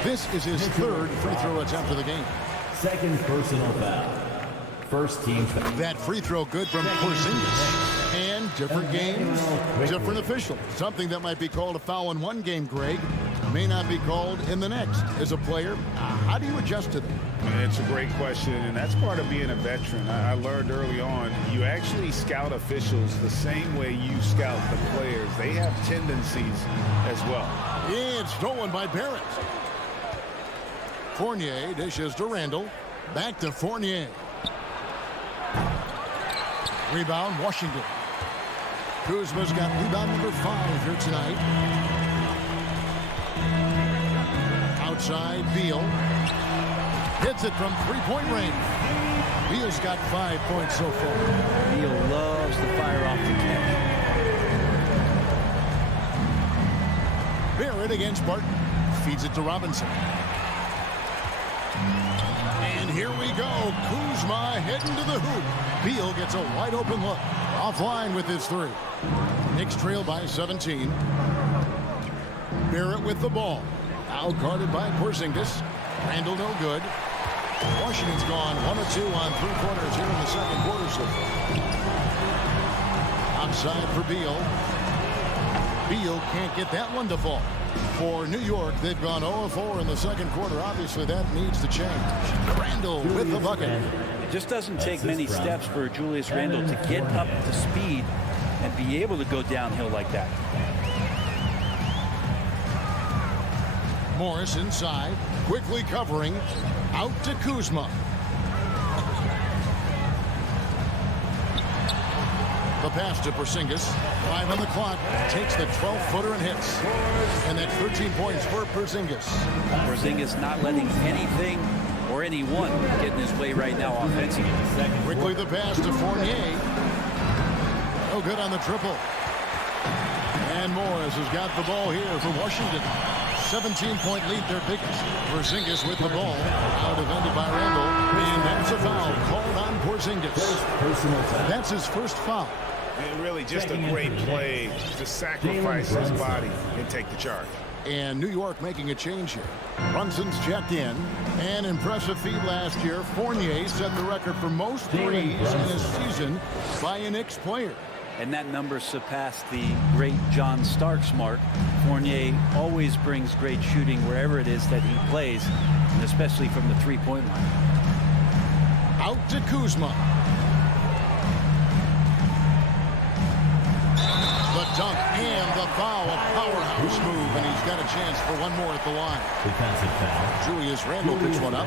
This is his 3rd free throw attempt of the game. Second personal foul. First team foul. That free throw good from Porzingis. And different games, different officials. Something that might be called a foul in one game, Greg, may not be called in the next. As a player, how do you adjust to them? It's a great question, and that's part of being a veteran. I learned early on, you actually scout officials the same way you scout the players. They have tendencies as well. It's stolen by Barrett. Fournier dishes to Randall. Back to Fournier. Rebound, Washington. Kuzma's got rebound number 5 here tonight. Outside, Beal. Hits it from 3-point range. Beal's got 5 points so far. Beal loves to fire off the catch. Barrett against Barton. Feeds it to Robinson. And here we go. Kuzma heading to the hoop. Beal gets a wide open look. Offline with his 3. Knicks trail by 17. Barrett with the ball. Now guarded by Porzingis. Randall no good. Washington's gone 1 of 2 on 3 quarters here in the second quarter so far. Outside for Beal. Beal can't get that one to fall. For New York, they've gone 0 of 4 in the second quarter. Obviously, that needs to change. Randall with the bucket. It just doesn't take many steps for Julius Randle to get up to speed and be able to go downhill like that. Morris inside, quickly covering, out to Kuzma. The pass to Porzingis, 5 on the clock, takes the 12-footer and hits. And that's 13 points for Porzingis. Porzingis not letting anything or anyone get in his way right now offensively. Quickly the pass to Fournier. No good on the triple. And Morris has got the ball here for Washington. 17-point lead, their biggest. Porzingis with the ball. Now defended by Randall. And that's a foul called on Porzingis. That's his first foul. And really just a great play to sacrifice his body and take the charge. And New York making a change here. Brunson's checked in. An impressive feat last year. Fournier set the record for most threes in a season by a Knicks player. And that number surpassed the great John Starks mark. Fournier always brings great shooting wherever it is that he plays, and especially from the three-point line. Out to Kuzma. The dunk and the foul, a powerhouse move, and he's got a chance for one more at the line. Julius Randle picks one up.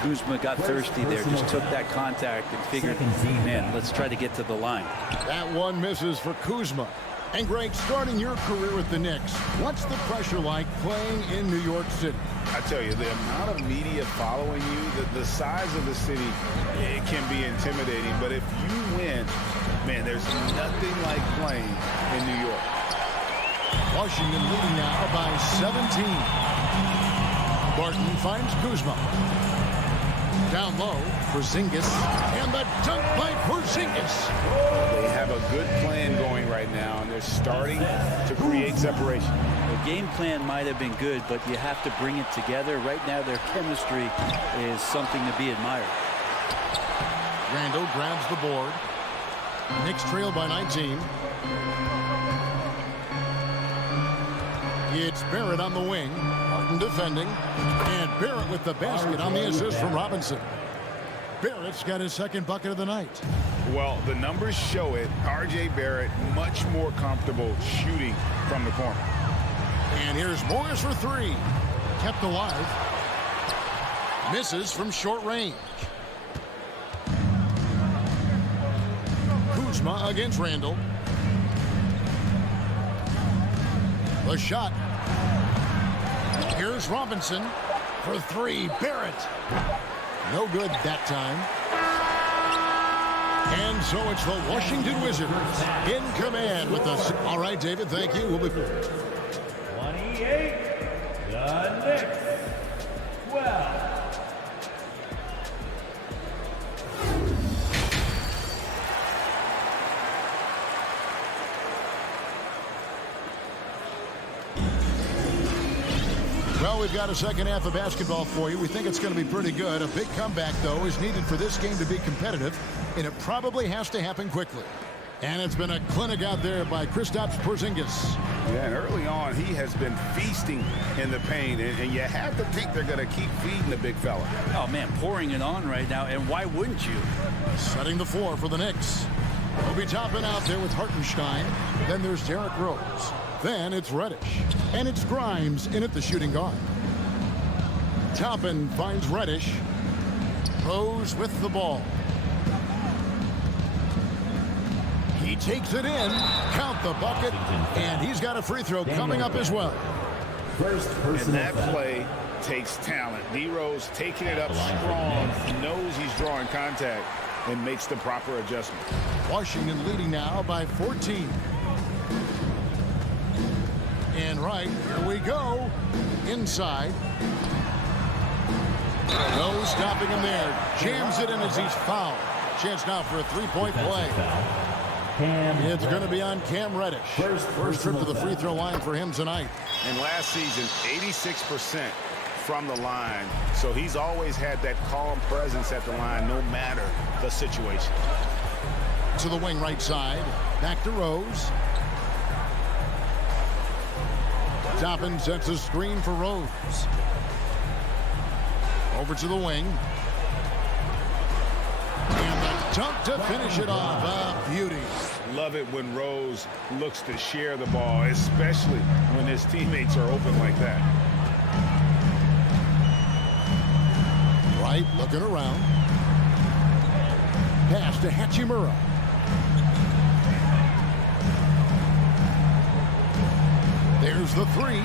Kuzma got thirsty there, just took that contact and figured, man, let's try to get to the line. That one misses for Kuzma. And Greg, starting your career with the Knicks, what's the pressure like playing in New York City? I tell you, the amount of media following you, the size of the city, it can be intimidating. But if you win, man, there's nothing like playing in New York. Washington leading now by 17. Barton finds Kuzma. Down low, Porzingis, and the dunk by Porzingis. They have a good plan going right now, and they're starting to create separation. The game plan might have been good, but you have to bring it together. Right now, their chemistry is something to be admired. Randall grabs the board. Knicks trail by 19. It's Barrett on the wing. Martin defending. And Barrett with the basket on the assist from Robinson. Barrett's got his second bucket of the night. Well, the numbers show it. R.J. Barrett much more comfortable shooting from the corner. And here's Morris for 3. Kept alive. Misses from short range. Kuzma against Randall. The shot. Here's Robinson for 3. Barrett. No good that time. And so it's the Washington Wizards in command with us. All right, David, thank you. We'll be 28, the Knicks, 12. Well, we've got a second half of basketball for you. We think it's going to be pretty good. A big comeback, though, is needed for this game to be competitive, and it probably has to happen quickly. And it's been a clinic out there by Kristaps Porzingis. Yeah, and early on, he has been feasting in the paint, and you have to think they're going to keep feeding the big fella. Oh, man, pouring it on right now, and why wouldn't you? Setting the floor for the Knicks. We'll be topping out there with Hartenstein. Then there's Derrick Rose. Then it's Reddish. And it's Grimes in at the shooting guard. Toppin finds Reddish. Rose with the ball. He takes it in. Count the bucket. And he's got a free throw coming up as well. And that play takes talent. D. Rose taking it up strong. Knows he's drawing contact and makes the proper adjustment. Washington leading now by 14. And right, here we go. Inside. No stopping him there. Jams it in as he's fouled. Chance now for a three-point play. It's going to be on Cam Reddish. First trip to the free throw line for him tonight. And last season, 86% from the line. So he's always had that calm presence at the line, no matter the situation. To the wing right side. Back to Rose. Toppin sets a screen for Rose. Over to the wing. And the dunk to finish it off. A beauty. Love it when Rose looks to share the ball, especially when his teammates are open like that. Right, looking around. Pass to Hachimura. There's the three.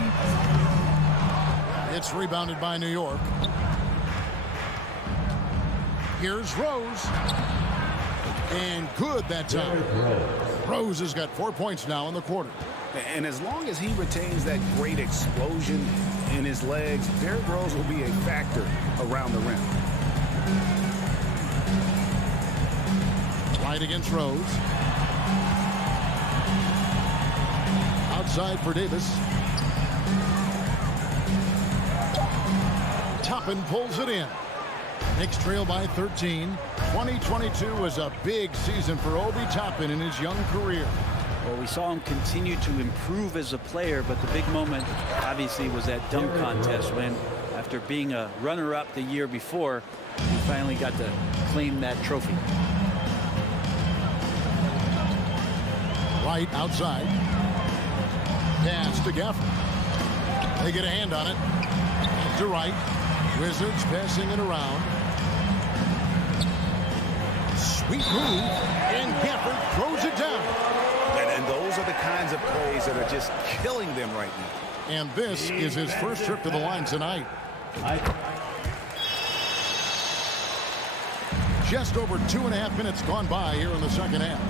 It's rebounded by New York. Here's Rose. And good that time. Rose has got 4 points now in the quarter. And as long as he retains that great explosion in his legs, Derrick Rose will be a factor around the rim. Right against Rose. Outside for Davis. Toppin pulls it in. Knicks trail by 13. 2022 was a big season for Obi Toppin in his young career. Well, we saw him continue to improve as a player, but the big moment obviously was that dunk contest when, after being a runner-up the year before, he finally got to claim that trophy. Right outside. Pass to Gafford. They get a hand on it. Back to right. Wizards passing it around. Sweet move. And Gafford throws it down. And those are the kinds of plays that are just killing them right now. And this is his first trip to the line tonight. Just over 2.5 minutes gone by here in the second half.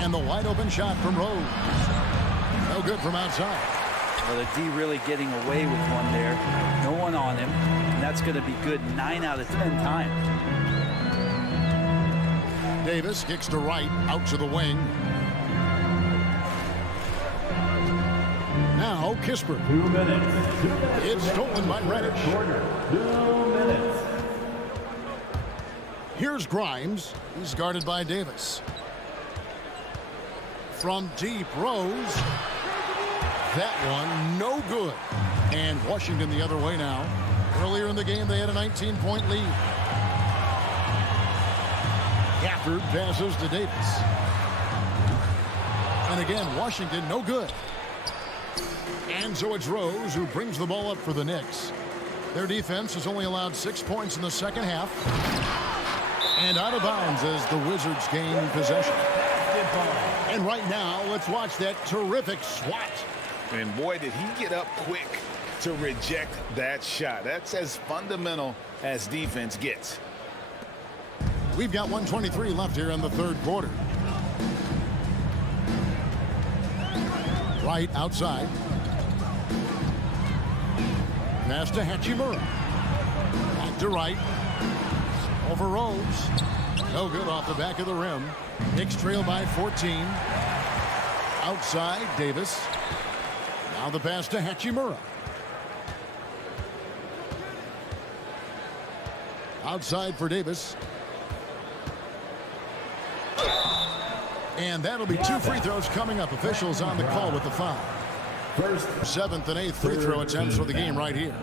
And the wide open shot from Rose. No good from outside. Well, the D really getting away with one there. No one on him. And that's going to be good 9 out of 10 times. Davis kicks to right, out to the wing. Now Kispert. 2 minutes. It's stolen by Reddish. 2 minutes. Here's Grimes. He's guarded by Davis. From deep, Rose. That one, no good. And Washington the other way now. Earlier in the game, they had a 19-point lead. Gafford passes to Davis. And again, Washington, no good. And so it's Rose who brings the ball up for the Knicks. Their defense has only allowed 6 points in the second half. And out of bounds as the Wizards gain possession. And right now, let's watch that terrific swat. And boy, did he get up quick to reject that shot. That's as fundamental as defense gets. We've got 1:23 left here in the third quarter. Right outside. Pass to Hachimura. Back to right. Over Rose. No good off the back of the rim. Knicks trail by 14. Outside, Davis. Now the pass to Hachimura. Outside for Davis. And that'll be 2 free throws coming up. Officials on the call with the foul. First, 7th and 8th free throw attempts for the game right here.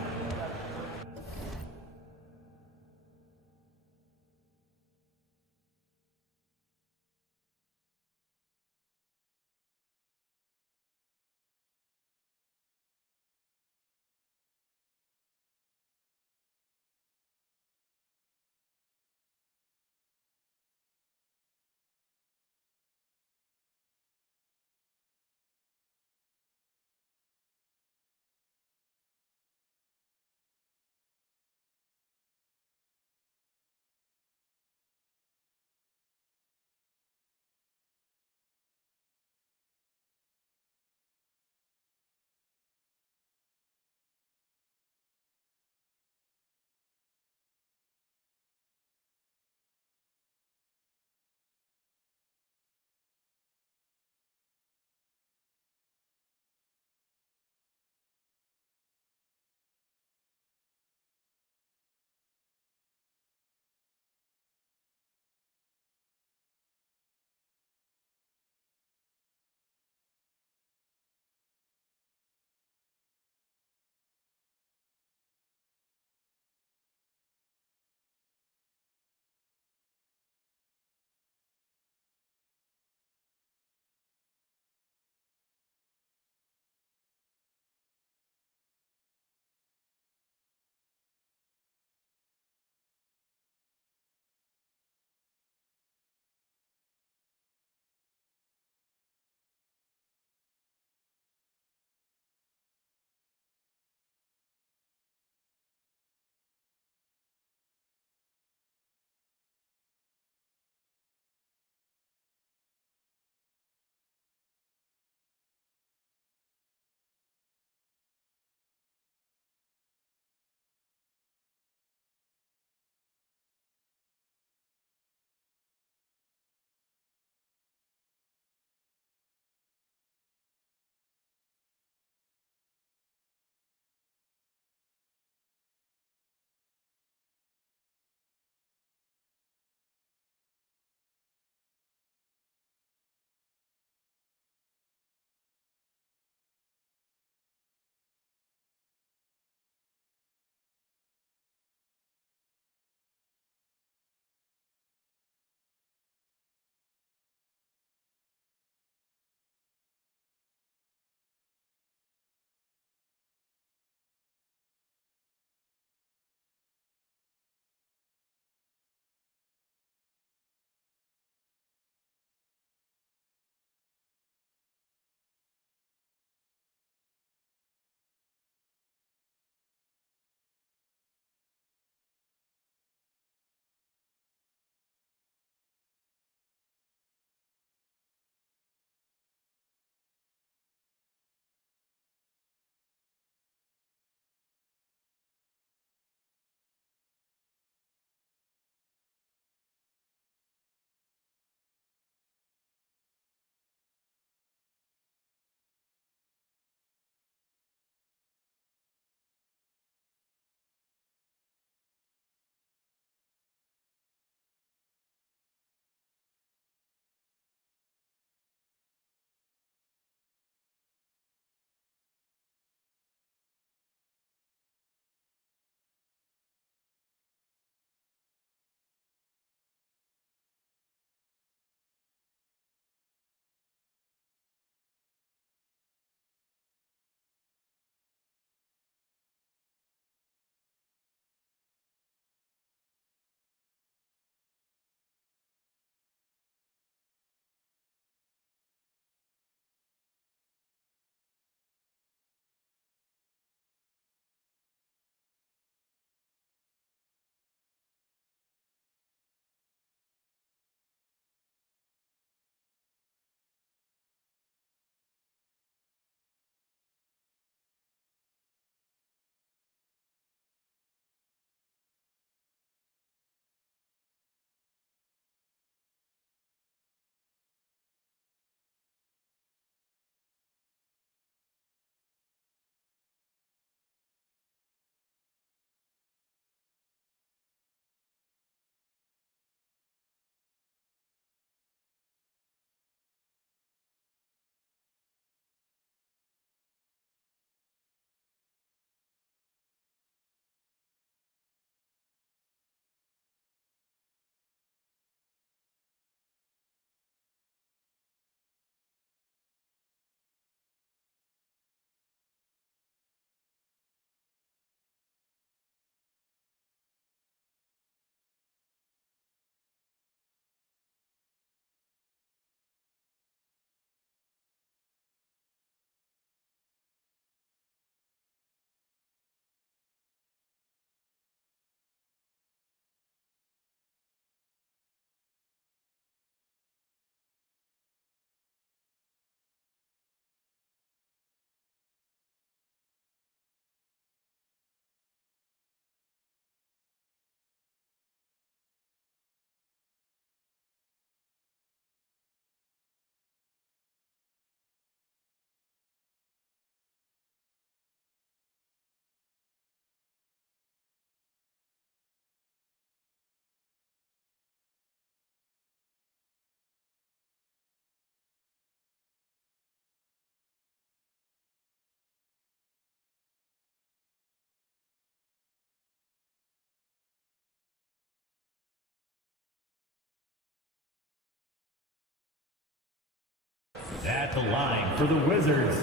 At the line for the Wizards,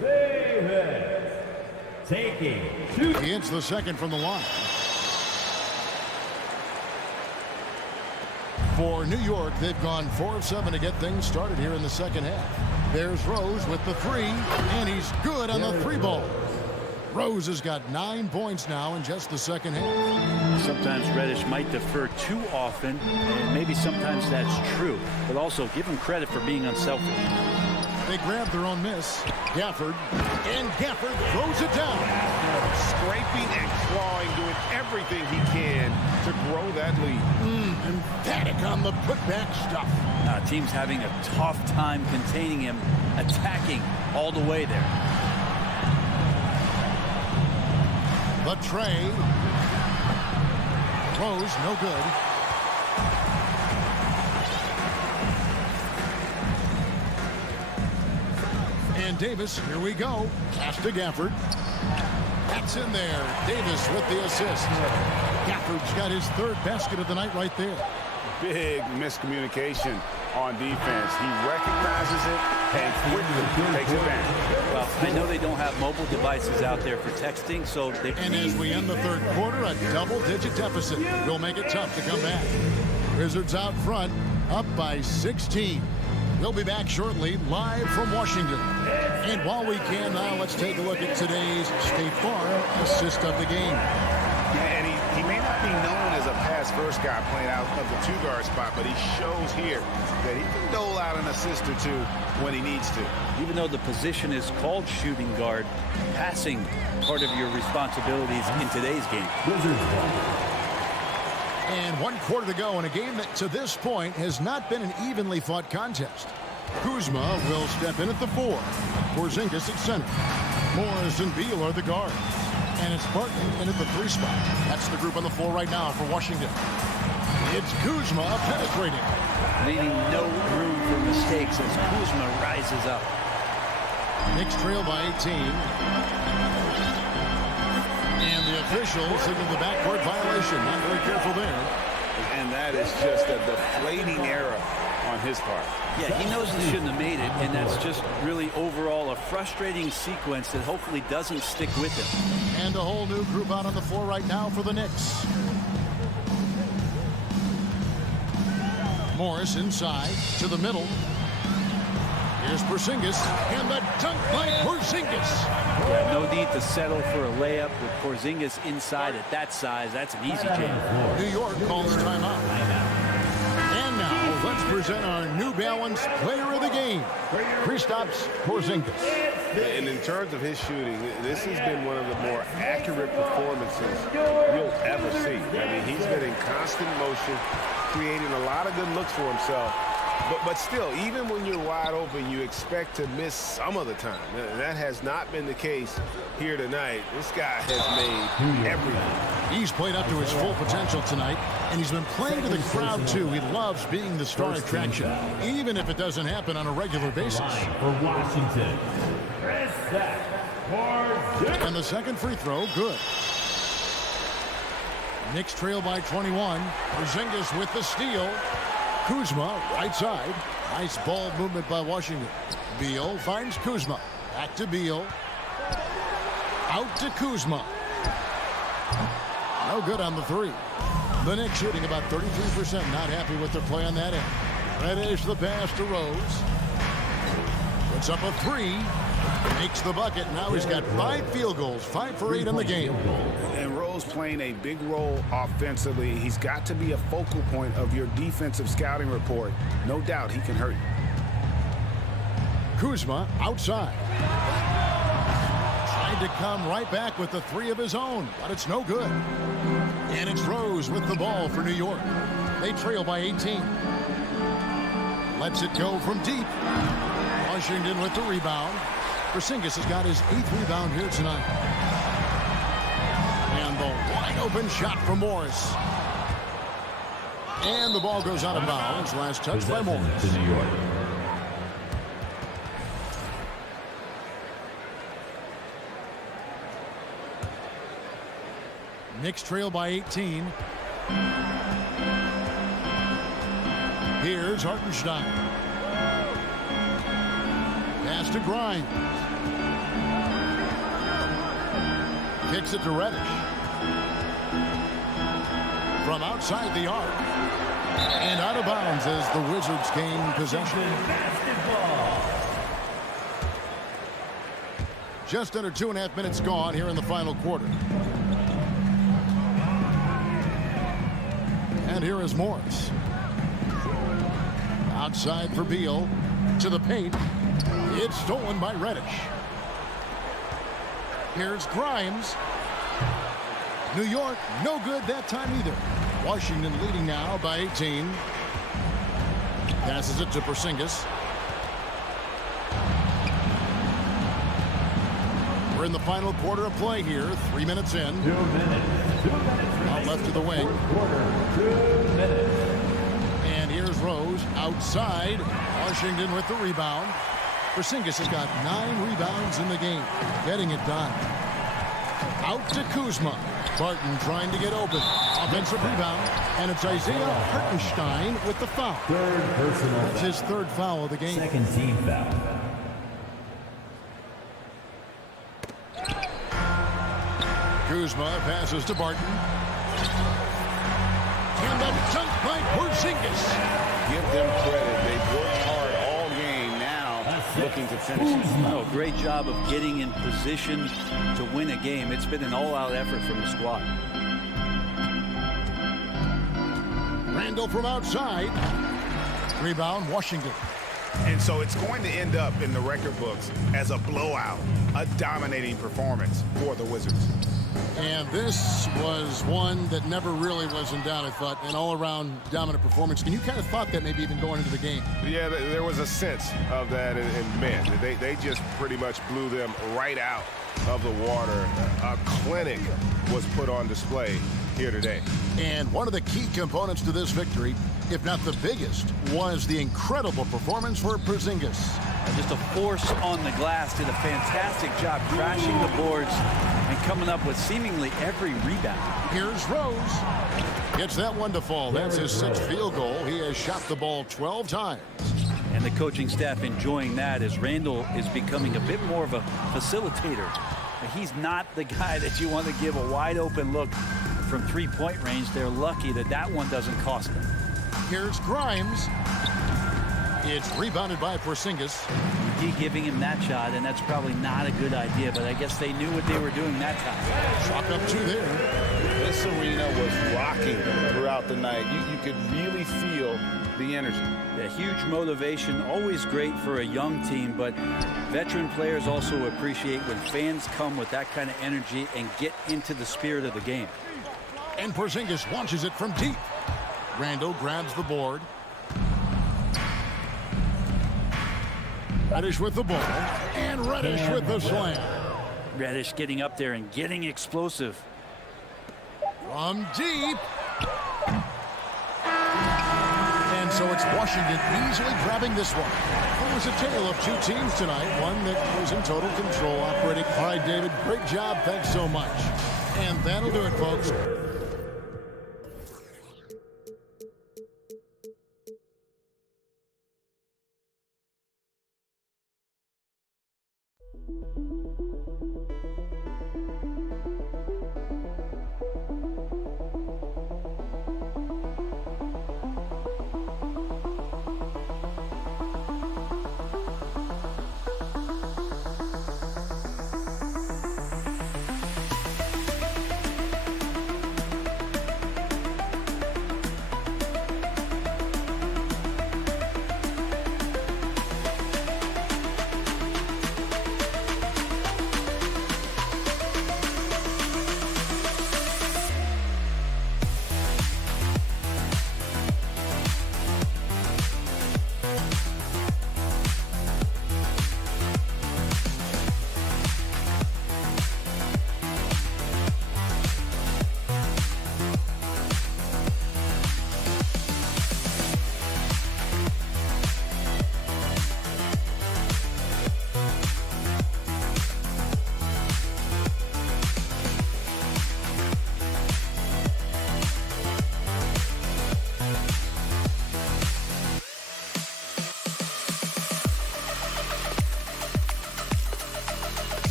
Davis. Taking two. He hits the second from the line. For New York, they've gone 4 of 7 to get things started here in the second half. There's Rose with the 3, and he's good on the 3-ball. Rose has got 9 points now in just the second half. Sometimes Reddish might defer too often, and maybe sometimes that's true, but also give him credit for being unselfish. They grab their own miss. Gafford, and Gafford throws it down. Scraping and clawing, doing everything he can to grow that lead. Emphatic on the putback stuff. Team's having a tough time containing him, attacking all the way there. The tray. Rose, no good. And Davis, here we go. Pass to Gafford. That's in there. Davis with the assist. Gafford's got his 3rd basket of the night right there. Big miscommunication on defense. He recognizes it and quickly takes advantage. Well, I know they don't have mobile devices out there for texting, so they... And as we end the 3rd quarter, a double-digit deficit will make it tough to come back. Wizards out front, up by 16. We'll be back shortly, live from Washington. And while we can now, let's take a look at today's State Farm assist of the game. Yeah, and he may not be known as a pass-first guy playing out of the 2-guard spot, but he shows here that he can dole out an assist or 2 when he needs to. Even though the position is called shooting guard, passing part of your responsibilities in today's game. And 1 quarter to go in a game that to this point has not been an evenly fought contest. Kuzma will step in at the 4. Porzingis at center. Morris and Beal are the guards. And it's Barton in at the 3 spot. That's the group on the floor right now for Washington. It's Kuzma penetrating. Leaving no room for mistakes as Kuzma rises up. Knicks trail by 18. And the officials signal the backcourt violation. Not very careful there. And that is just a deflating error on his part. Yeah, he knows he shouldn't have made it, and that's just really overall a frustrating sequence that hopefully doesn't stick with him. And a whole new group out on the floor right now for the Knicks. Morris inside to the middle. Here's Porzingis, and the dunk by Porzingis. Yeah, no need to settle for a layup with Porzingis inside at that size. That's an easy jam. New York calls timeout. And now let's present our New Balance player of the game, Kristaps Porzingis. And in terms of his shooting, this has been one of the more accurate performances you'll ever see. I mean, he's been in constant motion, creating a lot of good looks for himself. But still, even when you're wide open, you expect to miss some of the time. That has not been the case here tonight. This guy has made everything. He's played up to his full potential tonight, and he's been playing to the crowd, too. He loves being the star attraction, even if it doesn't happen on a regular basis. For Washington, And the second free throw, good. Knicks trail by 21. Porzingis with the steal. Kuzma, right side. Nice ball movement by Washington. Beal finds Kuzma. Back to Beal. Out to Kuzma. No good on the 3. The Knicks shooting about 33%. Not happy with their play on that end. Reddish the pass to Rose. Puts up a 3. Makes the bucket. Now he's got 5 field goals. 5 for 8 in the game. And Rose playing a big role offensively. He's got to be a focal point of your defensive scouting report. No doubt he can hurt you. Kuzma outside. Tried to come right back with the 3 of his own, but it's no good. And it's Rose with the ball for New York. They trail by 18. Lets it go from deep. Washington with the rebound. Porzingis has got his 8th rebound here tonight. And the wide open shot from Morris. And the ball goes out of bounds. Last touch by Morris. To New York. Knicks trail by 18. Here's Hartenstein. Pass to Grimes. Kicks it to Reddish. From outside the arc. And out of bounds as the Wizards gain possession. Just under 2.5 minutes gone here in the final quarter. And here is Morris. Outside for Beal. To the paint. It's stolen by Reddish. Here's Grimes. New York, no good that time either. Washington leading now by 18. Passes it to Porzingis. We're in the final quarter of play here. 3 minutes in. 2 minutes. 2 minutes. Out left to the wing. Quarter. 2 minutes. And here's Rose outside. Washington with the rebound. Porzingis has got 9 rebounds in the game. Getting it done. Out to Kuzma. Barton trying to get open. Offensive rebound. And it's Isaiah Hartenstein with the foul. Third personal That's his third foul of the game. Second team foul. Kuzma passes to Barton. And a dunk by Porzingis. Give them credit. They've worked hard all game now, looking to finish it. Oh, great job of getting in position to win a game. It's been an all-out effort from the squad. Randall from outside. Rebound, Washington. And so it's going to end up in the record books as a blowout, a dominating performance for the Wizards. And this was one that never really was in doubt, I thought, an all-around dominant performance. And you kind of thought that maybe even going into the game. Yeah, there was a sense of that, and man, they just pretty much blew them right out of the water. A clinic was put on display here today. And one of the key components to this victory, if not the biggest, was the incredible performance for Porzingis. Just a force on the glass, did a fantastic job crashing the boards and coming up with seemingly every rebound. Here's Rose. Gets that one to fall. That's his 6th field goal. He has shot the ball 12 times. And the coaching staff enjoying that as Randall is becoming a bit more of a facilitator. He's not the guy that you want to give a wide open look from 3-point range. They're lucky that that one doesn't cost them. Here's Grimes. It's rebounded by Porzingis. He giving him that shot, and that's probably not a good idea, but I guess they knew what they were doing that time. Chalk up 2 there. This arena was rocking throughout the night. You could really feel the energy. A huge motivation, always great for a young team, but veteran players also appreciate when fans come with that kind of energy and get into the spirit of the game. And Porzingis launches it from deep. Randall grabs the board. Reddish with the ball. And Reddish with the slam. Reddish getting up there and getting explosive. From deep. And so it's Washington easily grabbing this one. It was a tale of 2 teams tonight. One that was in total control operating. All right, David, great job. Thanks so much. And that'll do it, folks.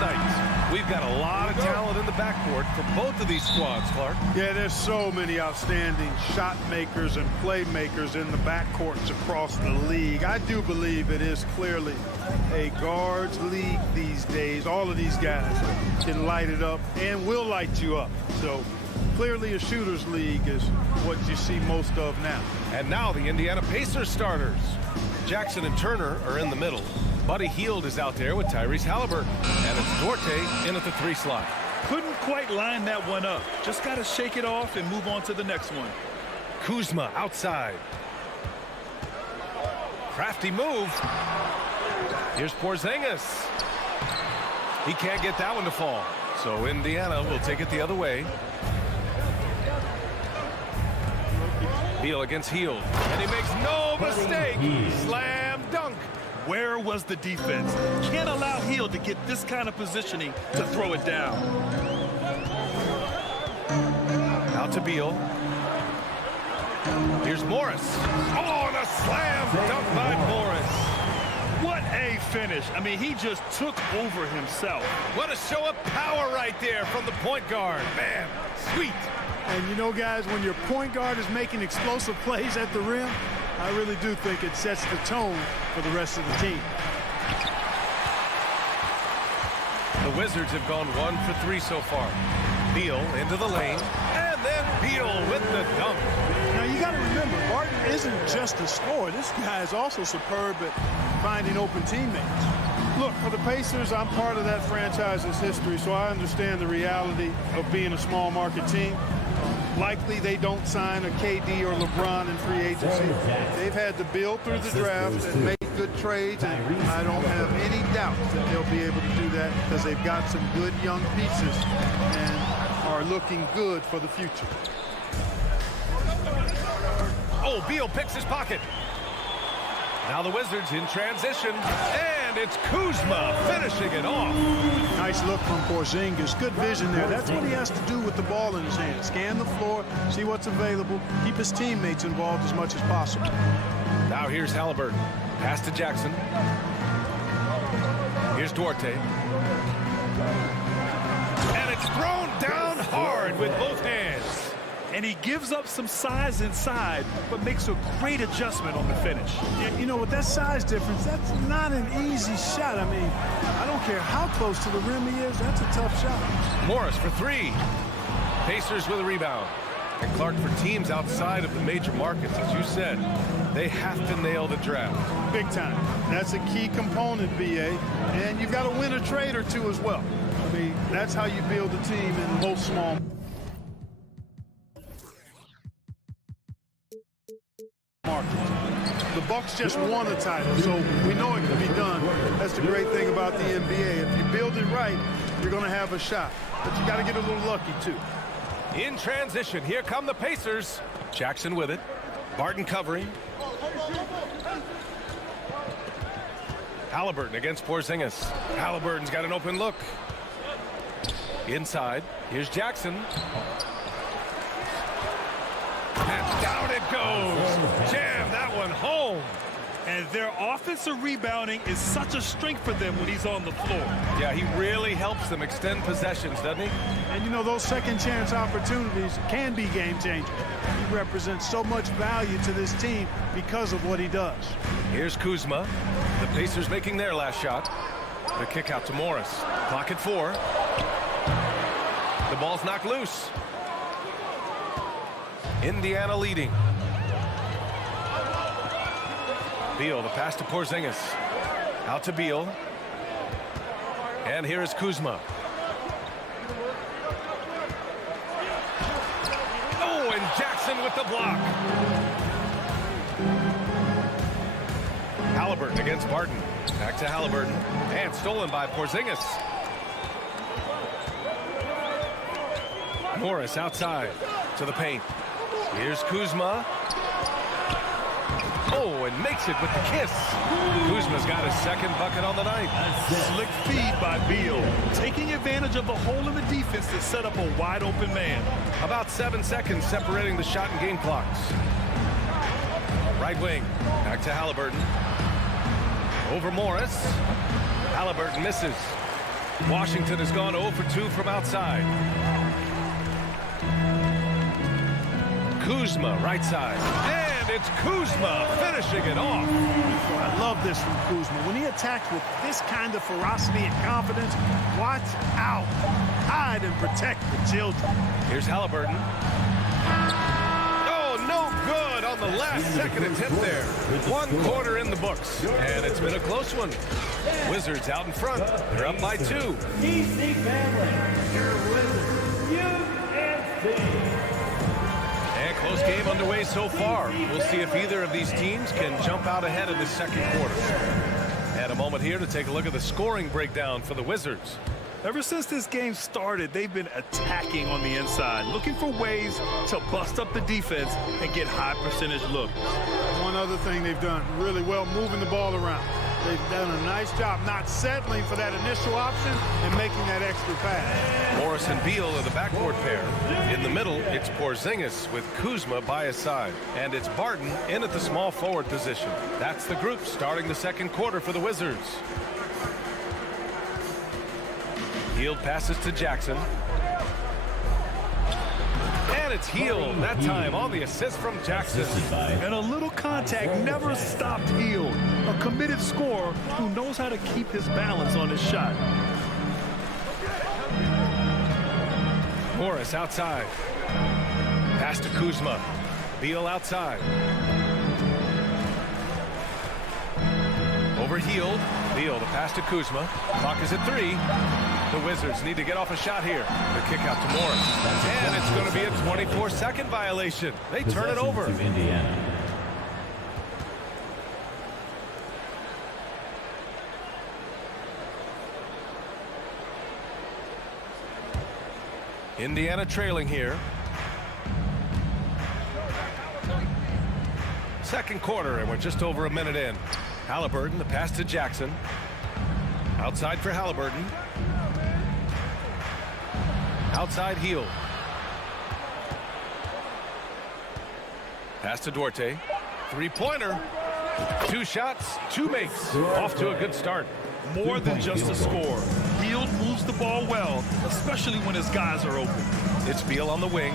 night. We've got a lot of talent in the backcourt for both of these squads, Clark. Yeah, there's so many outstanding shot makers and playmakers in the backcourts across the league. I do believe it is clearly a guards league these days. All of these guys can light it up and will light you up. So clearly a shooters league is what you see most of now. And now the Indiana Pacers starters. Jackson and Turner are in the middle. Buddy Hield is out there with Tyrese Halliburton. And it's Duarte in at the 3 slot. Couldn't quite line that one up. Just got to shake it off and move on to the next one. Kuzma outside. Crafty move. Here's Porzingis. He can't get that one to fall. So Indiana will take it the other way. Beal against Hield. And he makes no mistake. Slam dunk. Where was the defense? Can't allow Hield to get this kind of positioning to throw it down. Out to Beal. Here's Morris. Oh, and a slam dunk by Morris. What a finish. I mean, he just took over himself. What a show of power right there from the point guard. Man, sweet. And you know, guys, when your point guard is making explosive plays at the rim, I really do think it sets the tone for the rest of the team. The Wizards have gone 1 for 3 so far. Beal into the lane, and then Beal with the dunk. Now, you got to remember, Barton isn't just a scorer. This guy is also superb at finding open teammates. Look, for the Pacers, I'm part of that franchise's history, so I understand the reality of being a small market team. Likely they don't sign a KD or LeBron in free agency. They've had to build through the draft and make good trades, and I don't have any doubt that they'll be able to do that because they've got some good young pieces and are looking good for the future. Oh, Beal picks his pocket. Now the Wizards in transition, and it's Kuzma finishing it off. Nice look from Porzingis. Good vision there. That's what he has to do with the ball in his hand. Scan the floor, see what's available, keep his teammates involved as much as possible. Now here's Halliburton. Pass to Jackson. Here's Duarte. And it's thrown down hard with both hands. And he gives up some size inside, but makes a great adjustment on the finish. Yeah, you know, with that size difference, that's not an easy shot. I mean, I don't care how close to the rim he is, that's a tough shot. Morris for 3. Pacers with a rebound. And Clark, for teams outside of the major markets, as you said, they have to nail the draft. Big time. That's a key component, BA. And you've got to win a trade or two as well. I mean, that's how you build a team in most small markets. The Bucks just won a title, so we know it can be done. That's the great thing about the NBA. If you build it right, you're going to have a shot. But you got to get a little lucky, too. In transition, here come the Pacers. Jackson with it. Barton covering. Halliburton against Porzingis. Halliburton's got an open look. Inside, here's Jackson. And down it goes. Jam that one home. And their offensive rebounding is such a strength for them when he's on the floor. Yeah, he really helps them extend possessions, doesn't he? And, you know, those second chance opportunities can be game changers. He represents so much value to this team because of what he does. Here's Kuzma. The Pacers making their last shot. The kick out to Morris. Clock at 4. The ball's knocked loose. Indiana leading. Beal, the pass to Porzingis. Out to Beal. And here is Kuzma. Oh, and Jackson with the block. Halliburton against Barton. Back to Halliburton. And stolen by Porzingis. Morris outside to the paint. Here's Kuzma. Oh, and makes it with the kiss. Kuzma's got his second bucket on the night. Slick feed by Beal, taking advantage of the hole in the defense to set up a wide open man. About 7 seconds separating the shot and game clocks. Right wing, back to Halliburton. Over Morris. Halliburton misses. Washington has gone 0 for 2 from outside. Kuzma, right side. And it's Kuzma finishing it off. I love this from Kuzma. When he attacks with this kind of ferocity and confidence, watch out. Hide and protect the children. Here's Halliburton. Oh, no good on the last second attempt there. 1 quarter in the books, and it's been a close one. Wizards out in front. They're up by 2. DC family, your Wizards, USA. And close game underway so far. We'll see if either of these teams can jump out ahead in the second quarter. And a moment here to take a look at the scoring breakdown for the Wizards. Ever since this game started, they've been attacking on the inside, looking for ways to bust up the defense and get high percentage looks. One other thing they've done really well, moving the ball around. They've done a nice job not settling for that initial option and making that extra pass. Morris and Beal are the backcourt pair. In the middle, it's Porzingis with Kuzma by his side. And it's Barton in at the small forward position. That's the group starting the second quarter for the Wizards. Hield passes to Jackson. And it's Hield that time on the assist from Jackson. And a little contact never stopped Hield. A committed scorer who knows how to keep his balance on his shot. Morris outside. Pass to Kuzma. Beal outside. Over Hield. Beal, the pass to Kuzma. Clock is at 3. The Wizards need to get off a shot here. The kick out to Morris. And it's going to be a 24-second violation. They turn it over. Indiana. Indiana trailing here. Second quarter, and we're just over a minute in. Halliburton, the pass to Jackson. Outside for Halliburton. Outside Hield. Pass to Duarte. 3-pointer. 2 shots, 2 makes. Off to a good start. More than just a score. Hield moves the ball well, especially when his guys are open. It's Beal on the wing.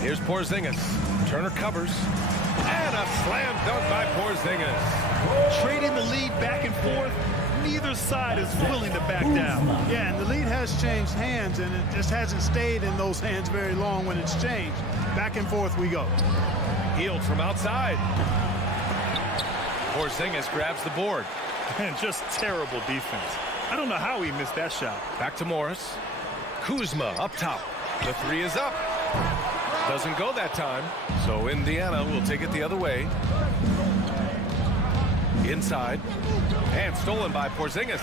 Here's Porzingis. Turner covers. And a slam dunk by Porzingis. Trading the lead back and forth, neither side is willing to back down. Yeah, and the lead has changed hands, and it just hasn't stayed in those hands very long when it's changed. Back and forth we go. Hield from outside. Porzingis grabs the board. And just terrible defense. I don't know how he missed that shot. Back to Morris. Kuzma up top. The 3 is up. Doesn't go that time. So Indiana will take it the other way. Inside. And stolen by Porzingis.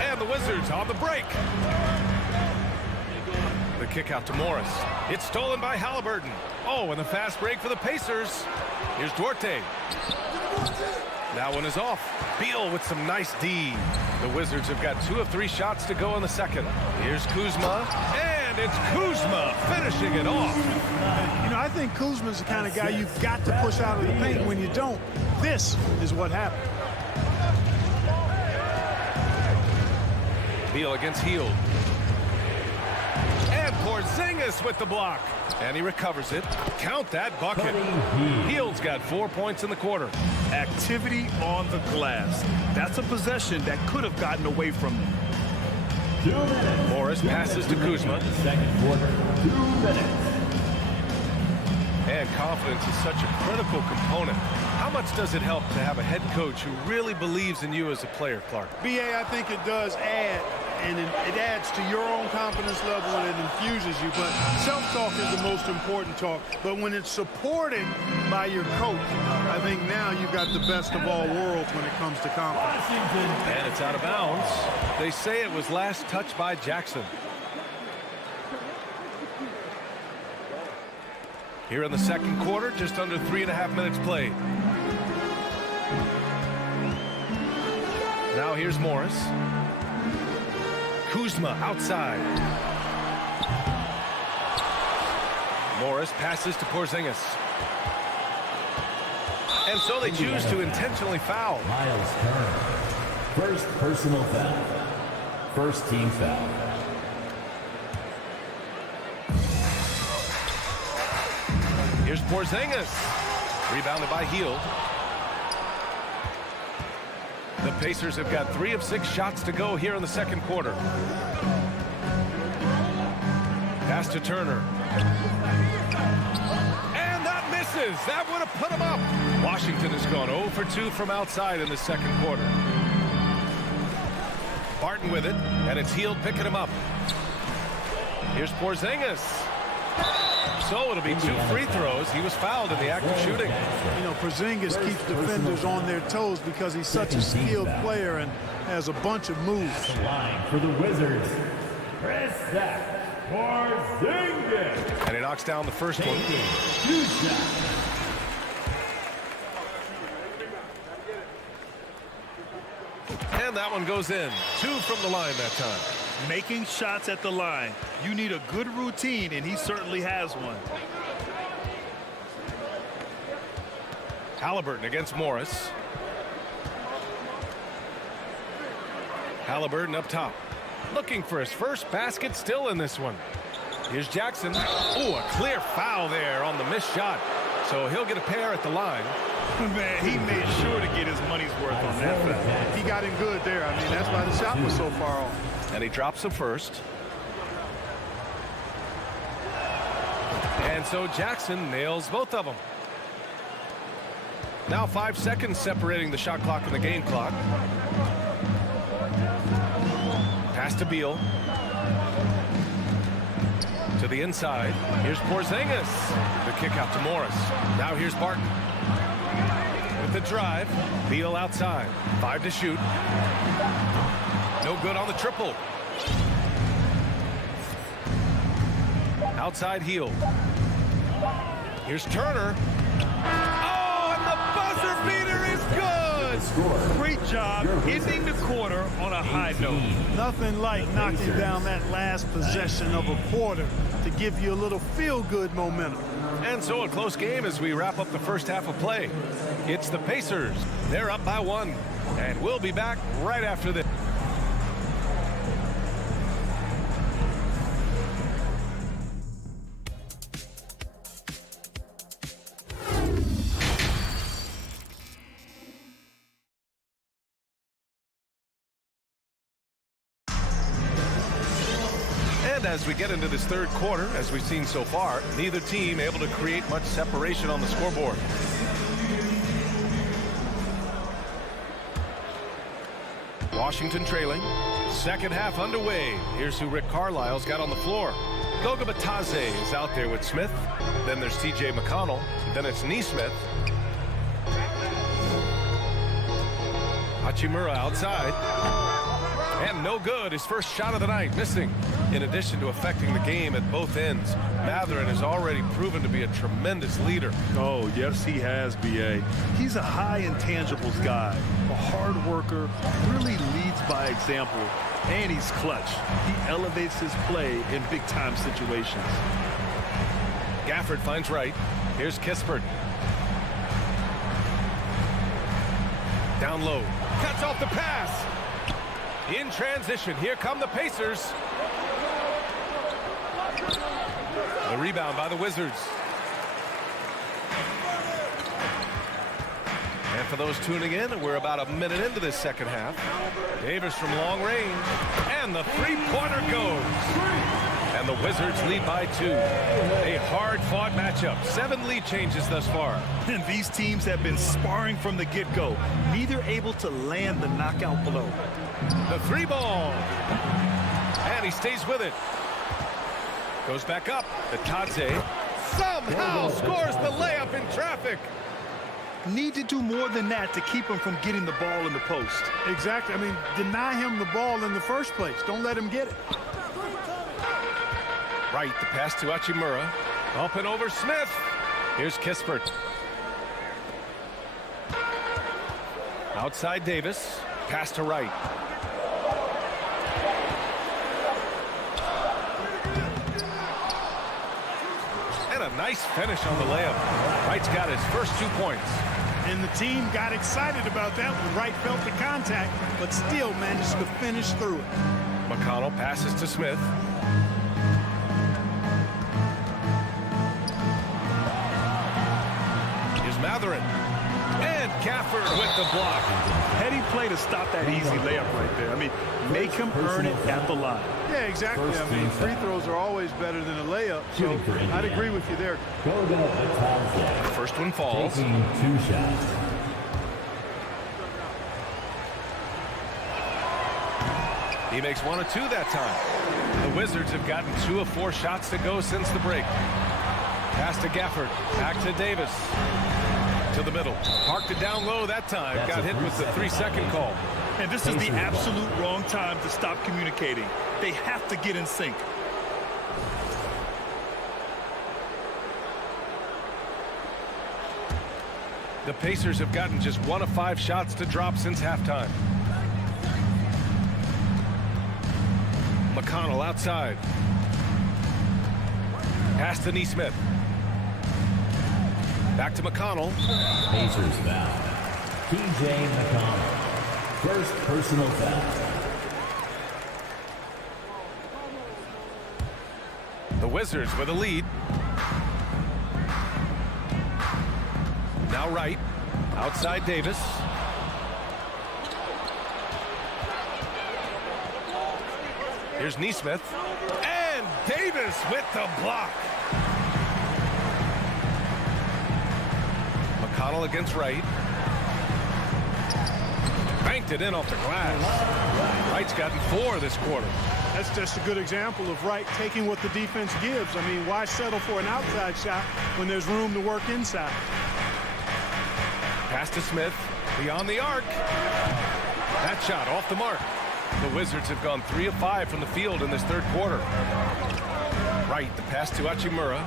And the Wizards on the break. The kick out to Morris. It's stolen by Halliburton. Oh, and the fast break for the Pacers. Here's Duarte. That one is off. Beal with some nice D. The Wizards have got 2 of 3 shots to go in the second. Here's Kuzma. And it's Kuzma finishing it off. You know, I think Kuzma's the kind of guy you've got to push out of the paint. When you don't, this is what happened. Beal against Hield. And Porzingis with the block. And he recovers it. Count that bucket. Hield's got 4 points in the quarter. Activity on the glass. That's a possession that could have gotten away from them. Morris passes to Kuzma. Second quarter, 2 minutes. And confidence is such a critical component. How much does it help to have a head coach who really believes in you as a player, Clark? BA, I think it does add, and it adds to your own confidence level and it infuses you. But self-talk is the most important talk. But when it's supported by your coach, I think now you've got the best of all worlds when it comes to confidence. And it's out of bounds. They say it was last touched by Jackson. Here in the second quarter, just under 3.5 minutes played. Now here's Morris. Kuzma outside. Morris passes to Porzingis. And so they choose to intentionally foul. Miles Turner. First personal foul. First team foul. Here's Porzingis. Rebounded by Hield. The Pacers have got 3 of 6 shots to go here in the second quarter. Pass to Turner. And that misses. That would have put him up. Washington has gone 0 for 2 from outside in the second quarter. Barton with it, and it's Hield picking him up. Here's Porzingis. So it'll be 2 free throws. He was fouled in the act of shooting. You know, Porzingis keeps defenders on their toes because he's such a skilled player and has a bunch of moves. The line for the Wizards, Porzingis. And he knocks down the first one. And that one goes in. 2 from the line that time. Making shots at the line. You need a good routine, and he certainly has one. Halliburton against Morris. Halliburton up top. Looking for his first basket, still in this one. Here's Jackson. Oh, a clear foul there on the missed shot. So he'll get a pair at the line. Man, he made sure to get his money's worth on that foul. He got him good there. I mean, that's why the shot was so far off. And he drops the first. And so Jackson nails both of them. Now 5 seconds separating the shot clock and the game clock. Pass to Beal. To the inside. Here's Porzingis. The kick out to Morris. Now here's Barton. With the drive. Beal outside. 5 to shoot. No good on the triple. Outside Hield. Here's Turner. Oh, and the buzzer beater is good. Great job ending the quarter on a high note. Nothing like knocking down that last possession of a quarter to give you a little feel-good momentum. And so a close game as we wrap up the first half of play. It's the Pacers. They're up by 1. And we'll be back right after this. As we get into this third quarter, as we've seen so far, neither team able to create much separation on the scoreboard. Washington trailing. Second half underway. Here's who Rick Carlisle's got on the floor. Goga Bitadze is out there with Smith. Then there's T.J. McConnell. Then it's Nesmith. Hachimura outside. And no good. His first shot of the night, missing. In addition to affecting the game at both ends, Mathurin has already proven to be a tremendous leader. Oh, yes, he has, B.A. He's a high intangibles guy, a hard worker, really leads by example, and he's clutch. He elevates his play in big-time situations. Gafford finds Wright. Here's Kispert. Down low. Cuts off the pass. In transition, here come the Pacers. The rebound by the Wizards. And for those tuning in, we're about a minute into this second half. Davis from long range. And the three-pointer goes. And the Wizards lead by 2. A hard-fought matchup. 7 lead changes thus far. And these teams have been sparring from the get-go. Neither able to land the knockout blow. The 3-ball. And he stays with it. Goes back up. Bitadze somehow scores the layup in traffic. Need to do more than that to keep him from getting the ball in the post. Exactly. I mean, deny him the ball in the first place. Don't let him get it. Right, the pass to Hachimura. Up and over Smith. Here's Kispert. Outside Davis. Pass to Wright. And a nice finish on the layup. Wright's got his first 2 points. And the team got excited about that when Wright felt the contact, but still managed to finish through it. McConnell passes to Smith. Here's Matherin. And Gafford with the block. Heady play to stop that easy layup right there. I mean, make him earn it at the line. Yeah, exactly. I mean, free throws are always better than a layup, so I'd agree with you there. First one falls. Taking 2 shots. He makes 1 of 2 that time. The Wizards have gotten 2 of 4 shots to go since the break. Pass to Gafford. Back to Davis. To the middle. Parked it down low that time. Got hit with the 3-second call. And this is the absolute wrong time to stop communicating. They have to get in sync. The Pacers have gotten just 1 of 5 shots to drop since halftime. McConnell outside. Pass to Neesmith. Back to McConnell. Pacers foul. TJ McConnell. First personal foul. The Wizards with a lead. Now Wright. Outside Davis. Here's Neesmith. And Davis with the block. McConnell against Wright. Banked it in off the glass. Wright's gotten 4 this quarter. That's just a good example of Wright taking what the defense gives. I mean, why settle for an outside shot when there's room to work inside? Pass to Smith. Beyond the arc. That shot off the mark. The Wizards have gone 3 of 5 from the field in this third quarter. Wright, the pass to Hachimura.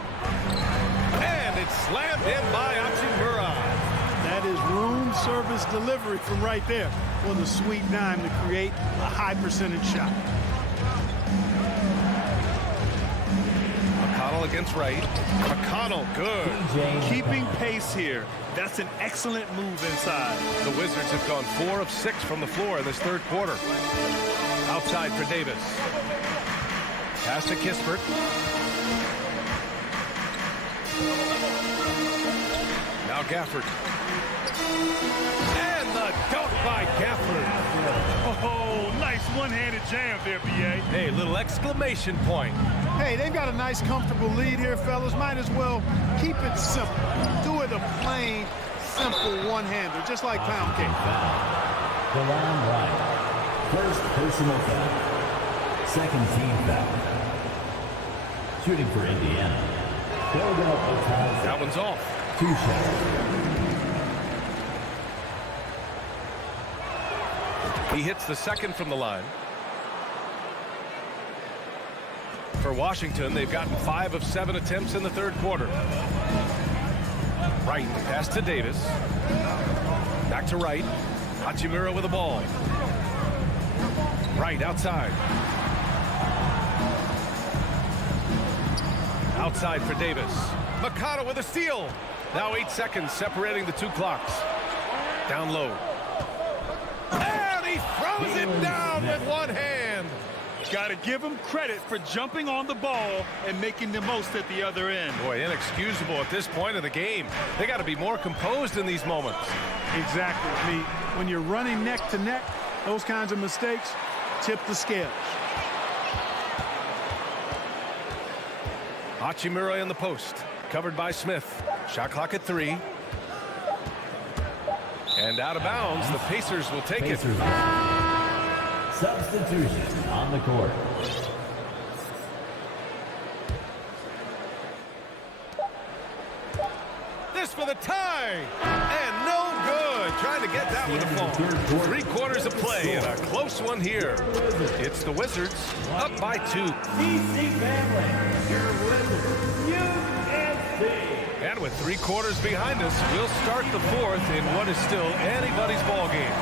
And it's slammed in by Hachimura. That is room service delivery from right there. What a sweet dime to create a high percentage shot. McConnell against Wright. McConnell, good. Keeping pace here. That's an excellent move inside. The Wizards have gone 4 of 6 from the floor in this third quarter. Outside for Davis. Pass to Kispert. Now Gafford. And the dunk by Gafford. Oh, nice one-handed jam there, B.A. Hey, little exclamation point. Hey, they've got a nice, comfortable lead here, fellas. Might as well keep it simple. Do it a plain, simple one-hander, just like pound cake. DeLon Wright. First personal foul. Second team foul. Shooting for Indiana. That one's off. 2 shots. He hits the second from the line. For Washington, they've gotten 5 of 7 attempts in the third quarter. Wright, pass to Davis. Back to Wright. Hachimura with the ball. Wright outside. Outside for Davis. McConnell with a steal. Now 8 seconds separating the 2 clocks. Down low. And he throws it down with one hand. Got to give him credit for jumping on the ball and making the most at the other end. Boy, inexcusable at this point of the game. They got to be more composed in these moments. Exactly. I mean, when you're running neck to neck, those kinds of mistakes tip the scales. Hachimura in the post. Covered by Smith. Shot clock at 3. And out of bounds, the Pacers will take it. Substitution on the court. This for the tie. And no good. Trying to get that one to fall. 3 quarters of play and a close one here. It's the Wizards up by 2. DC family, your Wizards, And with 3 quarters behind us, we'll start the 4th in what is still anybody's ball game.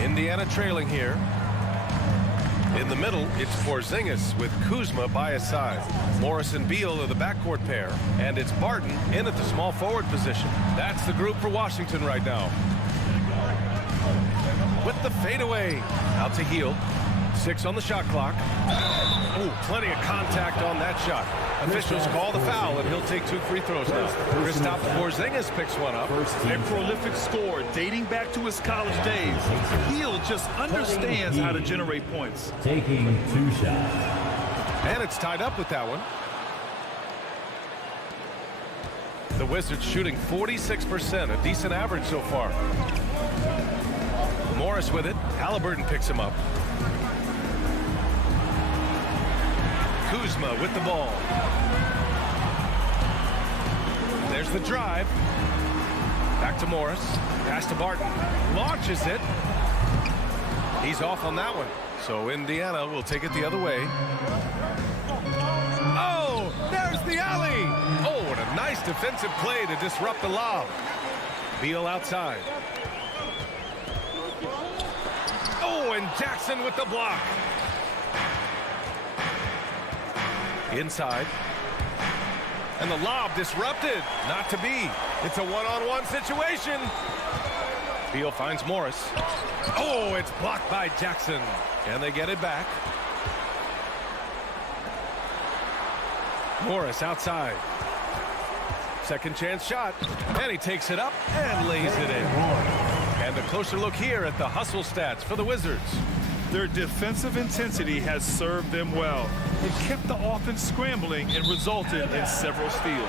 Indiana trailing here. In the middle, it's Porzingis with Kuzma by his side. Morris and Beal are the backcourt pair, and it's Barton in at the small forward position. That's the group for Washington right now. with the fadeaway. Out to Hield. 6 on the shot clock. Ooh, plenty of contact on that shot. Officials call the foul, and he'll take 2 free throws now. Kristaps Porzingis picks one up. A prolific scorer dating back to his college days. Hield just understands how to generate points. Taking 2 shots. And it's tied up with that one. The Wizards shooting 46%, a decent average so far. Morris with it. Halliburton picks him up. Kuzma with the ball. There's the drive. Back to Morris. Pass to Barton. Launches it. He's off on that one. So Indiana will take it the other way. Oh, there's the alley. Oh, what a nice defensive play to disrupt the lob. Beal outside. Oh, and Jackson with the block. Inside. And the lob disrupted. Not to be. It's a one-on-one situation. Beal finds Morris. Oh, it's blocked by Jackson. And they get it back. Morris outside. Second chance shot. And he takes it up and lays it in. And a closer look here at the hustle stats for the Wizards. Their defensive intensity has served them well. It kept the offense scrambling and resulted in several steals.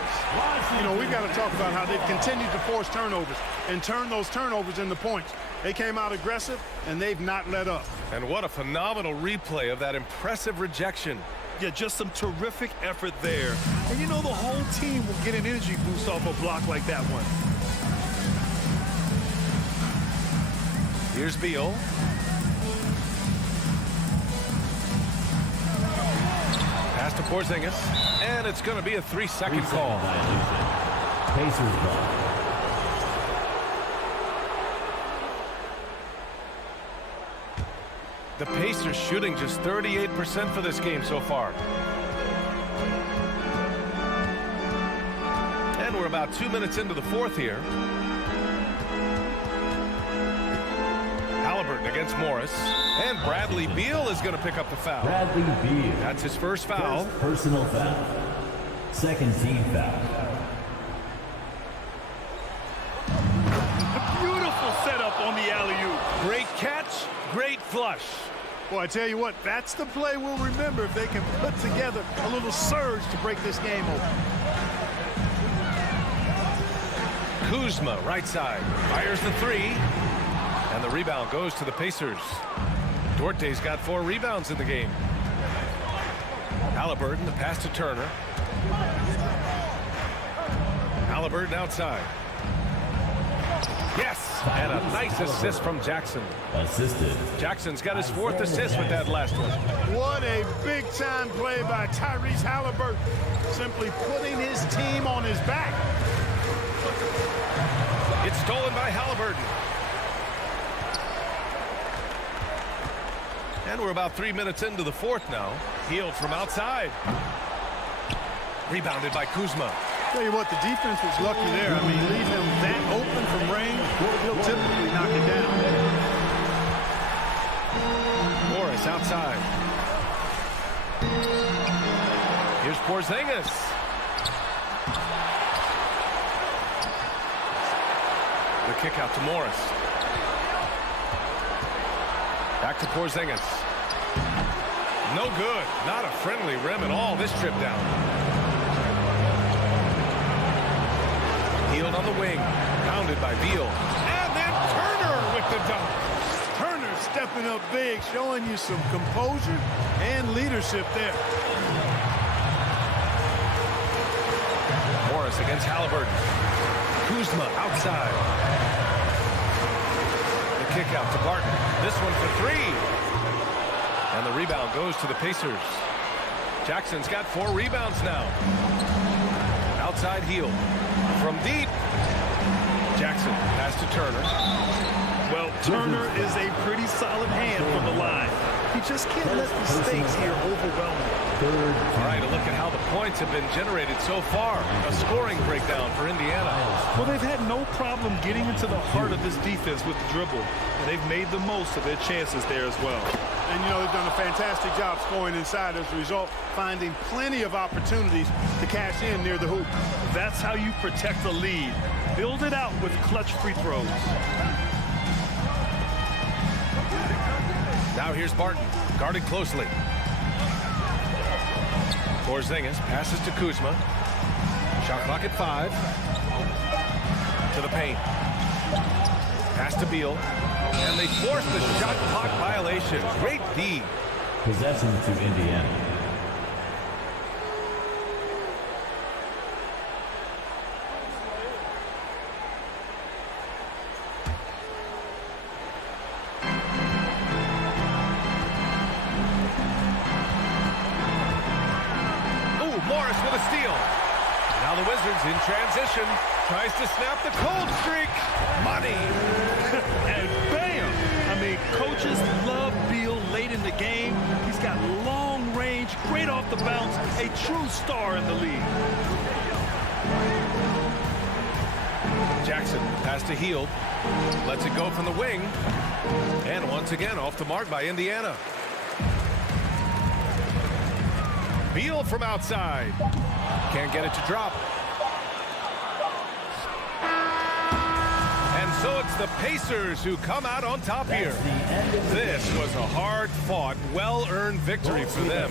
You know, we've got to talk about how they've continued to force turnovers and turn those turnovers into points. They came out aggressive, and they've not let up. And what a phenomenal replay of that impressive rejection. Yeah, just some terrific effort there. And you know, the whole team will get an energy boost off a block like that one. Here's Beal. Pass to Porzingis, and it's going to be a 3-second call. Pacers ball. The Pacers shooting just 38% for this game so far. And we're about 2 minutes into the fourth here. Halliburton against Morris. And Bradley Beal is going to pick up the foul. Bradley Beal. That's his first foul. First personal foul. Second team foul. A beautiful setup on the alley-oop. Great catch, great flush. Boy, I tell you what, that's the play we'll remember if they can put together a little surge to break this game open. Kuzma, right side, fires the 3. And the rebound goes to the Pacers. Dorte's got 4 rebounds in the game. Halliburton, the pass to Turner. Halliburton outside. Yes, and a nice assist from Jackson. Assisted. Jackson's got his 4th assist with that last one. What a big-time play by Tyrese Halliburton. Simply putting his team on his back. It's stolen by Halliburton. And we're about 3 minutes into the fourth now. Hield from outside. Rebounded by Kuzma. Tell you what, the defense was lucky there. I mean, leave him that open from range, he'll typically knock it down. Morris outside. Here's Porzingis. The kick out to Morris. Back to Porzingis. No good. Not a friendly rim at all this trip down. Hield on the wing. Pounded by Beal. And then Turner with the dunk. Turner stepping up big, showing you some composure and leadership there. Morris against Halliburton. Kuzma outside. The kick out to Barton. This one for 3. And the rebound goes to the Pacers. Jackson's got 4 rebounds now. Outside Hield. From deep. Jackson pass to Turner. Well, Turner is a pretty solid hand from the line. You just can't let the stakes here overwhelm you. All right, a look at how the points have been generated so far. A scoring breakdown for Indiana. Well, they've had no problem getting into the heart of this defense with the dribble, and they've made the most of their chances there as well. And, you know, they've done a fantastic job scoring inside as a result, finding plenty of opportunities to cash in near the hoop. That's how you protect the lead. Build it out with clutch free throws. Now here's Barton, guarded closely. Porzingis passes to Kuzma. Shot clock at 5. To the paint. Pass to Beal. And they force the shot clock violation. Great D. Possession to Indiana. Morris with a steal. Now the Wizards in transition. Tries to snap the cold streak. Money. And bam! I mean, coaches love Beal late in the game. He's got long range, great off the bounce, a true star in the league. Jackson pass to Hield. Lets it go from the wing. And once again off the mark by Indiana. Beal from outside. Can't get it to drop. And so it's the Pacers who come out on top here. This was a hard-fought, well-earned victory for them.